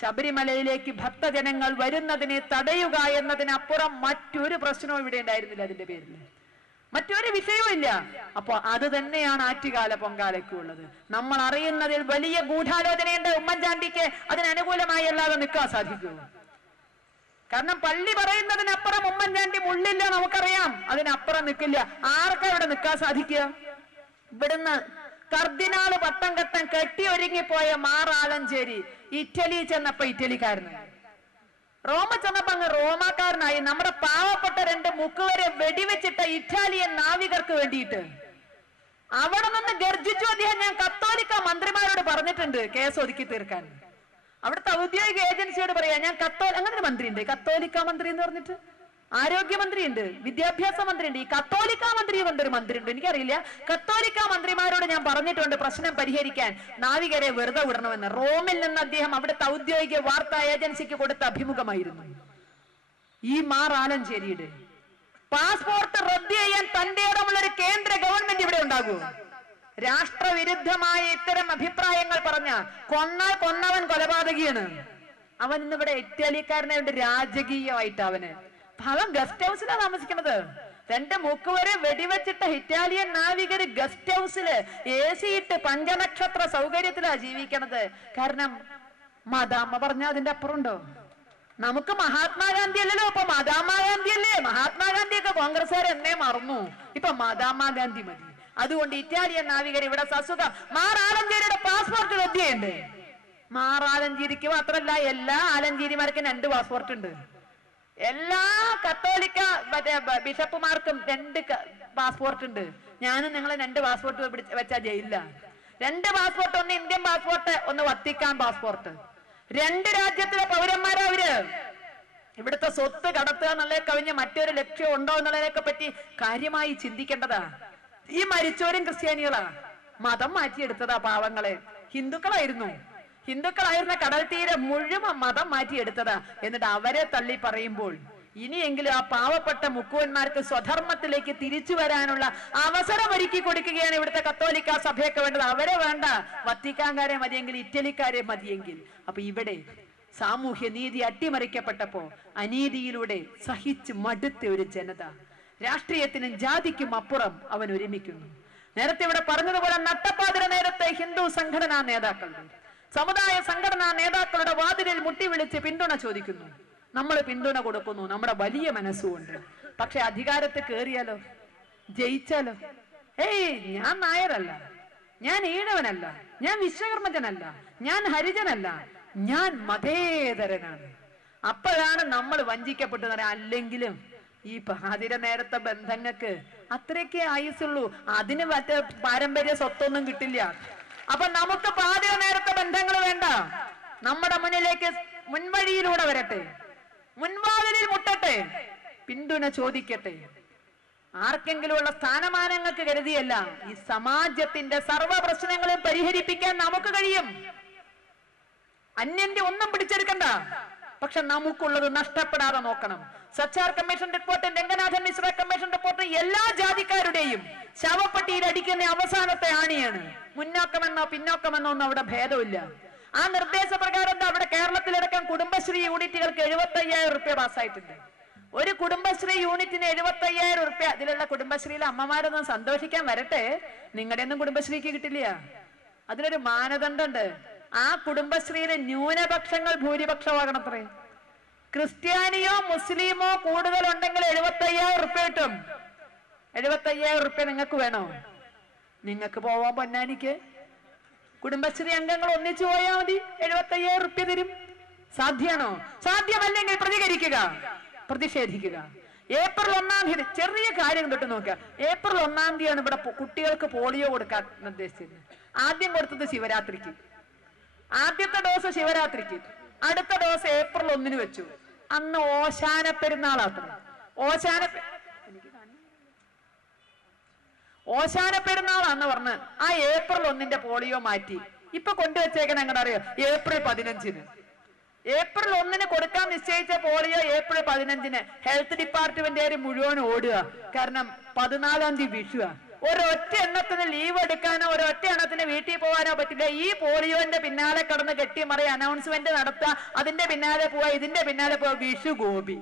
ശബരിമലയിലേക്ക് ഭക്തജനങ്ങൾ വരുന്നതിനെ തടയുക എന്നതിനപ്പുറം മറ്റൊരു പ്രശ്നവും ഇവിടെ ഉണ്ടായിരുന്നില്ല. അതിന്റെ പേരിൽ മറ്റൊരു വിഷയവും ഇല്ല. അപ്പൊ അത് തന്നെയാണ് ആറ്റുകാല പൊങ്കാലയ്ക്കുള്ളത്. നമ്മൾ അറിയുന്നതിൽ വലിയ ഗൂഢാലോചനയുണ്ട്. ഉമ്മൻചാണ്ടിക്ക് അതിനനുകൂലമായി അല്ലാതെ നിൽക്കാൻ സാധിക്കുമോ? കാരണം പള്ളി പറയുന്നതിനപ്പുറം ഉമ്മൻചാണ്ടി മുള്ളില്ല, നമുക്കറിയാം. അതിനപ്പുറം നിൽക്കില്ല. ആർക്കാ ഇവിടെ നിൽക്കാൻ സാധിക്കുക? ഇവിടുന്ന് കർദിനാള് പട്ടം കെട്ടം കെട്ടി ഒരുങ്ങിപ്പോയ മാറാലഞ്ചേരി ഇറ്റലി ചെന്നപ്പോ ഇറ്റലിക്കാരനായി, റോമ ചെന്നപ്പോ അങ്ങ് റോമാക്കാരനായി. നമ്മുടെ പാവപ്പെട്ട 2 മുക്കുവരെ വെടിവെച്ചിട്ട ഇറ്റാലിയൻ നാവികർക്ക് വേണ്ടിയിട്ട് അവിടെ നിന്ന് ഗർജിച്ചു അദ്ദേഹം. ഞാൻ കത്തോലിക്ക മന്ത്രിമാരോട് പറഞ്ഞിട്ടുണ്ട് കേസ് ഒതുക്കി തീർക്കാൻ. അവിടുത്തെ ഔദ്യോഗിക ഏജൻസിയോട് പറയാ, ഞാൻ അങ്ങനെ ഒരു മന്ത്രി ഉണ്ട്, കത്തോലിക്ക മന്ത്രി എന്ന് പറഞ്ഞിട്ട്. ആരോഗ്യമന്ത്രി ഉണ്ട്, വിദ്യാഭ്യാസ മന്ത്രി ഉണ്ട്, ഈ കത്തോലിക്ക മന്ത്രി കൊണ്ടൊരു മന്ത്രി ഉണ്ട്. എനിക്കറിയില്ല. കത്തോലിക്ക മന്ത്രിമാരോട് ഞാൻ പറഞ്ഞിട്ടുണ്ട് പ്രശ്നം പരിഹരിക്കാൻ നാവികരെ വെറുതെ വിടണമെന്ന്. റോമിൽ നിന്ന് അദ്ദേഹം അവിടുത്തെ ഔദ്യോഗിക വാർത്താ ഏജൻസിക്ക് കൊടുത്ത അഭിമുഖമായിരുന്നു. ഈ മാറാലഞ്ചേരിയുടെ പാസ്പോർട്ട് റദ്ദ് ചെയ്യാൻ തന്റെ ഇടമുള്ള ഒരു കേന്ദ്ര ഗവൺമെന്റ് ഇവിടെ ഉണ്ടാകുമോ? രാഷ്ട്രവിരുദ്ധമായ ഇത്തരം അഭിപ്രായങ്ങൾ പറഞ്ഞ കൊന്നവൻ കൊലപാതകിയാണ്. അവൻ ഇന്നിവിടെ ഇറ്റാലിക്കാരനായിട്ട് രാജകീയമായിട്ട് അവൻ ഗസ്റ്റ് ഹൗസിലാണ് താമസിക്കുന്നത്. 2 മുക്കുവരെ വെടിവെച്ചിട്ട ഇറ്റാലിയൻ നാവികര് ഗസ്റ്റ് ഹൗസില് AC ഇട്ട് 5 നക്ഷത്ര സൗകര്യത്തിലാ ജീവിക്കണത്. കാരണം മദാമ്മ പറഞ്ഞ അതിന്റെ അപ്പുറം ഉണ്ടോ? നമുക്ക് മഹാത്മാഗാന്ധി അല്ലല്ലോ, ഇപ്പൊ മദാമ്മഗാന്ധി അല്ലേ? മഹാത്മാഗാന്ധിയൊക്കെ കോൺഗ്രസ്സുകാർ എന്നേ മറന്നു. ഇപ്പൊ മദാമ്മഗാന്ധി മതി. അതുകൊണ്ട് ഇറ്റാലിയൻ നാവികർ ഇവിടെ സസുഖം. മാറാലഞ്ചേരിയുടെ പാസ്പോർട്ട് റദ്ദുണ്ട്. മാറാലഞ്ചേരിക്ക് മാത്രമല്ല, എല്ലാ ആലഞ്ചേരിമാർക്കും 2 പാസ്പോർട്ട് ഉണ്ട്. എല്ലാ കത്തോലിക്ക ബിഷപ്പുമാർക്കും 2 പാസ്പോർട്ട് ഉണ്ട്. ഞാനും നിങ്ങളെ 2 പാസ്പോർട്ട് വെച്ചാ ജയിലില്ല. 2 പാസ്പോർട്ട്, ഒന്ന് ഇന്ത്യൻ പാസ്പോർട്ട്, ഒന്ന് വത്തിക്കാൻ പാസ്പോർട്ട്. 2 രാജ്യത്തിലെ പൗരന്മാരാ അവര്. ഇവിടുത്തെ സ്വത്ത് കടത്തുക എന്നുള്ളതിനെ കവിഞ്ഞ് മറ്റൊരു ലക്ഷ്യം ഉണ്ടോ എന്നുള്ളതിനൊക്കെ പറ്റി കാര്യമായി ചിന്തിക്കേണ്ടതാ. ഈ മരിച്ചവരും ക്രിസ്ത്യാനികളാ. മതം മാറ്റിയെടുത്തതാ പാവങ്ങളെ. ഹിന്ദുക്കളായിരുന്ന കടൽ തീരെ മുഴുവൻ മതം മാറ്റിയെടുത്തതാ. എന്നിട്ട് അവരെ തള്ളി പറയുമ്പോൾ ഇനിയെങ്കിലും ആ പാവപ്പെട്ട മുക്കുവന്മാർക്ക് സ്വധർമ്മത്തിലേക്ക് തിരിച്ചു വരാനുള്ള അവസരം ഒരുക്കി കൊടുക്കുകയാണ് ഇവിടുത്തെ കത്തോലിക്ക സഭയൊക്കെ വേണ്ടത്. അവരെ വേണ്ട, വത്തിക്കാൻകാരെ മതിയെങ്കിൽ, ഇറ്റലിക്കാരെ മതിയെങ്കിൽ. അപ്പൊ ഇവിടെ സാമൂഹ്യ നീതി അട്ടിമറിക്കപ്പെട്ടപ്പോ അനീതിയിലൂടെ സഹിച്ച് മടുത്ത ഒരു ജനത രാഷ്ട്രീയത്തിനും ജാതിക്കും അപ്പുറം അവൻ ഒരുമിക്കുന്നു. നേരത്തെ ഇവിടെ പറഞ്ഞതുപോലെ നട്ടപ്പാതിര നേരത്തെ ഹിന്ദു സംഘടനാ നേതാക്കളുടെ, സമുദായ സംഘടനാ നേതാക്കളുടെ വാതിലിൽ മുട്ടി വിളിച്ച് പിന്തുണ ചോദിക്കുന്നു. നമ്മൾ പിന്തുണ കൊടുക്കുന്നു നമ്മുടെ വലിയ മനസ്സുകൊണ്ട്. പക്ഷെ അധികാരത്തിൽ കയറിയാലോ, ജയിച്ചാലോ? ഞാൻ നായരല്ല, ഞാൻ ഈഴവനല്ല, ഞാൻ വിശ്വകർമ്മജനല്ല, ഞാൻ ഹരിജനല്ല, ഞാൻ മതേതരനാണ്. അപ്പോഴാണ് നമ്മൾ വഞ്ചിക്കപ്പെട്ടു പറയാം. അല്ലെങ്കിലും ഈ പാതിര നേരത്തെ ബന്ധങ്ങൾക്ക് അത്രയ്ക്കേ ആയുസുള്ളൂ. അതിന് മറ്റേ പാരമ്പര്യ സ്വത്തൊന്നും കിട്ടില്ല. അപ്പൊ നമുക്ക് പാതിര നേരത്തെ ബന്ധങ്ങൾ വേണ്ട. നമ്മുടെ മുന്നിലേക്ക് മുൻവഴിയിലൂടെ വരട്ടെ. മുൻവാതിലിൽ മുട്ടട്ടെ, പിന്തുണ ചോദിക്കട്ടെ. ആർക്കെങ്കിലും ഉള്ള സ്ഥാനമാനങ്ങൾക്ക് കരുതിയല്ല, ഈ സമാജത്തിന്റെ സർവ്വ പ്രശ്നങ്ങളും പരിഹരിപ്പിക്കാൻ നമുക്ക് കഴിയും. അന്യന്റെ ഒന്നും പിടിച്ചെടുക്കണ്ട, പക്ഷെ നമുക്കുള്ളത് നഷ്ടപ്പെടാതെ നോക്കണം. Sachar commission report, Ranganathan Mishra commission report എല്ലാ ജാതിക്കാരുടെയും ശവപ്പെട്ടിയിൽ അടിക്കുന്ന അവസാനത്തെ ആണിയാണ്. മുന്നോക്കമെന്നോ പിന്നോക്കമെന്നോ ഒന്നും അവിടെ ഭേദമില്ല. ആ നിർദ്ദേശപ്രകാരം അവിടെ കേരളത്തിലടക്കം കുടുംബശ്രീ യൂണിറ്റുകൾക്ക് 75,000 രൂപ പാസ്സായിട്ടുണ്ട്. ഒരു കുടുംബശ്രീ യൂണിറ്റിന് 75,000 രൂപ. അതിലുള്ള കുടുംബശ്രീയിലെ അമ്മമാരൊന്നും സന്തോഷിക്കാൻ വരട്ടെ, നിങ്ങളുടെ ഒന്നും കുടുംബശ്രീക്ക് കിട്ടില്ല. അതിനൊരു മാനദണ്ഡമുണ്ട്. ആ കുടുംബശ്രീയിലെ ന്യൂനപക്ഷങ്ങൾ ഭൂരിപക്ഷമാകണത്രേ. ക്രിസ്ത്യാനിയോ മുസ്ലിമോ കൂടുതലുണ്ടെങ്കിൽ 75,000 രൂപ കിട്ടും. 75,000 രൂപ നിങ്ങൾക്ക് വേണോ? നിങ്ങൾക്ക് പോവാൻ പൊന്നാനിക്ക് കുടുംബശ്രീ അംഗങ്ങൾ ഒന്നിച്ചു പോയാൽ മതി, 75,000 രൂപ തരും. സാധ്യമാണോ? സാധ്യമല്ലെങ്കിൽ പ്രതികരിക്കുക, പ്രതിഷേധിക്കുക. ഏപ്രിൽ 1-ാം തീയതി ചെറിയ കാര്യം തൊട്ട് നോക്കുക. ഏപ്രിൽ 1-ാം തീയതിയാണ് ഇവിടെ കുട്ടികൾക്ക് പോളിയോ കൊടുക്കാൻ നിർദ്ദേശിച്ചിരുന്നത്. ആദ്യം കൊടുത്തത് ശിവരാത്രിക്ക്, ആദ്യത്തെ ഡോസ് ശിവരാത്രിക്ക്, അടുത്ത ഡോസ് ഏപ്രിൽ 1-ന് വെച്ചു. അന്ന് ഓശാന പെരുന്നാളാത്ര. ഓശാന പെരുന്നാളാന്ന് പറഞ്ഞ് ആ ഏപ്രിൽ 1-ന്റെ പോളിയോ മാറ്റി. ഇപ്പൊ കൊണ്ടുവച്ചേക്കണ എങ്ങനെ അറിയോ? ഏപ്രിൽ 15-ന്. ഏപ്രിൽ 1-ന് കൊടുക്കാൻ നിശ്ചയിച്ച പോളിയോ ഏപ്രിൽ 15-ന് ഹെൽത്ത് ഡിപ്പാർട്ട്മെന്റുകാർ മുഴുവൻ ഓടുക. കാരണം 14-ാം തീയതി വിഷുവ. ഒരൊറ്റ എണ്ണത്തിന് ലീവ് എടുക്കാനോ ഒരൊറ്റ എണ്ണത്തിന് വീട്ടിൽ പോകാനോ പറ്റില്ല. ഈ പോളിയോന്റെ പിന്നാലെ കടന്ന് കെട്ടിമറി അനൗൺസ്മെന്റ് നടത്തുക, അതിന്റെ പിന്നാലെ പോവാ, ഇതിന്റെ പിന്നാലെ പോവാ. വിഷു ഗോപി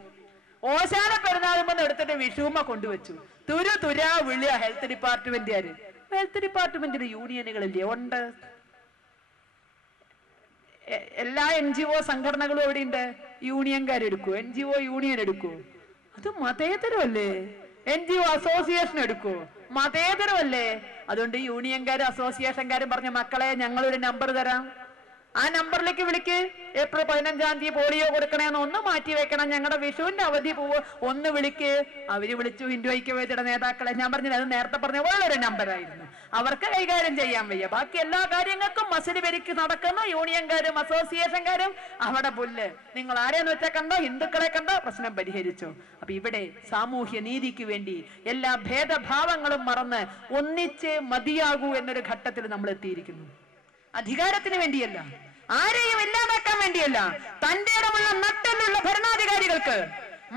ഓശാന പെരുന്നാളുമ്പോൾ എടുത്തിട്ട് വിഷുമ്മ കൊണ്ടുവച്ചു. തുരാ വിളിയ ഹെൽത്ത് ഡിപ്പാർട്ട്മെന്റുകാര്. ഹെൽത്ത് ഡിപ്പാർട്ട്മെന്റിന് യൂണിയനുകളില്ലേ? ഉണ്ട്. എല്ലാ NGO സംഘടനകളും എവിടെ ഉണ്ട്? യൂണിയൻകാരെടുക്കൂ. NGO യൂണിയൻ എടുക്കൂ. അത് മതേതരമല്ലേ? NGO അസോസിയേഷൻ എടുക്കൂ. മതേതരമല്ലേ? അതുകൊണ്ട് യൂണിയൻകാരും അസോസിയേഷൻകാരും പറഞ്ഞ മക്കളെ ഞങ്ങളൊരു നമ്പർ തരാം, ആ നമ്പറിലേക്ക് വിളിക്ക്. ഏപ്രിൽ 15-ാം തീയതി പോളിയോ കൊടുക്കണേന്ന് ഒന്ന് മാറ്റി വെക്കണം, ഞങ്ങളുടെ വിഷുവിന്റെ അവധി പോവോ, ഒന്ന് വിളിക്ക്. അവര് വിളിച്ചു ഹിന്ദു ഐക്യവേദിയുടെ നേതാക്കളെ. ഞാൻ പറഞ്ഞത് അത് നേരത്തെ പറഞ്ഞ വേറൊരു നമ്പറായിരുന്നു. അവർക്ക് കൈകാര്യം ചെയ്യാൻ വയ്യ. ബാക്കി എല്ലാ കാര്യങ്ങൾക്കും മസിൽ പെരുക്കി നടക്കുന്ന യൂണിയൻകാരും അസോസിയേഷൻകാരും അവിടെ പുല്ല്. നിങ്ങൾ ആരെയെന്ന് വെച്ചാൽ കണ്ടോ, ഹിന്ദുക്കളെ കണ്ടോ, പ്രശ്നം പരിഹരിച്ചോ. അപ്പൊ ഇവിടെ സാമൂഹ്യ നീതിക്ക് വേണ്ടി എല്ലാ ഭേദഭാവങ്ങളും മറന്ന് ഒന്നിച്ച് മതിയാകൂ എന്നൊരു ഘട്ടത്തിൽ നമ്മൾ എത്തിയിരിക്കുന്നു. അധികാരത്തിന് വേണ്ടിയല്ല, ആരെയും ഇല്ലാതാക്കാൻ വേണ്ടിയല്ല, തന്റെ ഇടമുള്ള നട്ടലുള്ള ഭരണാധികാരികൾക്ക്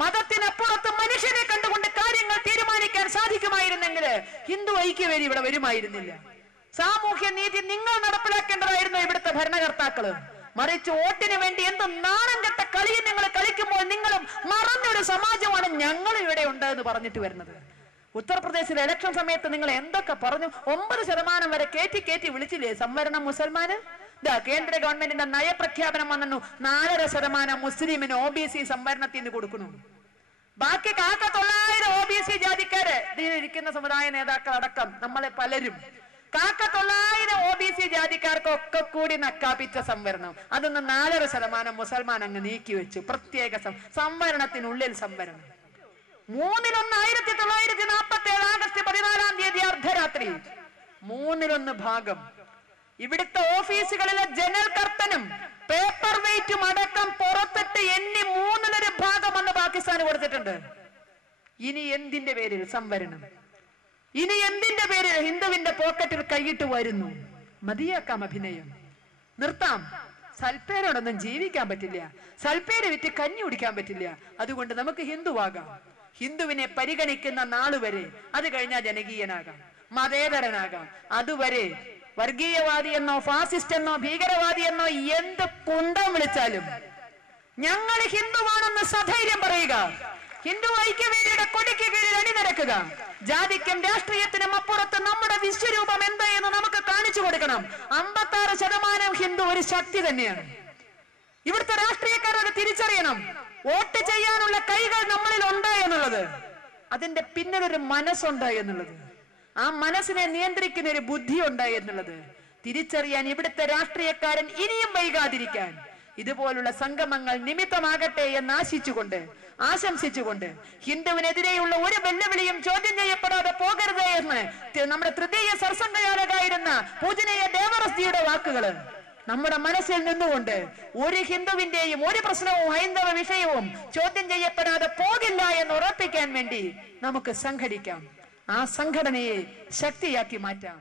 മതത്തിനപ്പുറത്ത് മനുഷ്യനെ കണ്ടുകൊണ്ട് കാര്യങ്ങൾ തീരുമാനിക്കാൻ സാധിക്കുമായിരുന്നെങ്കിൽ ഹിന്ദു ഐക്യവേദി ഇവിടെ വരുമായിരുന്നില്ല. സാമൂഹ്യ നീതി നിങ്ങൾ നടപ്പിലാക്കേണ്ടതായിരുന്നു ഇവിടുത്തെ ഭരണകർത്താക്കള്. മറിച്ച് വോട്ടിന് വേണ്ടി എന്ത് നാണം കെട്ട കളി നിങ്ങൾ കളിക്കുമ്പോൾ നിങ്ങളും മറന്നൊരു സമാജമാണ് ഞങ്ങൾ ഇവിടെ ഉണ്ട് എന്ന് പറഞ്ഞിട്ട് വരുന്നത്. ഉത്തർപ്രദേശിലെ ഇലക്ഷൻ സമയത്ത് നിങ്ങൾ എന്തൊക്കെ പറഞ്ഞു? 9% വരെ കയറ്റി വിളിച്ചില്ലേ സംവരണം മുസൽമാന്? കേന്ദ്ര ഗവൺമെന്റിന്റെ നയപ്രഖ്യാപനം വന്നു, 4.5% മുസ്ലിമിന് OBC സംവരണത്തിൽ നിന്ന് കൊടുക്കുന്നു. ബാക്കി 900 OBC ജാതിക്കാര് ഇതിലിരിക്കുന്ന സമുദായ നേതാക്കൾ അടക്കം നമ്മളെ പലരും 900 OBC ജാതിക്കാർക്കൊക്കെ കൂടി നക്കാപ്പിച്ച സംവരണം, അതൊന്ന് 4.5% മുസൽമാൻ അങ്ങ് നീക്കി വെച്ചു. പ്രത്യേക സംവരണത്തിനുള്ളിൽ സംവരണം. 3-1 1947 ആഗസ്റ്റ് 14-ാം തീയതി അർദ്ധരാത്രി 1/3 ഭാഗം ഇവിടുത്തെ ഓഫീസുകളിലെ ജനൽ കർട്ടനും പേപ്പർ വെയിറ്റും അടക്കം പുറത്തിട്ട് എണ്ണി 3/4 ഭാഗം അന്ന് പാകിസ്ഥാന് കൊടുത്തിട്ടുണ്ട്. ഇനി എന്തിന്റെ പേരിൽ സംവരണം? ഇനി എന്തിന്റെ പേരിൽ ഹിന്ദുവിന്റെ പോക്കറ്റിൽ കൈയിട്ട് വരുന്നു? മതിയാക്കാം അഭിനയം, നിർത്താം. സൽപ്പേരോടൊന്നും ജീവിക്കാൻ പറ്റില്ല, സൽപ്പേര് വിറ്റ് കഞ്ഞി കുടിക്കാൻ പറ്റില്ല. അതുകൊണ്ട് നമുക്ക് ഹിന്ദുവാകാം. ഹിന്ദുവിനെ പരിഗണിക്കുന്ന നാളുവരെ, അത് കഴിഞ്ഞാൽ ജനകീയനാകാം, മതേതരനാകാം. അതുവരെ വർഗീയവാദി എന്നോ ഫാസിസ്റ്റ് എന്നോ ഭീകരവാദി എന്നോ എന്ത് കുന്തം വിളിച്ചാലും ഞങ്ങൾ ഹിന്ദുവാണെന്ന് സധൈര്യം പറയുക. ഹിന്ദു ഐക്യവേദിയുടെ കൊടിക്ക് കീഴിൽ അണിനിരക്കുക. ജാതിക്കും രാഷ്ട്രീയത്തിനും അപ്പുറത്ത് നമ്മുടെ വിശ്വരൂപം എന്താ എന്ന് നമുക്ക് കാണിച്ചു കൊടുക്കണം. 56% ഹിന്ദു ഒരു ശക്തി തന്നെയാണ്. ഇവിടുത്തെ രാഷ്ട്രീയക്കാർ അത് തിരിച്ചറിയണം. വോട്ട് ചെയ്യാനുള്ള കൈകൾ നമ്മളിൽ ഉണ്ട് എന്നുള്ളത്, അതിന്റെ പിന്നിലൊരു മനസ്സുണ്ട് എന്നുള്ളത്, ആ മനസ്സിനെ നിയന്ത്രിക്കുന്ന ഒരു ബുദ്ധി ഉണ്ട് എന്നുള്ളത് തിരിച്ചറിയാൻ ഇവിടുത്തെ രാഷ്ട്രീയക്കാരൻ ഇനിയും വൈകാതിരിക്കാൻ ഇതുപോലുള്ള സംഗമങ്ങൾ നിമിത്തമാകട്ടെ എന്ന് ആശംസിച്ചുകൊണ്ട് ഹിന്ദുവിനെതിരെയുള്ള ഒരു വെല്ലുവിളിയും ചോദ്യം ചെയ്യപ്പെടാതെ പോകരുത് എന്ന് നമ്മുടെ തൃതീയ സർസംഘചാലകായിരുന്ന പൂജനീയ ദേവറസ്ജിയുടെ വാക്കുകള് നമ്മുടെ മനസ്സിൽ നിന്നുകൊണ്ട് ഒരു ഹിന്ദുവിന്റെയും ഒരു പ്രശ്നവും ഹൈന്ദവ വിഷയവും ചോദ്യം ചെയ്യപ്പെടാതെ പോകില്ല എന്ന് ഉറപ്പിക്കാൻ വേണ്ടി നമുക്ക് സംഘടിക്കാം. ആ സംഘടനയെ ശക്തിയാക്കി മാറ്റാം.